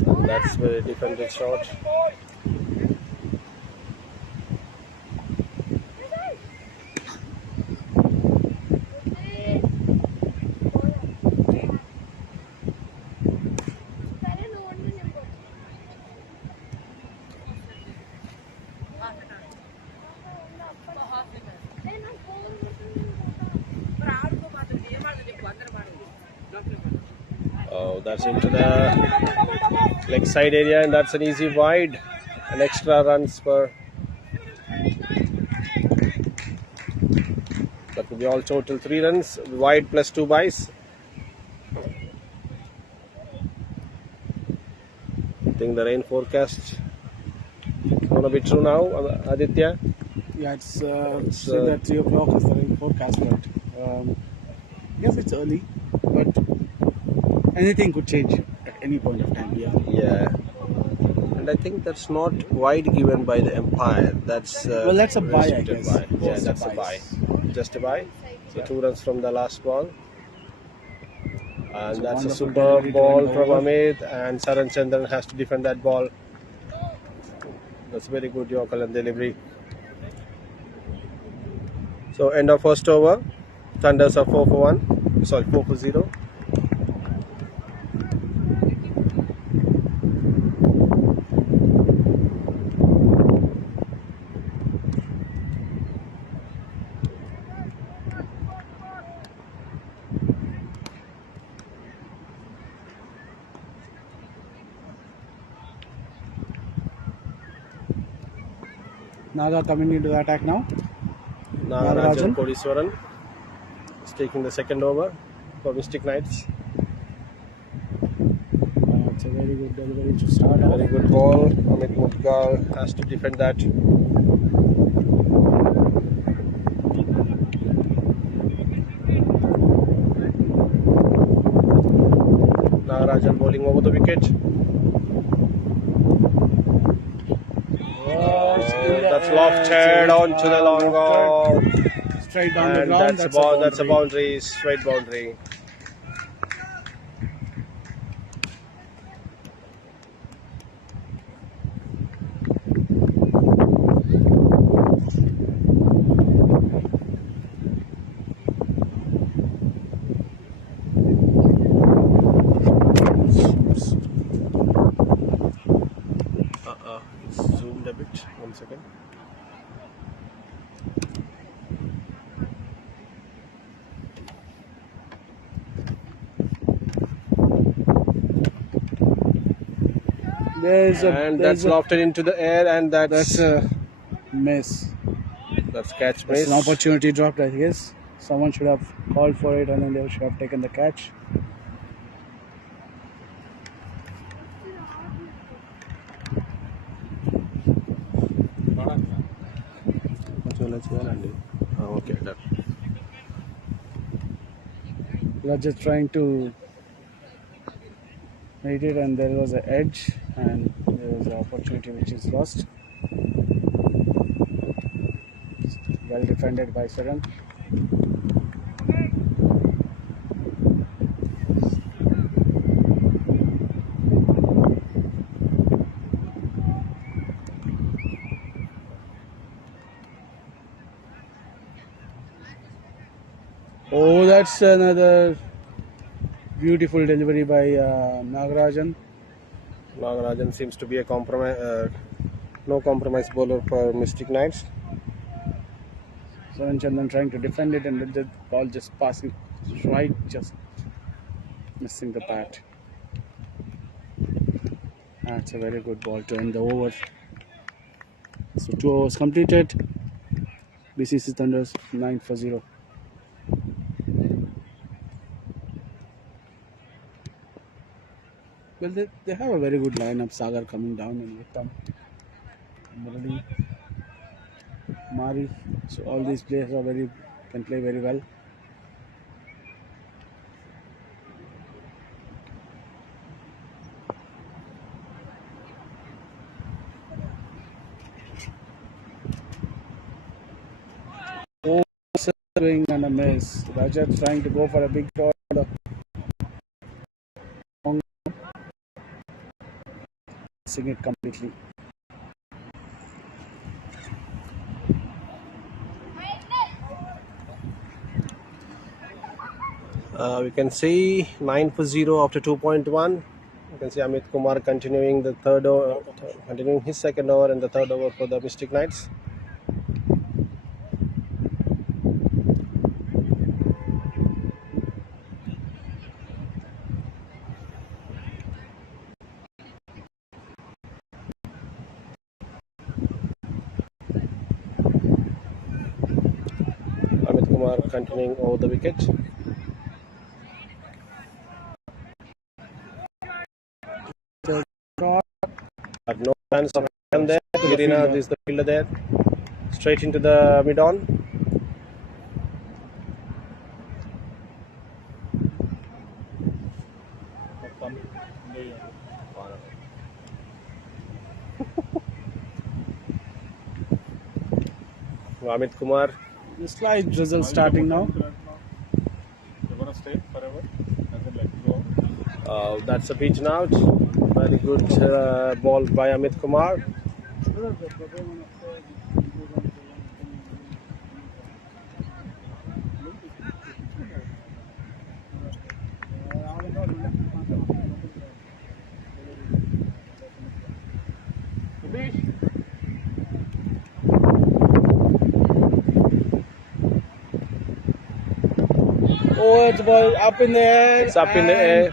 And that's very defended shot. Oh, that's into the leg side area, and that's an easy wide. An extra runs for. That would be all total 3 runs. Wide plus 2 byes. I think the rain forecast is going to be true now, Aditya. Yeah, it's said that 3 o'clock is the rain forecast, but yes, it's early, but anything could change at any point of time. Yeah. And I think that's not wide given by the umpire. That's well, that's a bye, I guess. Bye. Yeah, that's a bye. Just a bye. So 2 runs from the last ball. And that's a superb ball from Amit, and Saran Chandran has to defend that ball. That's very good Yorker and delivery. So end of first over. Thunders are 4 for 1. Sorry, 4 for 0. Naga coming into the attack now. Nagarajan Kodiswaran is taking the second over for Mystic Knights. It's a very good delivery to start. Very good ball. Amit Mudgal has to defend that. Nagarajan bowling over the wicket. That's lofted onto the long off. Straight down the And ground. that's a boundary, straight boundary. Zoomed a bit. 1 second. And that's lofted into the air, and That's a miss. that's catch It's miss. an opportunity dropped, I guess. Someone should have called for it and then they should have taken the catch. Okay, done. They're just trying to hit it, and there was an edge, and there was an opportunity which is lost. Well defended by Saran. Oh, that's another beautiful delivery by Nagarajan. Nagarajan seems to be a no compromise bowler for Mystic Knights. Saran Chandan trying to defend it, and the ball just passing right, just missing the bat. That's a very good ball to end the over. So 2 overs completed. BCC Thunders 9 for 0. Well, they have a very good lineup. Sagar coming down and Uttam, Murali, Mari. So all these players can play very well. Oh, swing and a miss. Rajat trying to go for a big shot. Missing it completely. We can see 9 for 0 after 2.1. You can see Amit Kumar continuing continuing his second over and the third over for the Mystic Knights. Amit Kumar continuing over the wicket. But no chance of him there. Irina is the fielder there. Straight into the mid-on. Amit Kumar. The slight drizzle starting now. You're gonna stay forever? Doesn't let you go. That's a beaten out. Very good ball by Amit Kumar. Oh, it's ball up in the air. It's up in the air.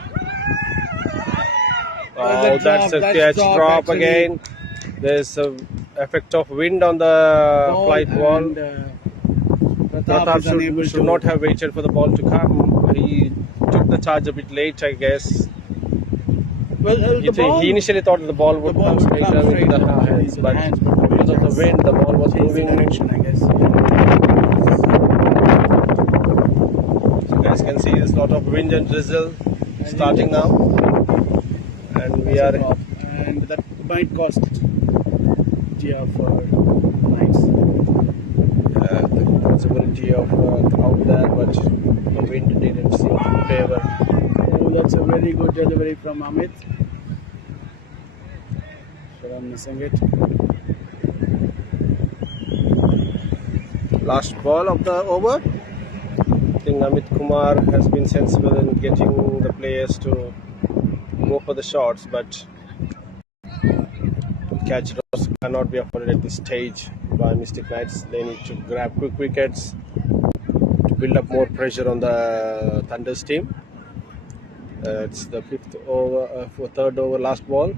Oh, that's a catch drop again. There's a effect of wind on the flight wall. Pratap should not have waited for the ball to come. He took the charge a bit late, I guess. Well, he initially thought the ball would come straight into the hands, but because of the wind, the ball was moving in direction, I guess. So you guys can see there's a lot of wind and drizzle starting now, and we are. And that might cost GR for Knights. The possibility of out there, but the wind didn't seem to favor. Oh, that's a very good delivery from Amit. But I'm missing it. Last ball of the over. I think Amit Kumar has been sensible in getting the players to go for the shots, but catch loss cannot be afforded at this stage by Mystic Knights. They need to grab quick wickets to build up more pressure on the Thunder's team. It's the fifth over, third over, last ball.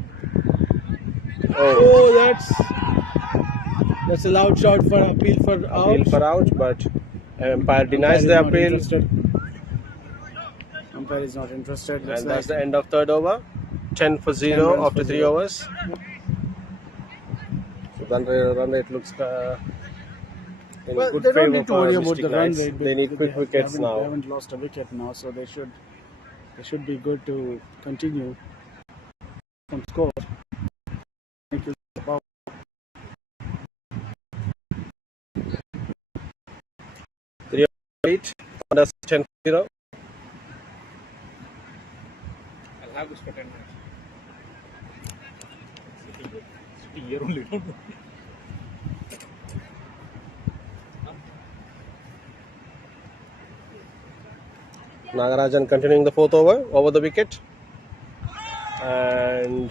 Oh, that's a loud shot for appeal for out. Appeal for out, but umpire denies the appeal. Umpire is not interested. And that's the end of third over. 10 for 0 after 3 overs. So run rate looks in Well, good they don't favor need to worry for about Mystic the run Knights. rate. They need quick wickets They now. haven't lost a wicket now, so they should be good to continue some score. Thank you. 3 8. That's 10 for 0. I'll have this for 10 minutes. Sitting here only, don't know. Nagarajan continuing the fourth over the wicket. And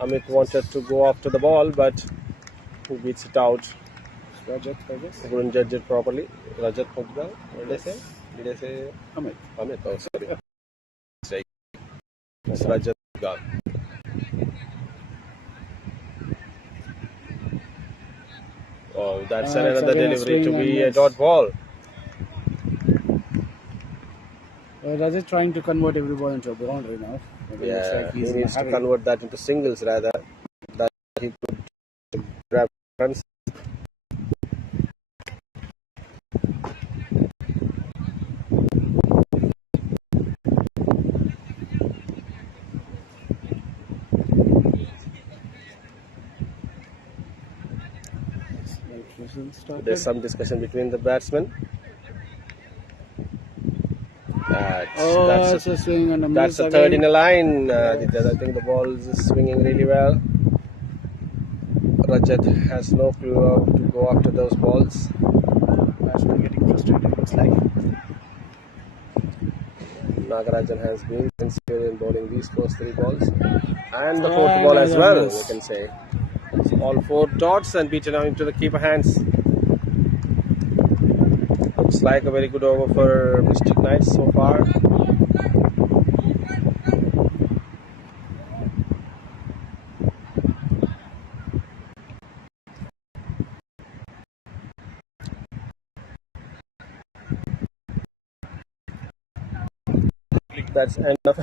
Amit wanted to go after the ball, but he beats it out. Rajat, I guess. Couldn't judge it properly. Rajat Mukdal. What did I say? Did I say Amit. Amit? Oh, sorry. It's Rajat Mukdal. Oh, that's another delivery to be a dot ball. Rajat trying to convert every ball into a boundary now. Yeah, he needs to convert that into singles rather. That he could grab runs. There's some discussion between the batsmen. That's a third in a line. I think the ball is swinging really well. Rajat has no clue how to go after those balls. Batsman getting frustrated, looks like. Nagarajan has been sincere in bowling these first 3 balls. And the fourth ball as well, we can say. So all 4 dots and beaten out into the keeper hands. Looks like a very good over for Mystic Knights so far. That's end of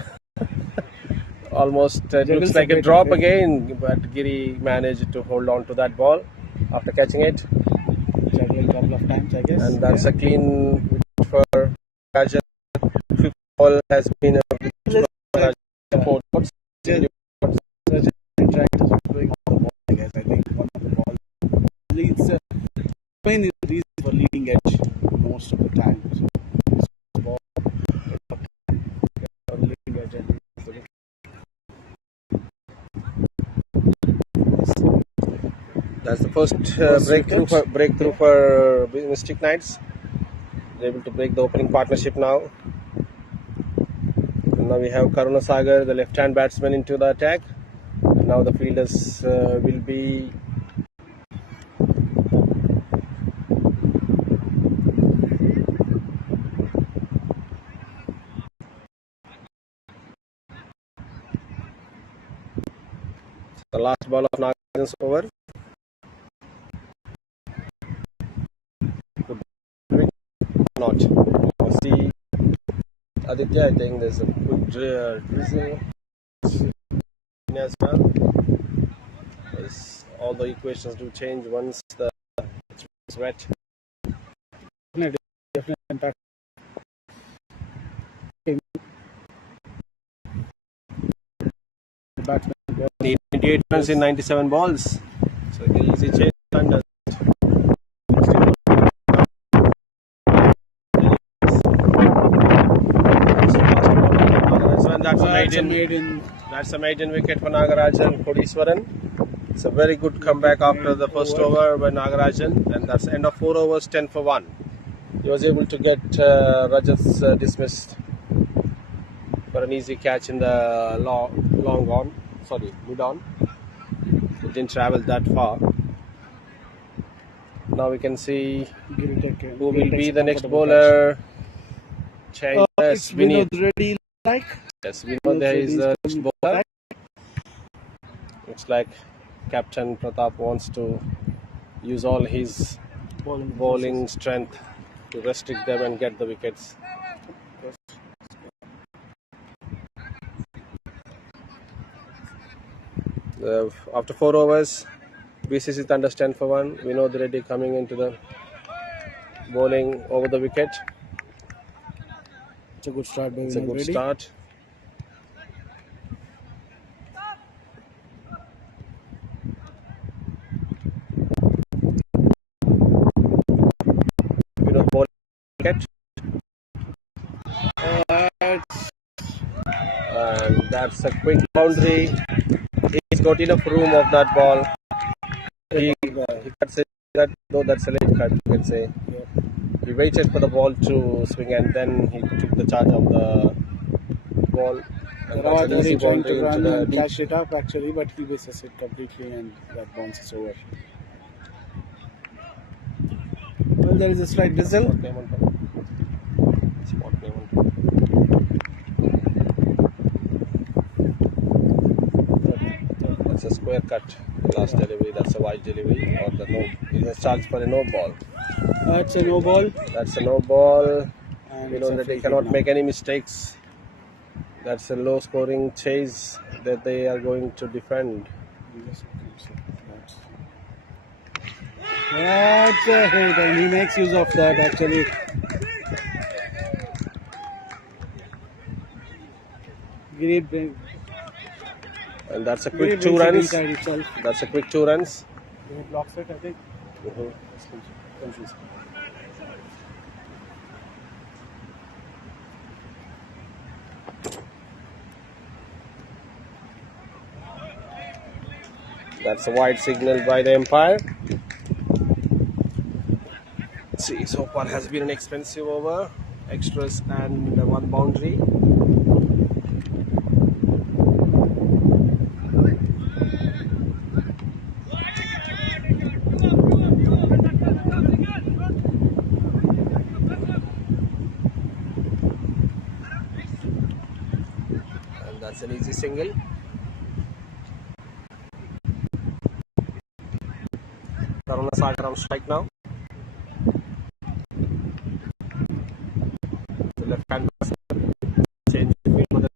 almost looks like a drop again, but Giri managed to hold on to that ball after catching it. Juggling a couple of times, I guess. And that's a clean wicket for Rajan. Fifth ball has been a wicket for Rajan. 4 dots. Trying to doing all the ball, I guess. I think one of the ball leads main reason for leading edge most of the time. So, ball, leading edge and that's the first breakthrough for Mystic Knights. They're able to break the opening partnership now. And now we have Karuna Sagar, the left-hand batsman, into the attack. And now the fielders will be the last ball of Nagarajan's over. Not. See, Aditya, I think there's a good drizzle as well. All the equations do change once it's wet. definitely impact. Batsman 88 runs in 97 balls. So easy change. That's a maiden wicket for Nagarajan Kodiswaran. It's a very good comeback after the first over by Nagarajan, and that's the end of 4 overs, 10 for 1. He was able to get Rajat's dismissed for an easy catch in the mid on. It didn't travel that far. Now we can see who will be the next bowler. It's Vinod Reddy, like? Yes, we know there is a next bowler. Looks like Captain Pratap wants to use all his bowling strength to restrict them and get the wickets. After 4 overs, BCC Thunders 10 for 1. Vinod Reddy coming into the bowling over the wicket. It's a good start by It's a Vinod good Reddy. start. Vinod bowling wicket. And that's a quick boundary. He's got enough room of that ball. He cuts it, though that's a late cut, you can say. He waited for the ball to swing and then he took the charge of the ball. And that's an easy trying boundary to into run the and deep. catch it up actually, but he misses it completely and that bounces over. Well, there is a slight drizzle. Spot name on top. That's a square cut. Last delivery, that's a wide delivery, or the no. He has charged for a no ball. That's a no ball. That's a no ball. And You know that they cannot make any mistakes. That's a low scoring chase that they are going to defend. That's a hit, and he makes use of that actually. Great bring. And that's a quick 2 runs. Itself. That's a quick 2 runs. He blocks it, I think. That's a wide signal by the umpire. See, so far has been an expensive over. Extras and 1 boundary. And that's an easy single. Karuna Sagar on strike now. The left hand change the field for the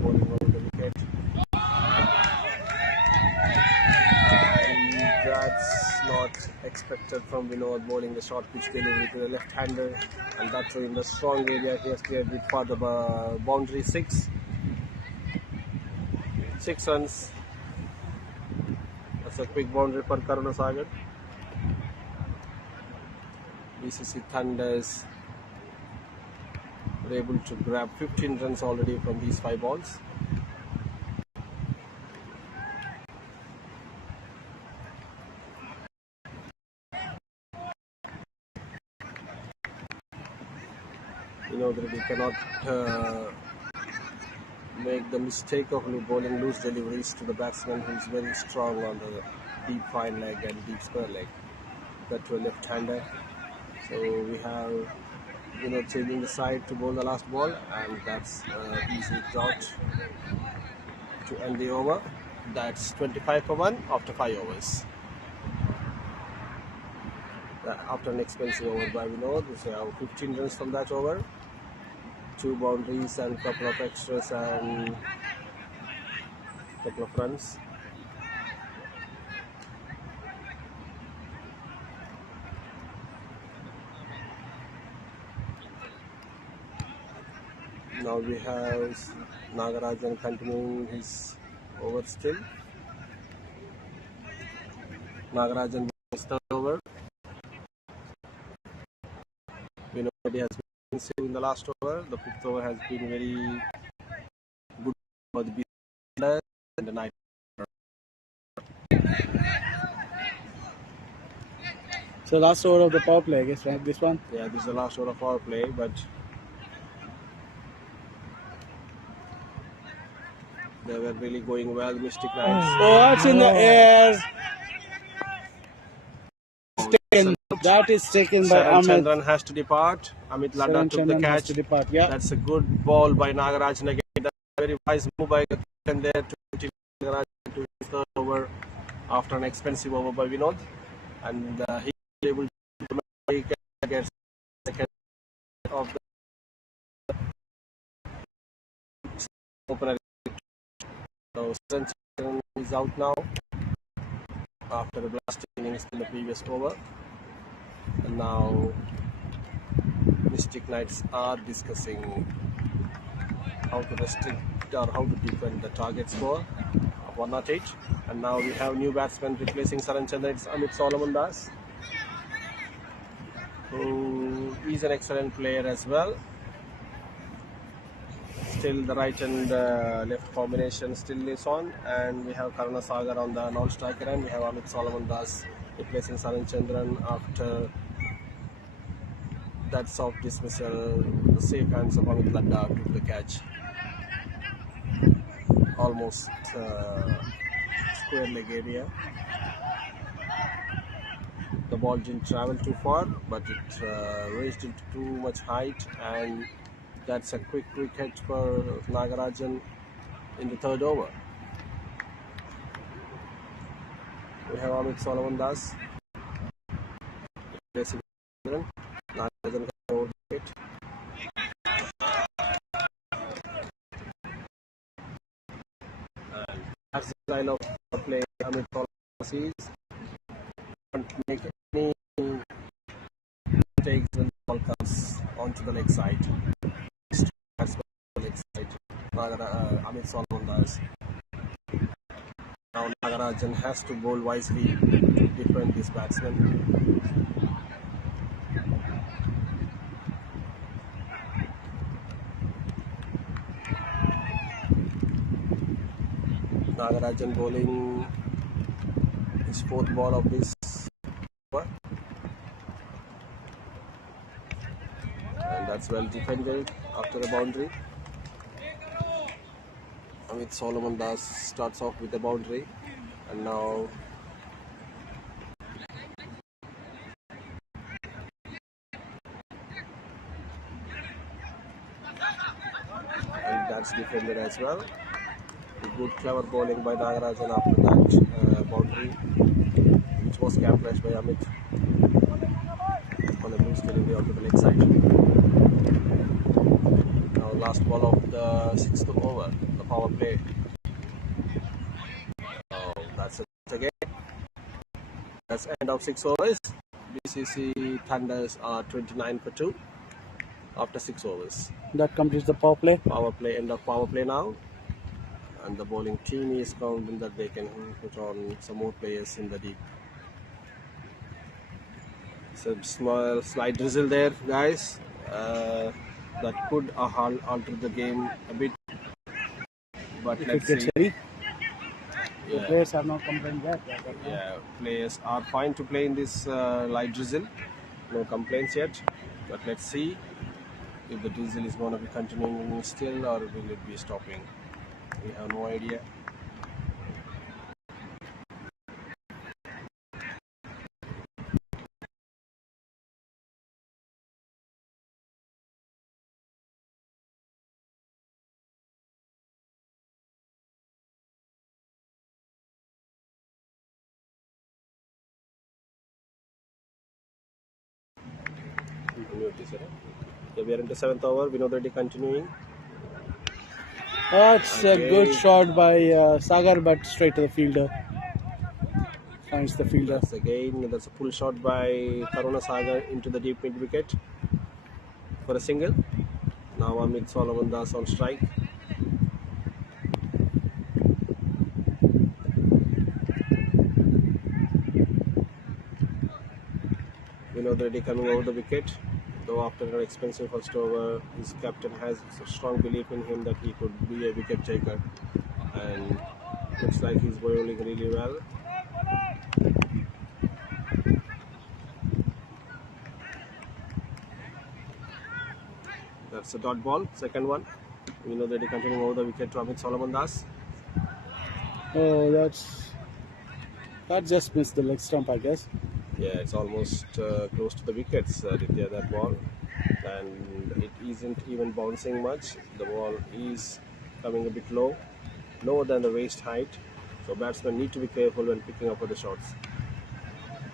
bowling over the wicket. And that's not expected from Vinod, bowling the short pitch delivery to the left hander, and that's in the strong area. He has cleared it for the boundary 6. 6 runs. That's a quick boundary for Karuna Sagar. BCC Thunders were able to grab 15 runs already from these 5 balls. You know that we cannot make the mistake of bowling loose deliveries to the batsman who is very strong on the deep fine leg and deep square leg. That to a left-hander. So we have changing the side to bowl the last ball, and that's easy dot to end the over. That's 25 for 1 after 5 overs. After an expensive over by Vinod, we have 15 runs from that over. 2 boundaries and couple of extras and couple of runs. Now we have Nagarajan continuing his over still. Nagarajan is third over. Vinod has been saved in the last over. The 5th over has been very good for the BCC and the 9th. So last over of the power play, I guess, right? This one? Yeah, this is the last over of power play, but they were really going well, Mystic Knights. Oh, it's in the air. taken. That is taken by Sharan Amit. Chandran has to depart. Amit Ladda Sharan took the Chandran has catch. to depart. Yeah. That's a good ball by Nagarajan again. That's a very wise move by captain there to continue Nagarajan to his third over after an expensive over by Vinod. And he was able to get second of the opener. So Sharan Chandran is out now after the blasting innings in the previous over. And now Mystic Knights are discussing how to restrict or how to defend the target score of 108. And now we have new batsman replacing Sharan Chandran. It's Amit Solomon Das, who is an excellent player as well. Still the right and left combination still is on, and we have Karuna Sagar on the non-striker end. We have Amit Solomon Das replacing Sharan Chandran after that soft dismissal. The safe hands of Amit Ladda took the catch. Almost square leg area. The ball didn't travel too far, but it raised into too much height, and that's a quick hit for Nagarajan in the third over. We have Amit Solomon Das replacing Nagarajan over the hit. That's the style of play Amit Solomon sees. Don't make any mistakes when the ball comes onto the leg side. That's the leg side. Amit Solomon does. Now Nagarajan has to bowl wisely to defend this batsman. Nagarajan bowling his fourth ball of this over. And that's well defended after a boundary. Amit Solomon Das starts off with a boundary, and now and that's defended as well. Good clever bowling by Nagarajan after that boundary, which was capitalized by Amit on a loose delivery onto the leg side. Now last ball of the sixth over, the power play. Oh, that's it again. That's end of 6 overs. BCC Thunders are 29 for 2 after 6 overs. That completes the power play. Power play, end of power play now. And the bowling team is confident that they can put on some more players in the deep. Some small slight drizzle there, guys. That could alter the game a bit. But If let's it gets see. heavy, the Yeah. players have not complained yet. Yeah, players are fine to play in this light drizzle. No complaints yet. But let's see if the drizzle is going to be continuing still, or will it be stopping. We have no idea. Yeah, we are into 7th over. Vinod Reddy continuing. That's a good shot by Sagar, but straight to the fielder. Finds the fielder. That's a pull shot by Karuna Sagar into the deep mid wicket for a single. Now Amit Solomon Das on strike. Vinod Reddy coming over the wicket. Though after an expensive first over, his captain has a strong belief in him that he could be a wicket taker, and looks like he's bowling really well. That's a dot ball, second one. We know that he continuing over the wicket to Amit Solomon Das. Oh, that just missed the leg stump, I guess. Yeah, it's almost close to the wickets, Aditya, that ball. And it isn't even bouncing much. The ball is coming a bit low, lower than the waist height. So batsmen need to be careful when picking up with the shots.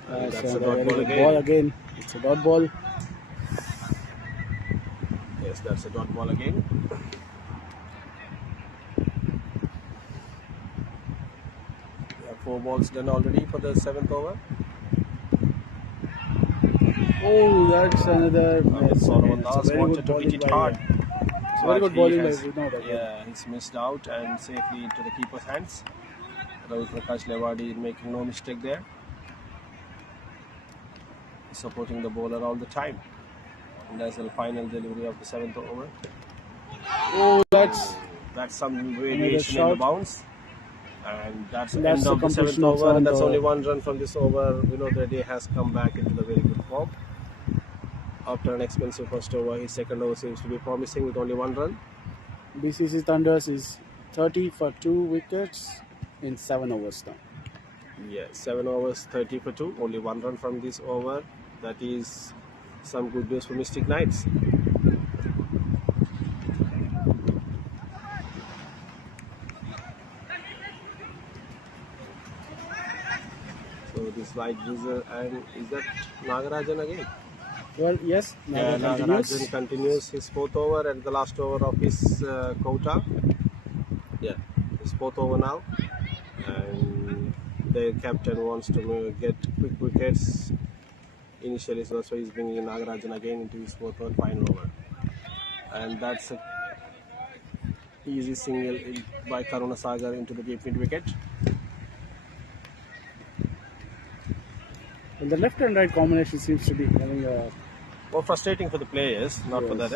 And that's a dot very ball good again. ball again. It's a dot ball. Yes, that's a dot ball again. We have 4 balls done already for the 7th over. Oh, that's another. Solomon It's a Das very wanted good to hit bowling it by, hard. It's a very But good he bowling by has- Vinod again. Yeah, he's missed out and safely into the keeper's hands. Ravi Prakash Lewadi making no mistake there. Supporting the bowler all the time. And that's the final delivery of the 7th over. Oh, that's some variation in the shot. bounce. And that's the That's end the of the 7th completion of over. And that's 7th only over. 1 run from this over. Vinod Reddy has come back into the very good form. After an expensive first over, his second over seems to be promising with only 1 run. BCC Thunders is 30 for 2 wickets in 7 overs now. Yeah, 7 overs, 30 for 2. Only 1 run from this over. That is some good news for Mystic Knights. So this wide user, and is that Nagarajan again? Well, yes, Yeah, continues. Nagarajan continues his 4th over and the last over of his quota. Yeah, his 4th over now. And the captain wants to get quick wickets initially, so he's bringing Nagarajan again into his 4th and final over. And that's a easy single by Karuna Sagar into the deep mid wicket. And the left and right combination seems to be having a. More frustrating for the players, not for the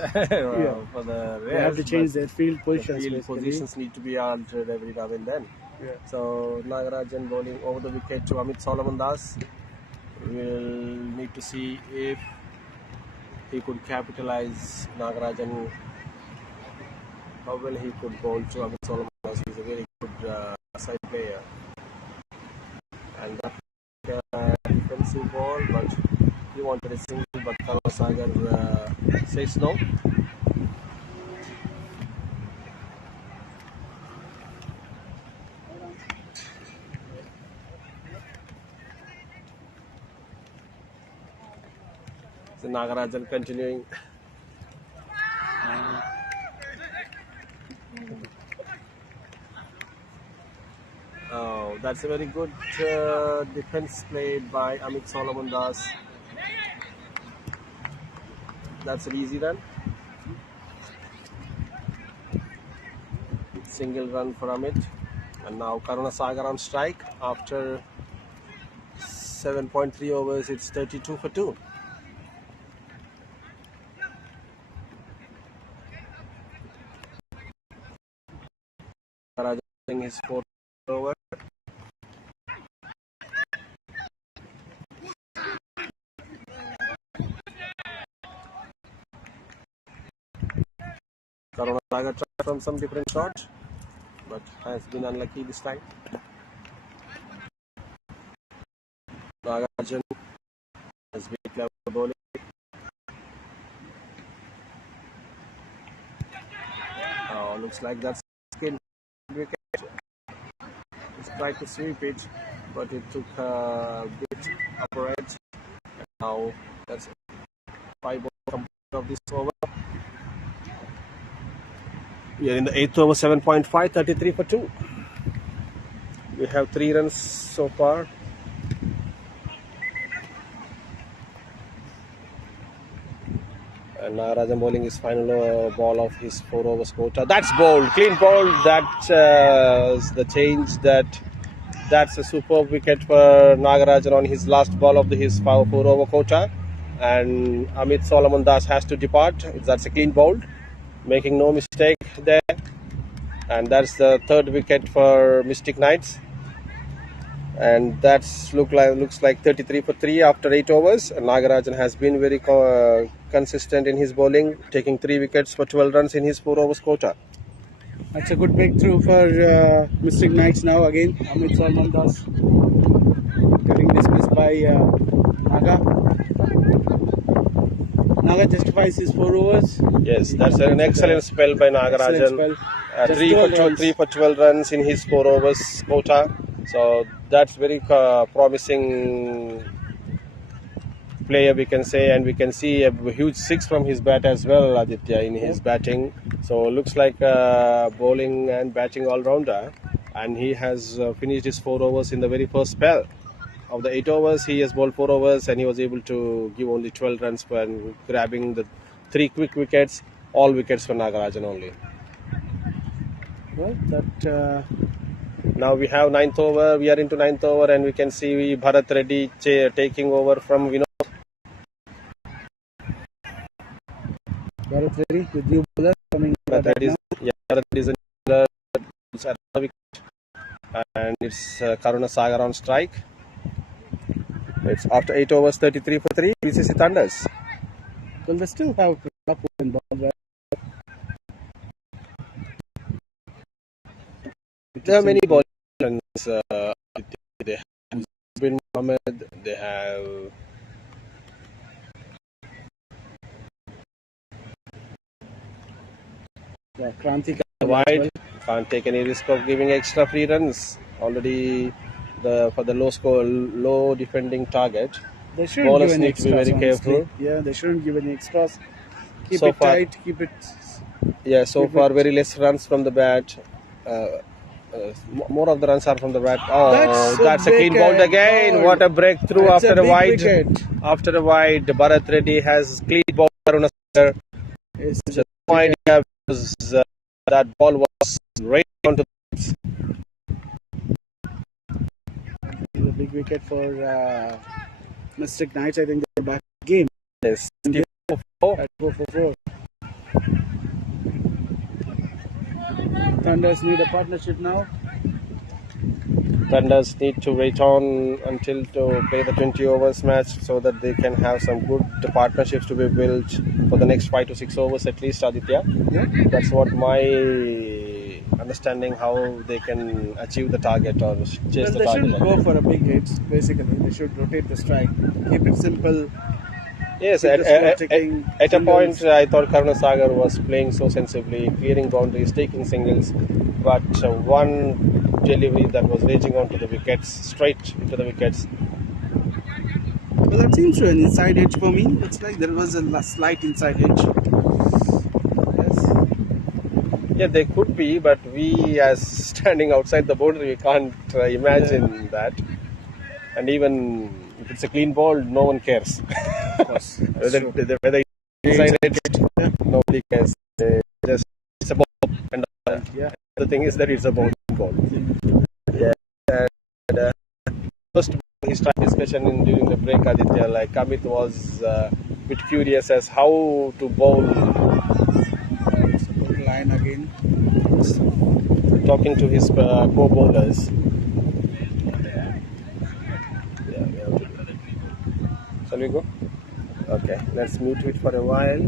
for the They have to rest, change but their field positions. the field basically. positions need to be altered every now and then. Yeah. So Nagarajan bowling over the wicket to Amit Solomon Das. We'll need to see if he could capitalize Nagarajan, how well he could bowl to Amit Solomon Das. He's a very good side player. And that defensive ball, but he wanted a single, but Karuna Sagar says no. So Nagarajan continuing. Oh, that's a very good defense played by Amit Solomon Das. That's an easy run. Single run for Amit. And now Karuna Sagar on strike. After 7.3 overs, it's 32 for 2. Nagarajan his 4th over. Karuna Sagar tried from some different shot, but has been unlucky this time. Nagarajan has been clever bowling. Oh, looks like that's skin wicket. He's tried to sweep it, but it took a bit upper edge. And now that's 5 balls of this over. We are in the 8th over, 7.5, 33 for 2. We have 3 runs so far. And Nagarajan bowling his final ball of his 4 overs quota. That's bowled, clean bowled. That's the change. That's a superb wicket for Nagarajan on his last ball of his 4 over quota. And Amit Solomon Das has to depart. That's a clean bowled, making no mistake there. And that's the 3rd wicket for Mystic Knights. And that's looks like 33 for 3 after 8 overs. And Nagarajan has been very consistent in his bowling, taking 3 wickets for 12 runs in his 4 overs quota. That's a good breakthrough for Mystic Knights now again. Amit Solomon Das getting dismissed by Naga justifies his 4 overs. Yes, that's an excellent spell by Nagarajan. Spell. 3 for 12 runs in his 4 overs quota. So that's very promising player, we can say, and we can see a huge 6 from his bat as well, Aditya, in his batting. So looks like a bowling and batting all-rounder, and he has finished his 4 overs in the very first spell. Of the 8 overs, he has bowled 4 overs, and he was able to give only 12 runs and grabbing the 3 quick wickets, all wickets for Nagarajan only. Well, that now we have 9th over. We are into 9th over, and we can see Bharat Reddy taking over from Vinod. Bharat Reddy with new bowler coming. Bharat Reddy is a bowler at the wicket, and it's Karuna Sagar on strike. It's after 8 overs, 33 for 3. BCC Thunders. Well, they still have up and ball, right? There are many bowlers. They have Bin Mohammed. They have Kranti wide. Can't take any risk of giving extra free runs. Already for the low defending target. They shouldn't Bowlers give any need to be extras, very careful. honestly. Yeah, they shouldn't give any extras. Keep So it far- tight. Keep it. Yeah, so far very less runs from the bat. More of the runs are from the bat. Oh, that's a clean ball again. What a breakthrough That's after a a big wide. wicket. After a wide, Bharat Reddy has clean ball. It's So no idea was, that ball was right onto a big wicket for Mystic Knights. I think they're back game. this. At 4 for 4. Thunders need a partnership now. Thunders need to wait on until to play the 20 overs match so that they can have some good partnerships to be built for the next 5 to 6 overs at least, Aditya. Yeah. That's what my understanding how they can achieve the target or chase Well, the they target. shouldn't go for a big hit. Basically, they should rotate the strike. Keep it simple. Yes, Keep the score ticking, at a point singles. I thought Karuna Sagar was playing so sensibly, clearing boundaries, taking singles, but one delivery that was raging onto the wickets, straight into the wickets. Well, that seems to be an inside edge for me. Looks like there was a slight inside edge. Yes. Yeah, they could be, but we as standing outside the boundary, we can't imagine that. And even if it's a clean ball, no one cares. Of course. whether it's inside edge, nobody cares. Just it's a ball, and Yeah. the thing is that it's a ball. Yeah. And, first he started discussion during the break, Aditya. Like Amit was a bit curious as how to bowl. Line again. Talking to his co-bowlers. Yeah, we have to do that. Shall we go? Okay, let's mute it for a while.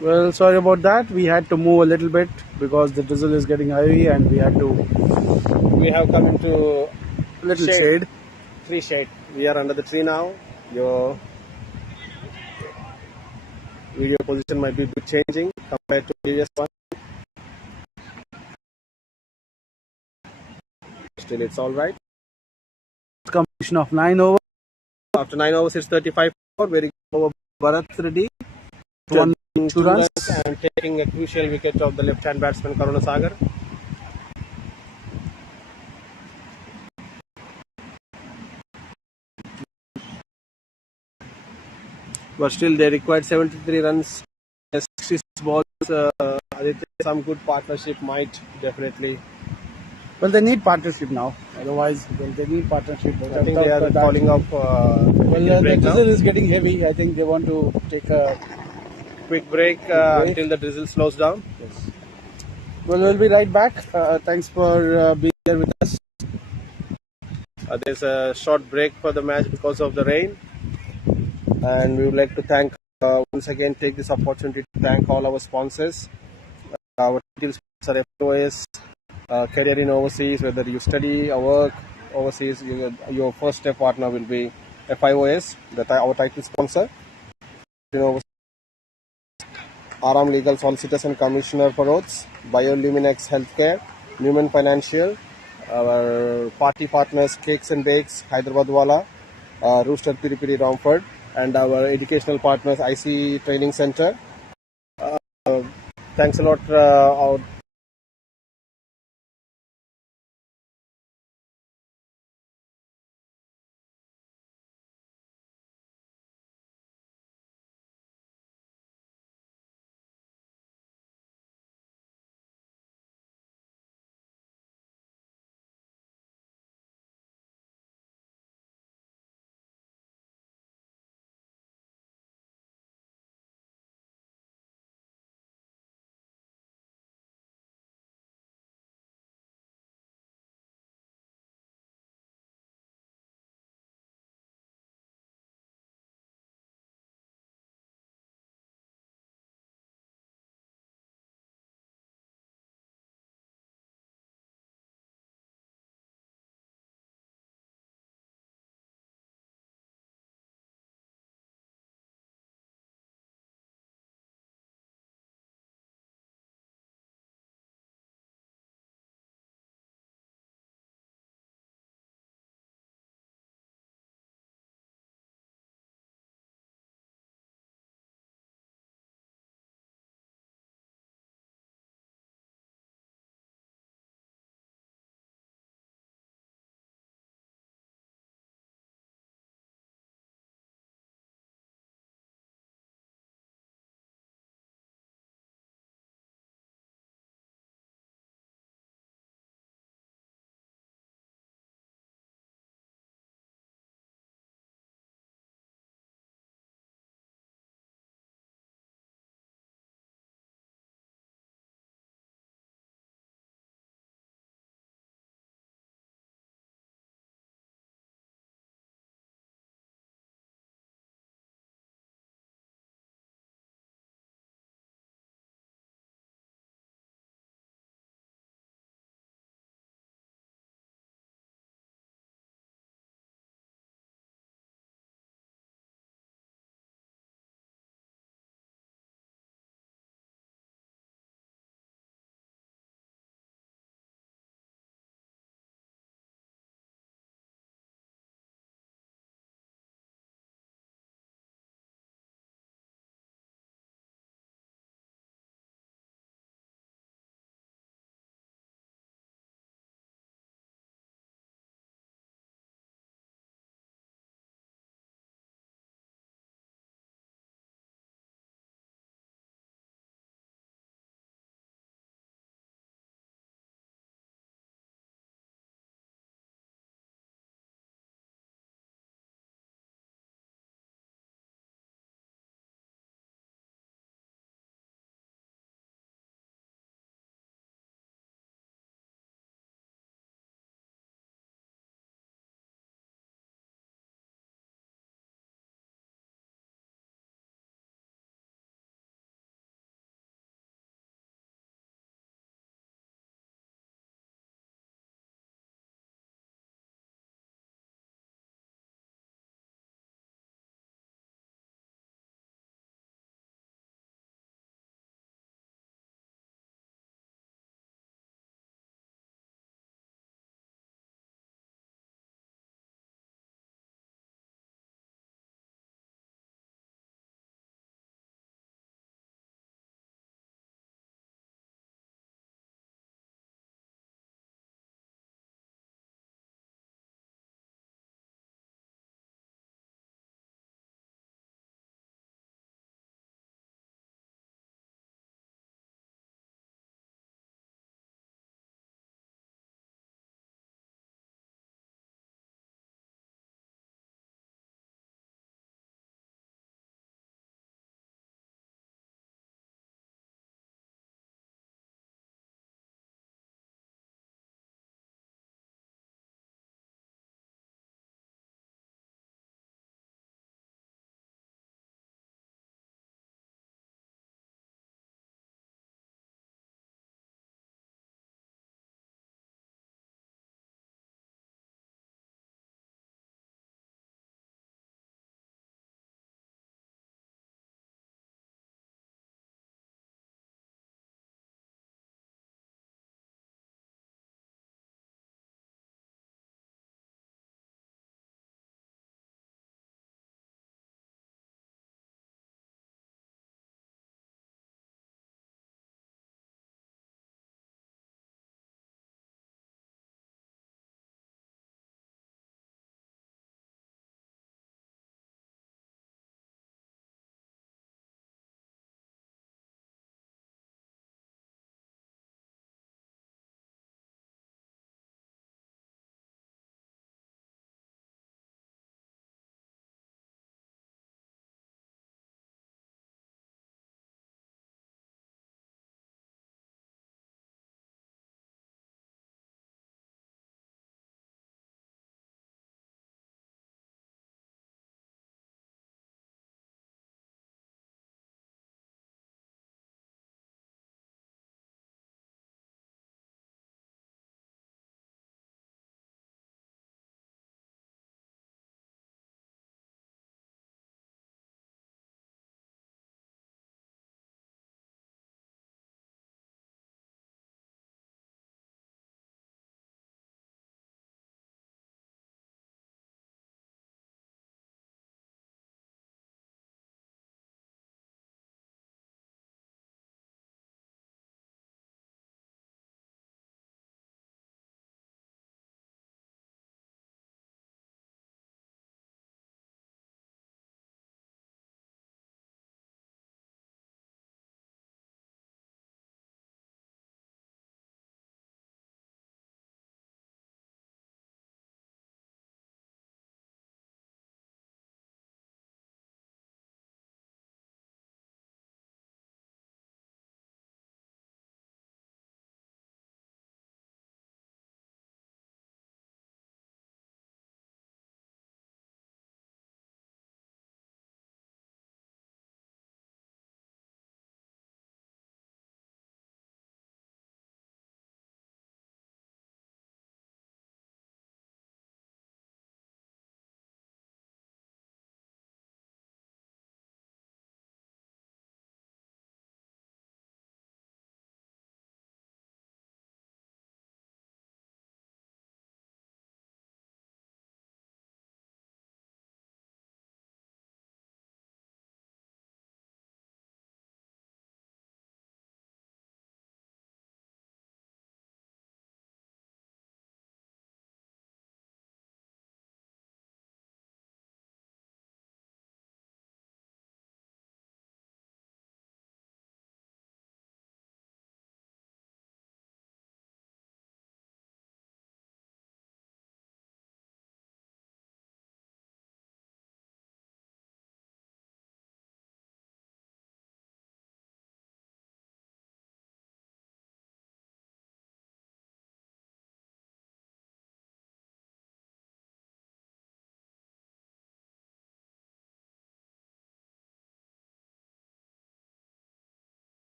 Well, sorry about that. We had to move a little bit because the drizzle is getting heavy and we had to We have come into little shade. tree shade. We are under the tree now. Your video position might be a bit changing compared to previous one. Still, it's all right. Come of 9 overs. After 9 overs, it's 35 for very good over Bharat Reddy. One, two runs. And taking a crucial wicket of the left-hand batsman Karuna Sagar. But still, they required 73 runs. 66 balls. Some good partnership might definitely. Well, they need partnership now. Otherwise, they need partnership. I think they are calling up. Well, the drizzle is getting heavy. I think they want to take a quick break until the drizzle slows down. Yes. Well, we'll be right back. Thanks for being there with us. There's a short break for the match because of the rain, and we would like to thank once again take this opportunity to thank all our sponsors. Our title sponsor FIOS, career in overseas, whether you study or work overseas, your first step partner will be FIOS, our title sponsor. Aram Legal Solicitors and Commissioner for Oaths, Bioluminex Healthcare, Newman Financial, our party partners Cakes and Bakes, Hyderabad Wala, Rooster Piri Piri Romford, and our educational partners IC Training Center. Thanks a lot.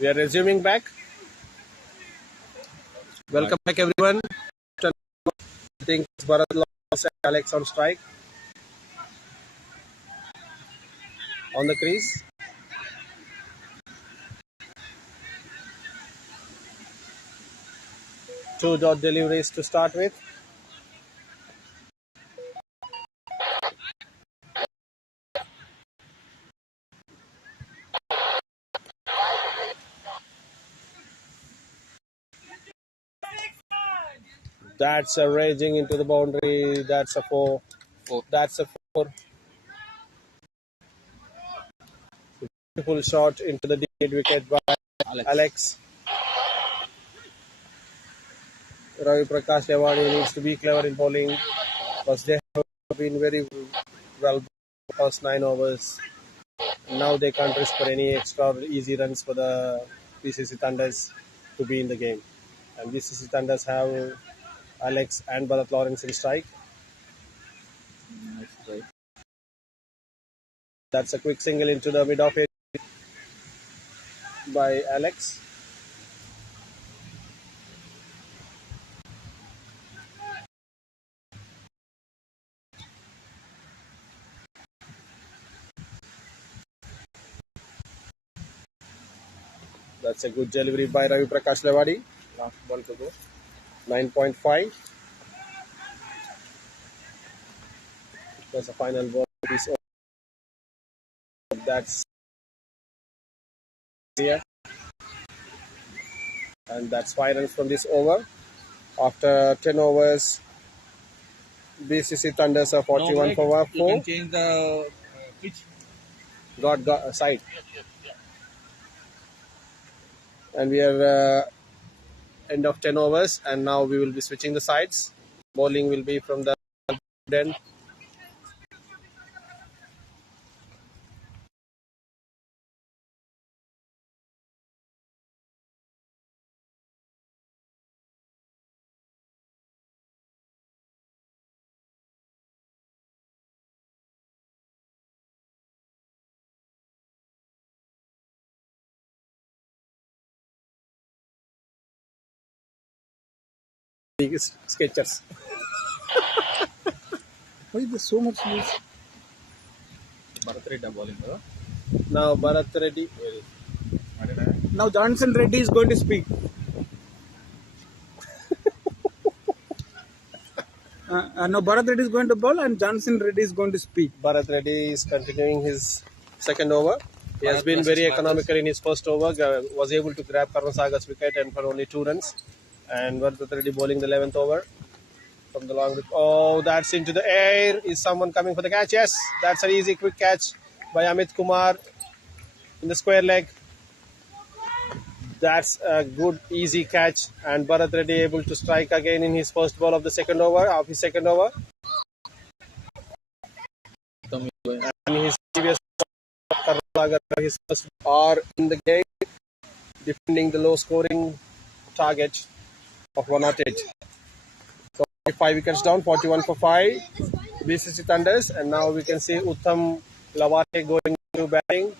We are resuming back. Welcome back, everyone. I think it's Bharat lost Alex on strike on the crease. Two dot deliveries to start with. That's a raging into the boundary. That's a four. That's a four. Beautiful shot into the dead wicket by Alex. Ravi Prakash Lewani needs to be clever in bowling because they have been very well the first 9 overs. Now they can't risk for any extra easy runs for the BCC Thunders to be in the game. And BCC Thunders have Alex and Bharat Lawrence in strike. That's a quick single into the mid-off area by Alex. That's a good delivery by Ravi Prakash Lewani. Last ball to go. 9.5. That's a final ball. That's here. And that's 5 runs from this over. After 10 overs, BCC Thunders are 41 for 4. You can change the pitch. Got side. And we are end of 10 overs, and now we will be switching the sides. Bowling will be from the end. Sketchers. Why is there so much news? Now Bharat Reddy. Now Johnson Reddy is going to speak. No, Bharat Reddy is going to bowl and Johnson Reddy is going to speak. Bharat Reddy is continuing his second over. He has been very economical in his first over. Was able to grab Karnasagar's wicket and for only 2 runs. And Bharat Reddy bowling the 11th over from the long. Oh, that's into the air. Is someone coming for the catch? Yes, that's an easy, quick catch by Amit Kumar in the square leg. That's a good, easy catch. And Bharat Reddy able to strike again in his first ball of the second over. And his previous Karnasagar, his first are in the game, defending the low scoring target of 108. So 5 wickets down, 41 for 5, BCC Thunders, and now we can see Uttam Lavate going to batting,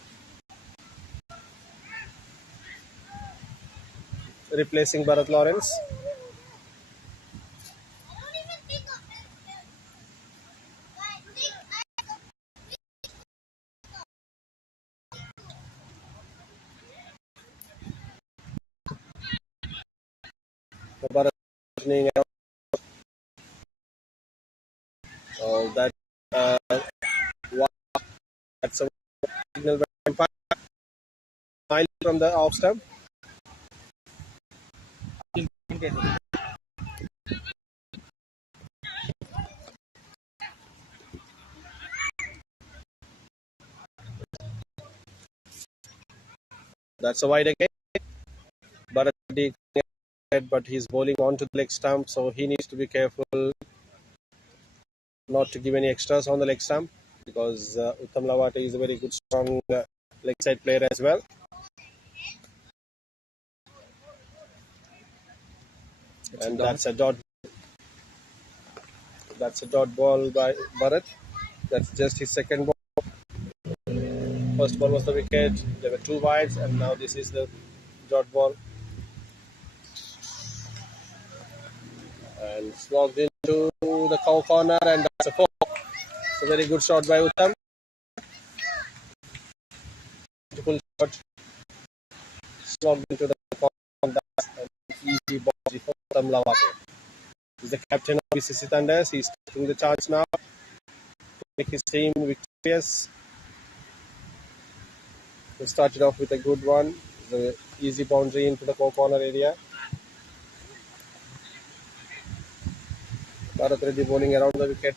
replacing Bharat Lawrence. So Bharat turning around. Oh, that that's a signal from the off stump. That's a wide again. Bharat Reddy, but he's bowling onto the leg stump, so he needs to be careful not to give any extras on the leg stump because Uttam Lavate is a very good, strong leg side player as well. And that's a dot. That's a dot ball by Bharat. That's just his second ball. First ball was the wicket. There were 2 wides, and now this is the dot ball. And slogged into the cow corner, and that's a four. It's a very good shot by Uttam. Beautiful shot. Slogged into the corner. That's an easy ball for Uttam Lawate. He's the captain of BCC Thunders. He's taking the charge now to make his team victorious. He started off with a good one. The easy boundary into the corner area. Bharat Reddy bowling around the wicket.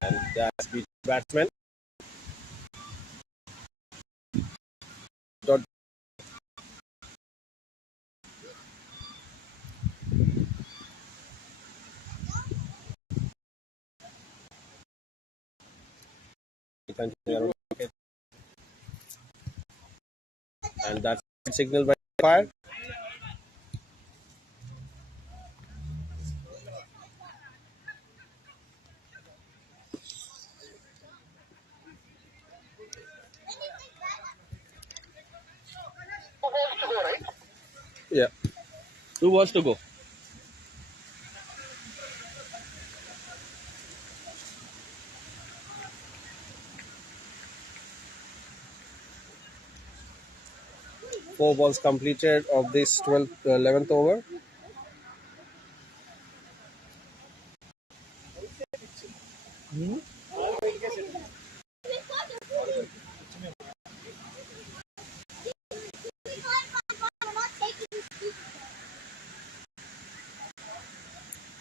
And that's beat batsman. Dot. Around the wicket. And that's signal by fire. Yeah. 2 balls to go. Four balls completed of this 11th over.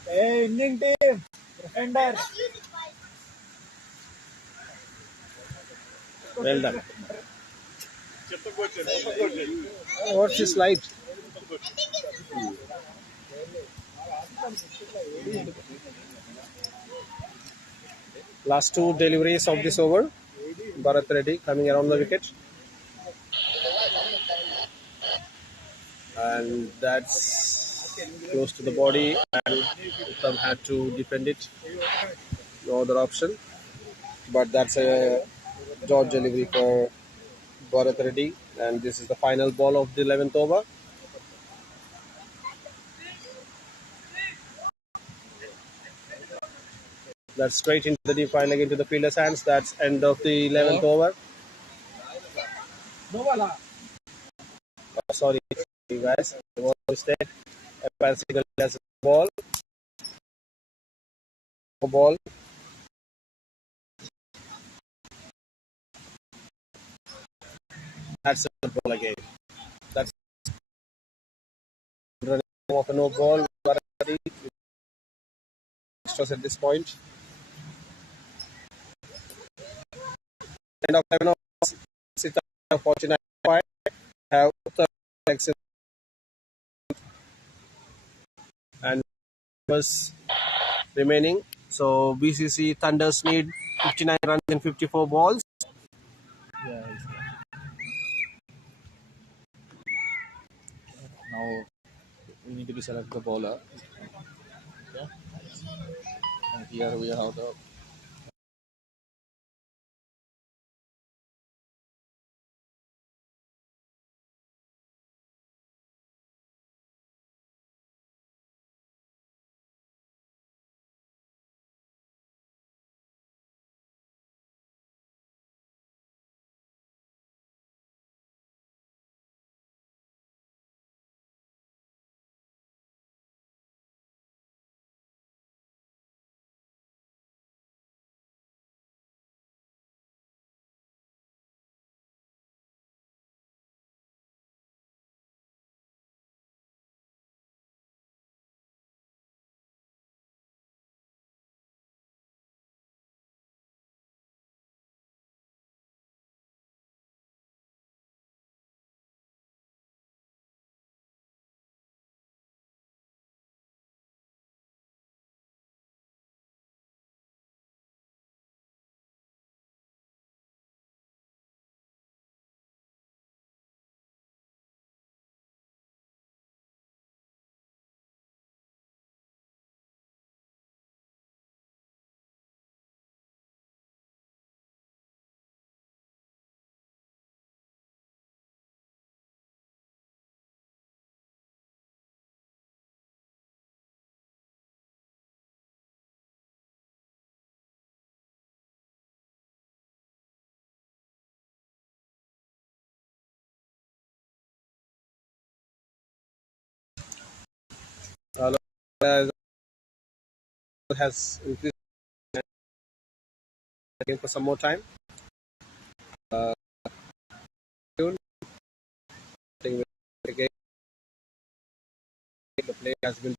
Hey, Indian team, defenders. Well done. What's this light? Last two deliveries of this over. Bharat Reddy coming around the wicket. And that's close to the body, and Uttam had to defend it. No other option. But that's a dodge delivery for Bharat Reddy. And this is the final ball of the 11th over. That's straight into the deep line again to the fielder's hands. That's end of the 11th over. Sorry, you guys. It was a mistake. Empire signal as a ball. Ball. That's a ball again. That's running of a no ball. Extras at this point. End of 11 overs. 49 have and was remaining. So BCC Thunders need 59 runs in 54 balls. Yeah. Now we need to be select the bowler. Yeah. And here we have the Uh, has increased again for some more time. Uh, Soon, I think again the play has been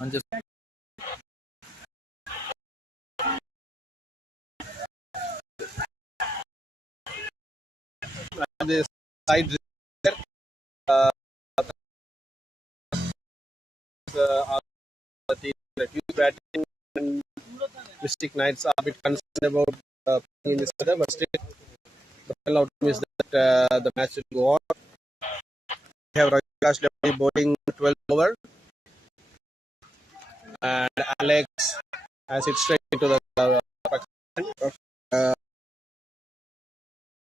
And just this side uh, are the team refuse batting and Mystic Knights are a bit concerned about playing in this weather, but still the final outcome is that the match will go on. We have Ravikas Levy bowling 12 over and Alex has it straight into the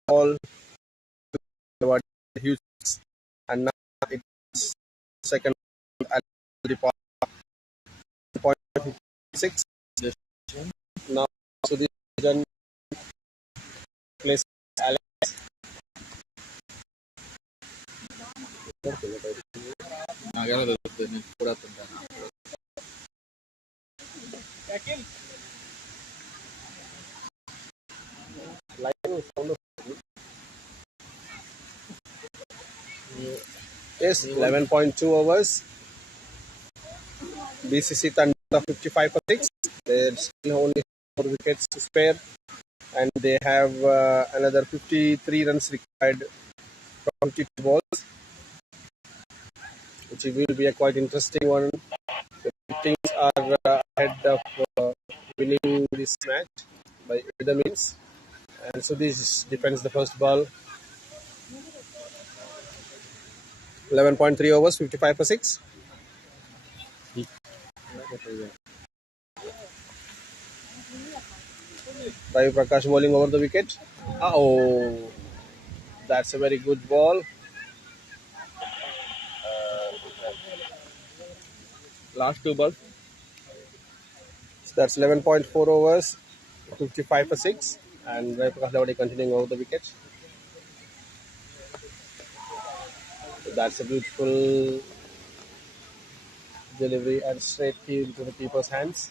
ball toward Hughes and now it's second point 6. Now so this place Alex yes 11.2 overs. BCC Thunder 55 for 6. There's still only 4 wickets to spare, and they have another 53 runs required from 52 balls, which will be a quite interesting one. The teams are ahead of winning this match by either means. And so this defends the first ball. 11.3 overs, 55 for 6. Ravi Prakash bowling over the wicket. Oh, that's a very good ball. Last 2 balls. So that's 11.4 overs, 55 for 6. And Ravi Prakash already continuing over the wicket. So that's a beautiful delivery and straight key into the keeper's hands.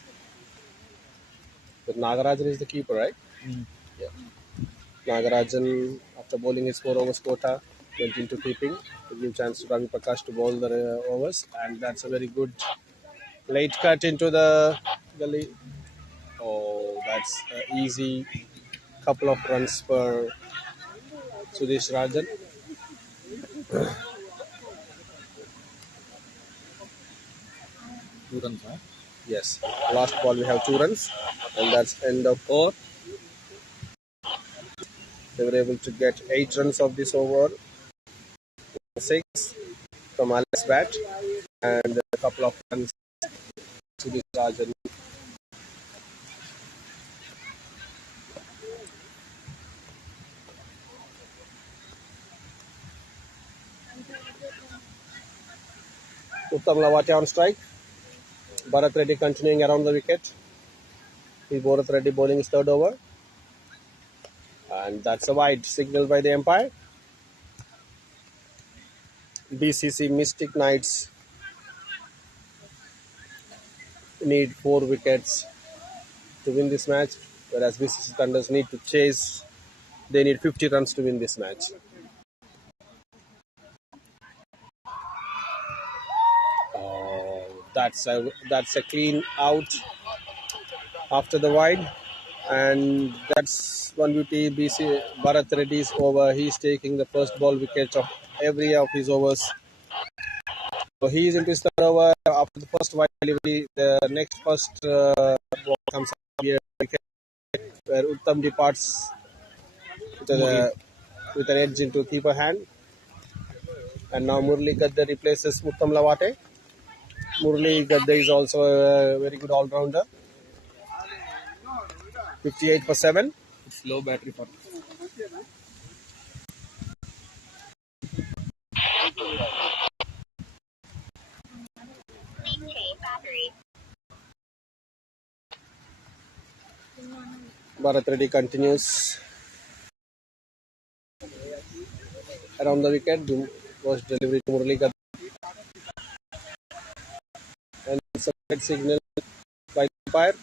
But Nagarajan is the keeper, right? Yeah. Nagarajan, after bowling his 4 overs quota, went into keeping to give chance to Ravi Prakash to bowl the overs. And that's a very good late cut into the gully. Oh, that's an easy couple of runs for Sudesh Rajan. Yes, last ball we have 2 runs, and that's end of over. They were able to get 8 runs of this over, 6 from Alex bat, and a couple of runs to this Rajan. Uttam Lawate on strike. Bharat Reddy continuing around the wicket. Bharat Reddy bowling his 3rd over. And that's a wide signal by the umpire. BCC Mystic Knights need 4 wickets to win this match, whereas BCC Thunders need to chase. They need 50 runs to win this match. Oh, that's a clean out after the wide, and that's one beauty. BC Bharat Reddy's over. He's taking the first ball wicket of every of his overs. So he is into his 3rd over. After the first wide delivery, the next first ball comes up here wicket, where Uttam departs with an edge into keeper hand. And now Murli Gadde replaces Uttam Lawate. Murli Gadde is also a very good all-rounder. 58 for 7. it's low battery for Bharat Reddy continues around the wicket. Was delivery to Murli Gadde. And it's a red signal by the umpire.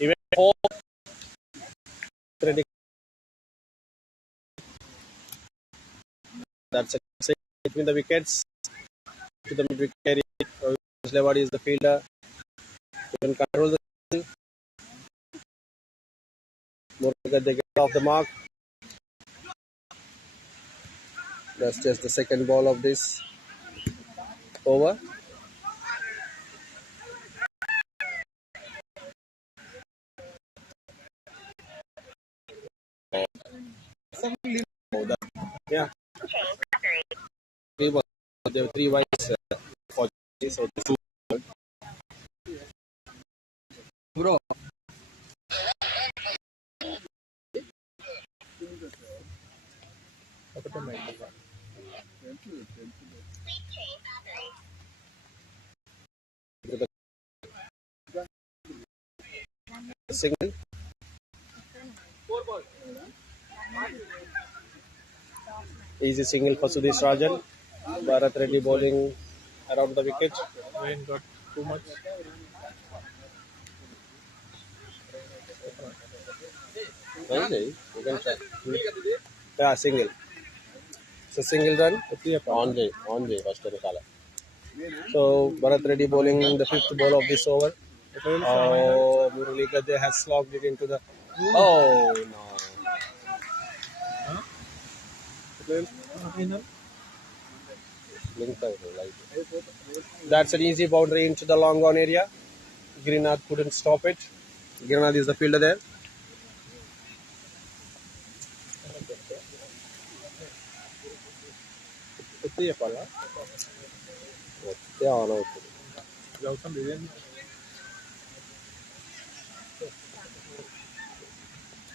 Even hope Ready. That's a save between the wickets. To the mid wicket, Lewadi is the fielder. You can control the Murali, they get off the mark. That's just the second ball of this over. Yeah. There were 3 wides for so 2. Bro, Single. Easy single for Sudhir Rajan. Bharat Reddy bowling around the wicket. Rain got too much. Okay, you can try. Yeah, single. It's a single run. On the first of the color. So Bharat Reddy bowling the 5th ball of this over. Oh, Murali Gadde has slogged it into the. Oh no! That's an easy boundary into the long on area. Girinath couldn't stop it. Girinath is the fielder there.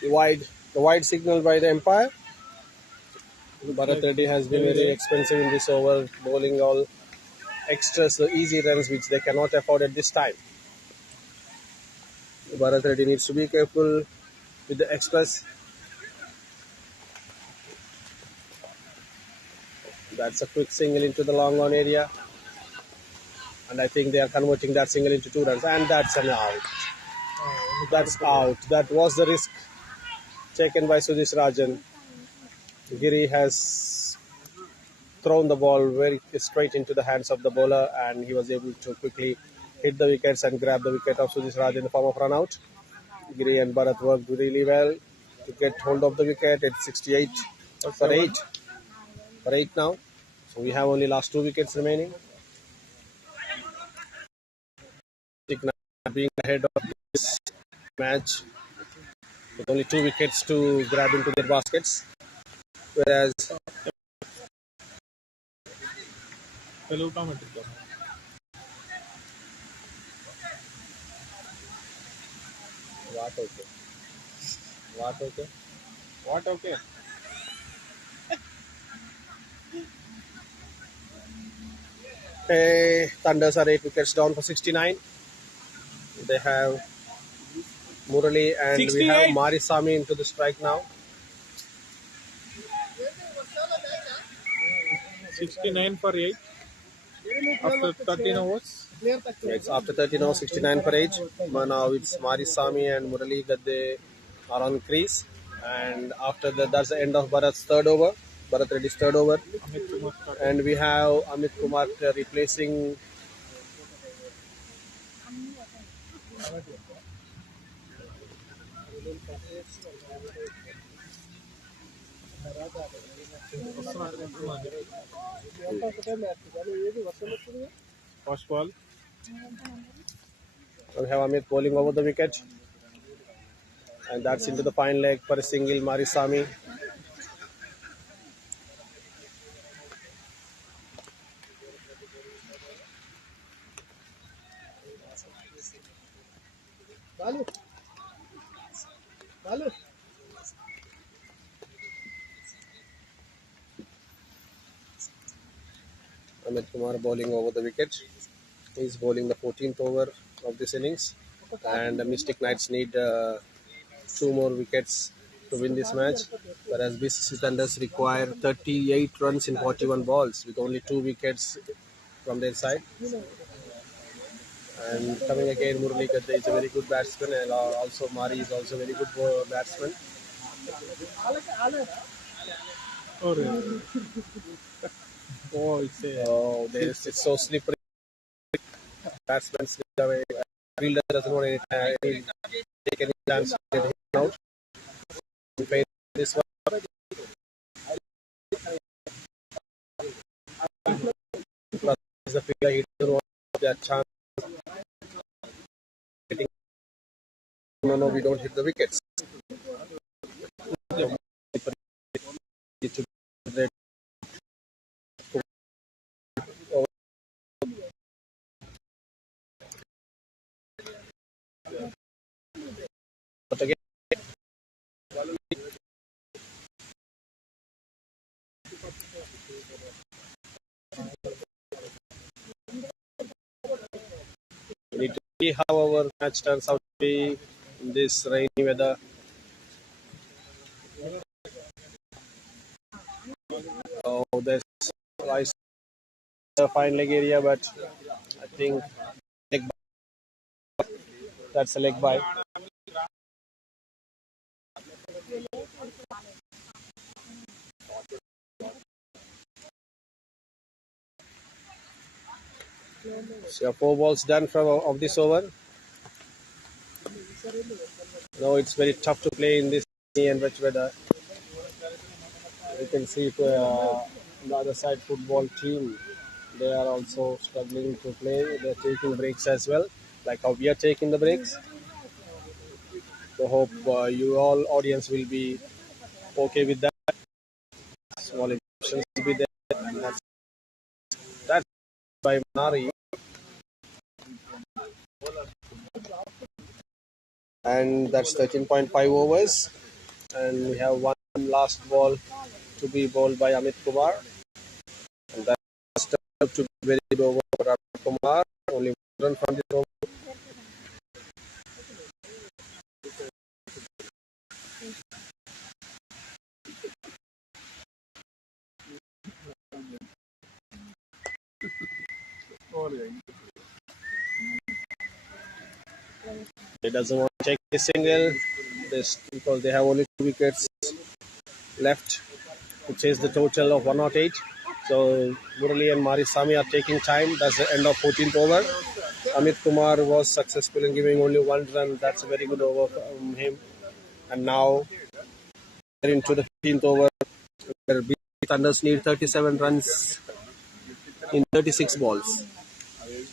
The wide signal by the umpire. Bharat Reddy has been very expensive in this over, bowling all extras, so easy runs which they cannot afford at this time. Bharat Reddy needs to be careful with the extras. That's a quick single into the long on area. And I think they are converting that single into 2 runs. And that's an out. That's out. That was the risk taken by Sudhir Rajan. Giri has thrown the ball very straight into the hands of the bowler, and he was able to quickly hit the wickets and grab the wicket of Sudhir Rajan in the form of run out. Giri and Bharat worked really well to get hold of the wicket. It's 68 for 8. For 8 now. So we have only last 2 wickets remaining. Being ahead of this match with only 2 wickets to grab into their baskets. Whereas What okay? Thunders are 8 wickets down for 69. They have Murali and 68. We have Marisamy into the strike now. 69 for 8 after 13 overs. It's after 13 overs, 69 for 8. Now it's Marisamy and Murali that they are on crease. And after that, that's the end of Bharat's 3rd over. Bharat Reddy's 3rd over. And we have Amit Kumar replacing First ball. we have Amit bowling over the wicket. And that's into the fine leg for a single Marisamy. Amit Kumar bowling over the wicket. He's bowling the 14th over of this innings. And the Mystic Knights need 2 more wickets to win this match. Whereas BCC Thunders require 38 runs in 41 balls with only 2 wickets from their side. And coming again, Murali Gadde is a very good batsman, and also Mari is also a very good batsman. It's so slippery. Batsman slipped away. Fielder doesn't want take any chance to get him out. He played this one. Plus, the fielder, he doesn't want that chance. No, we don't hit the wickets. But again, we need to see how our match turns out to be in this rainy weather. Oh, there's ice the fine leg area, but I think leg that's a leg bye. So 4 balls done from of this over. Now it's very tough to play in this rainy and wet weather. You can see the other side football team, they are also struggling to play. They're taking breaks as well, like how we are taking the breaks. So hope you all audience will be okay with that. Small interruptions will be there, and that's by Manari. And that's 13.5 overs. And we have one last ball to be bowled by Amit Kumar. And that's to be very good over for Amit Kumar. Only one run from this over. He doesn't want to take a single because they have only 2 wickets left to chase the total of 108. So Murali and Marisamy are taking time. That's the end of 14th over. Amit Kumar was successful in giving only 1 run. That's a very good over from him. And now we're into the 15th over. Where BC Thunders need 37 runs in 36 balls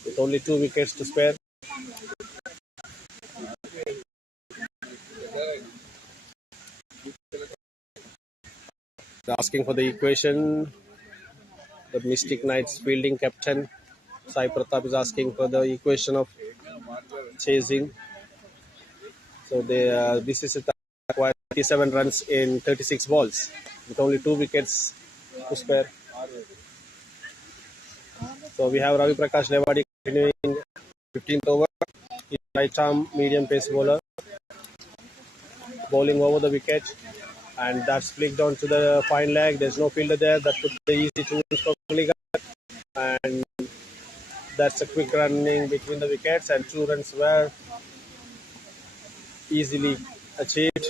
with only 2 wickets to spare. They're asking for the equation. The Mystic Knights fielding captain Sai Pratap is asking for the equation of chasing. So this is acquired 37 runs in 36 balls with only 2 wickets to spare. So we have Ravi Prakash Lewadi continuing 15th over. He's right arm medium pace bowler bowling over the wicket, and that's flicked onto the fine leg. There's no fielder there. That could be easy to win for Liga. And that's a quick running between the wickets, and 2 runs were easily achieved.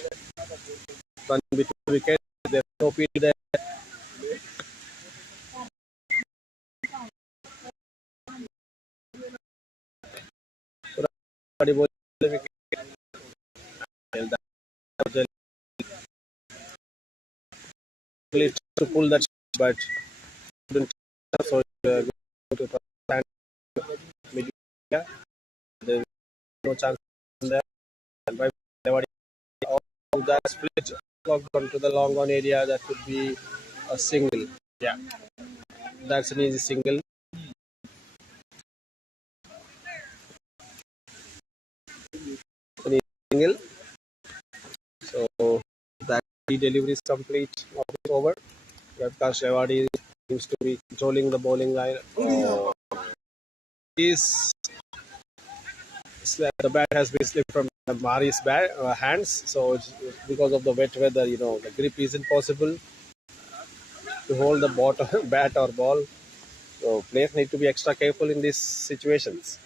Running between the wickets, there's no field there. To pull that, but couldn't. So going to stand media. There's no chance there. And by all that split onto the long on area, that could be a single. Yeah, that's an easy single. An easy single. So that delivery is complete. Over. Prakash Lewadi seems to be controlling the bowling line. The bat has been slipped from Mari's hands, so it's because of the wet weather, the grip isn't possible to hold the bat or ball. So players need to be extra careful in these situations.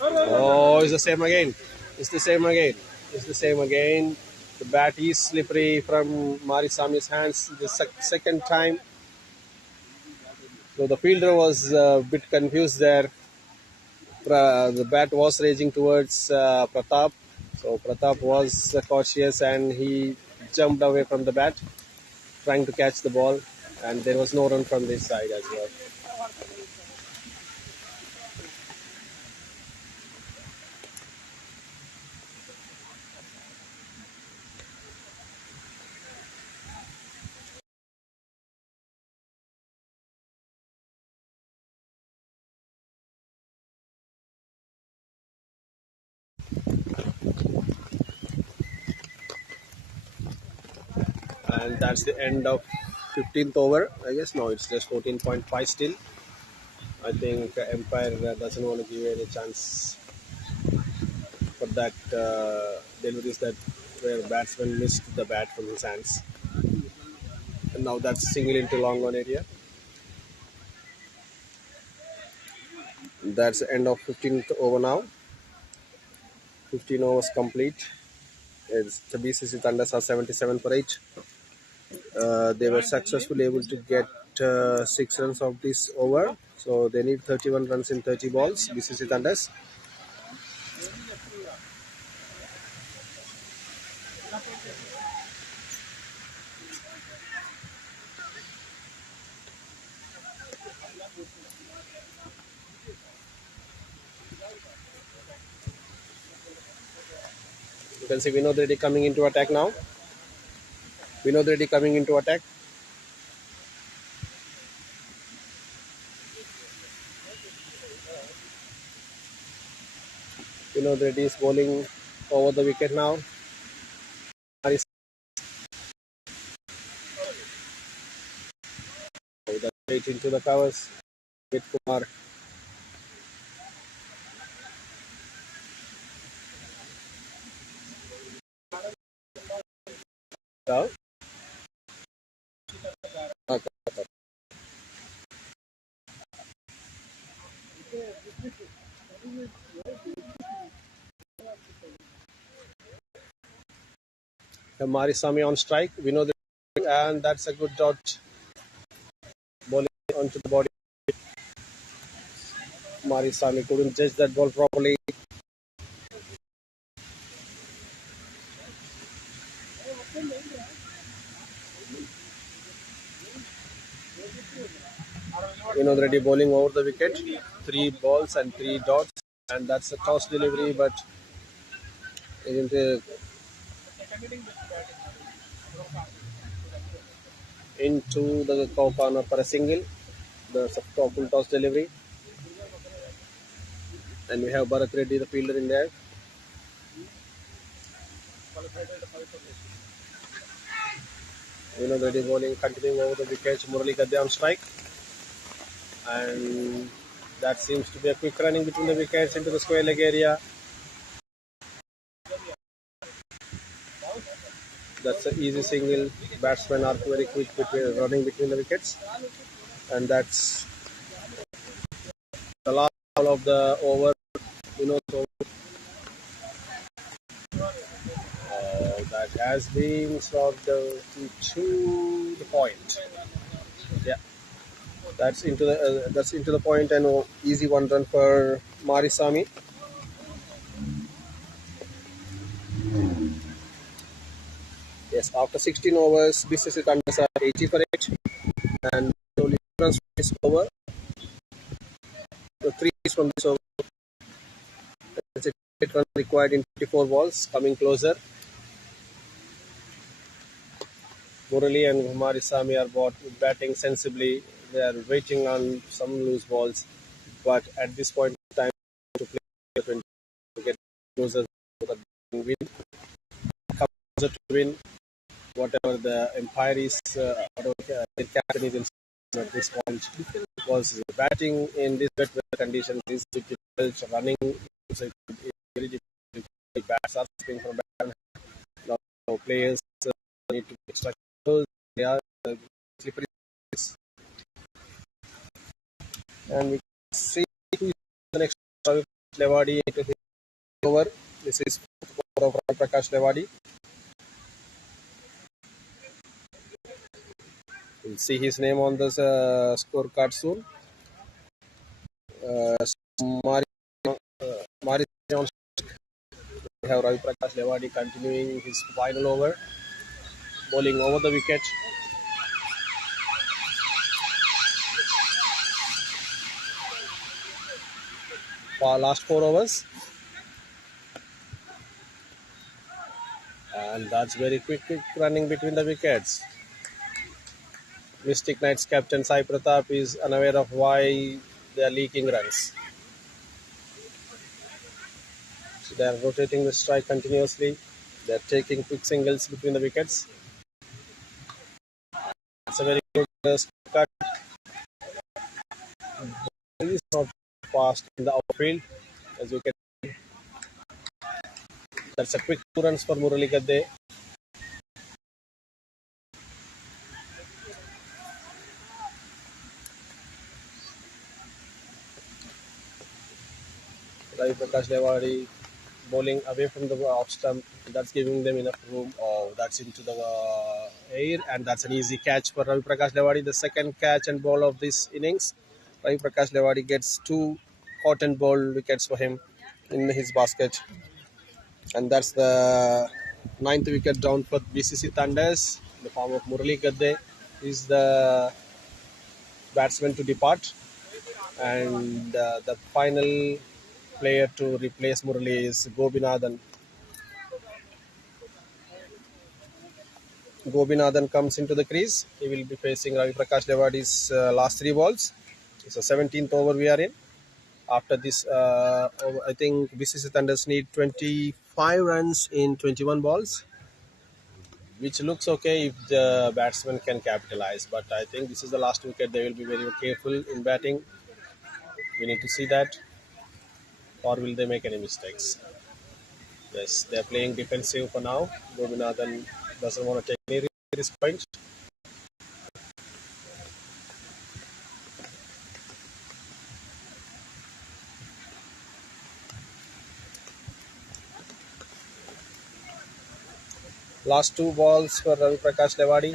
Oh, it's the same again. It's the same again. It's the same again. The bat is slippery from Marisami's hands the second time. So the fielder was a bit confused there. The bat was raging towards Pratap. So Pratap was cautious and he jumped away from the bat, trying to catch the ball. And there was no run from this side as well. And that's the end of 15th over. I guess no, it's just 14.5 still. I think Empire doesn't want to give any chance for that deliveries that where batsman missed the bat from his hands. And now that's single into long on area. That's the end of 15th over now. 15 overs complete. It's the BCC Thunders are 77 for 8. They were successfully able to get 6 runs of this over. So they need 31 runs in 30 balls. BCC Thunders. You can see Vinod Reddy coming into attack now. Vinod Reddy coming into attack. Vinod Reddy is bowling over the wicket now. Straight into the covers with Kumar. Down. Marisami on strike. We know that, and that's a good dot. Bowling onto the body. Marisami couldn't judge that ball properly. Vinod Reddy bowling over the wicket. 3 balls and 3 dots, and that's a toss delivery, but isn't into the cow corner for a single. The full toss delivery, and we have Bharat Reddy, the fielder, in there. Vinod Reddy bowling, continuing over the wicket. Murali Gadde on strike, and that seems to be a quick running between the wickets into the square leg area. That's an easy single. Batsmen are very quick running between the wickets, and that's the last ball of the over. That has been sort of to the point. Yeah, that's into the point, and easy 1 run for Marisami. Yes, after 16 overs, BCC Thunders are 80 for 8, and only 2 runs from this over. The 3 from this over. That's a 8 run required in 24 balls. Coming closer. Murali and Marisami are batting sensibly. They are waiting on some loose balls, but at this point in time, to play to get closer to the win, closer to win. Whatever the Empire is, whatever the captain is in at this point, was batting in these wet weather conditions is difficult. Running is very difficult. Bats are slipping from bat. Now players need to be extra careful. They are slippery, and we see the next Ravi Lewadi into his over. This is over of Ravi Prakash Lewadi. We'll see his name on this scorecard soon. Mari, Mari Johnson. We have Ravi Prakash Lewadi continuing his final over, bowling over the wicket. For last 4 overs, and that's very quick running between the wickets. Mystic Knights captain Sai Pratap is unaware of why they are leaking runs. So they are rotating the strike continuously. They are taking quick singles between the wickets. It's a very good cut. He is not fast in the outfield, as you can see. That's a quick 2 runs for Murali Gadde. Ravi Prakash Lewadi bowling away from the off stump. That's giving them enough room. Oh, that's into the air, and that's an easy catch for Ravi Prakash Lewadi. The second catch and ball of this innings. Ravi Prakash Lewadi gets 2 cotton ball wickets for him in his basket, and that's the 9th wicket down for BCC Thunders. In the form of Murali Gadde is the batsman to depart, and the final player to replace Murali is Gobinathan. Gobinathan comes into the crease. He will be facing Ravi Prakash Lewadi's last 3 balls. It's a 17th over we are in. After this, I think BCC Thunders need 25 runs in 21 balls, which looks okay if the batsman can capitalize. But I think this is the last wicket. They will be very careful in batting. We need to see that. Or will they make any mistakes? Yes, they're playing defensive for now. Gobinathan doesn't want to take any risk points. Last 2 balls for Ravi Prakash Lewadi.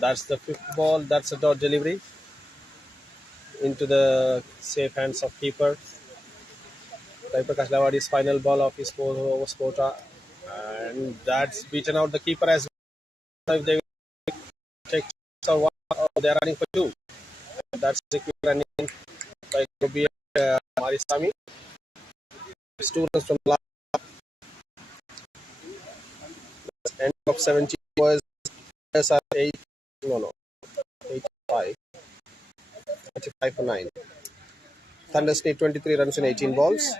That's the 5th ball. That's a dot delivery into the safe hands of keeper. Ravi Prakash Lewadi's final ball of his 4 overs quota, and that's beaten out the keeper as well. If they take so one, they're running for 2. That's the quick running by Gobi Marisami. It's 2 runs from the last end of 70 overs. Are 8, no, 85. 85 for 9. Thunders need 23 runs in 18 balls.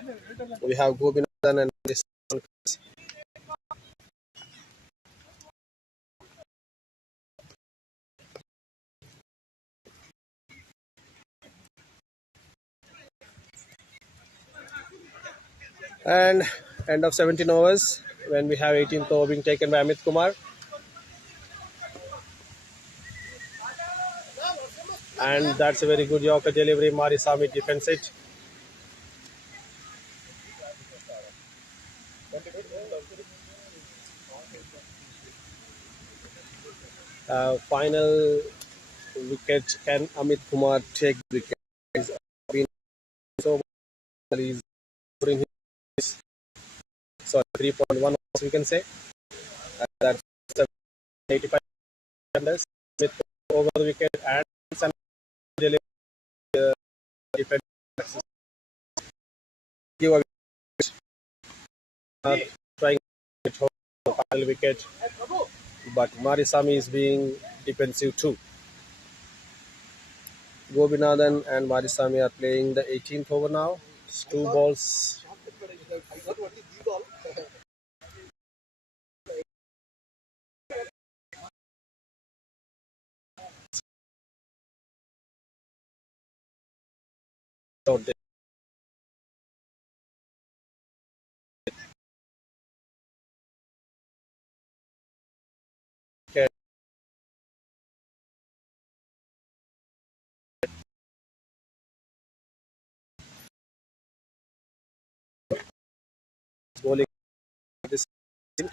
We have Gobinathan and this. And end of 17 overs when we have 18th over being taken by Amit Kumar. And that's a very good Yorker delivery. Marisami defends it. Final wicket, can Amit Kumar take the wicket? He's been so he's putting his 3.1 we can say. And that's 85 runs. Smith over the wicket and some delivery defense. Give a wicket. Trying to get home the final wicket. But Marisami is being defensive too. Gobinathan and Marisami are playing the 18th over now. It's 2 balls. So they to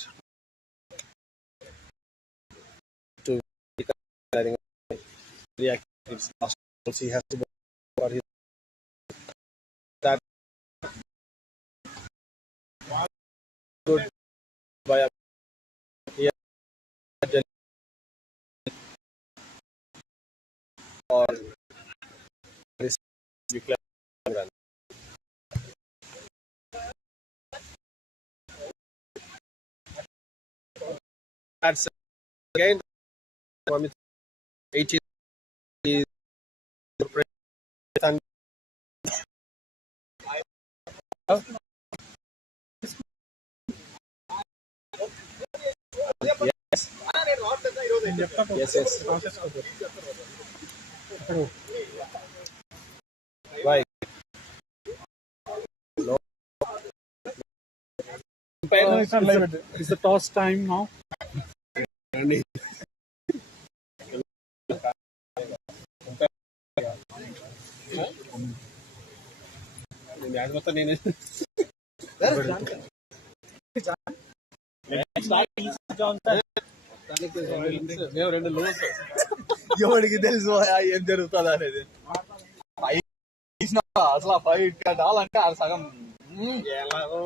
react. It's last balls he has to go for his that good by a yeah, or this declare run. That's again 80 is yes, yes. Why? No. It's the toss time now. ఎవరికి తెలుసు ఏం జరుగుతుంది అనేది అసలు ఆ fight కావాలంటే ఆ సగం ఎలాగో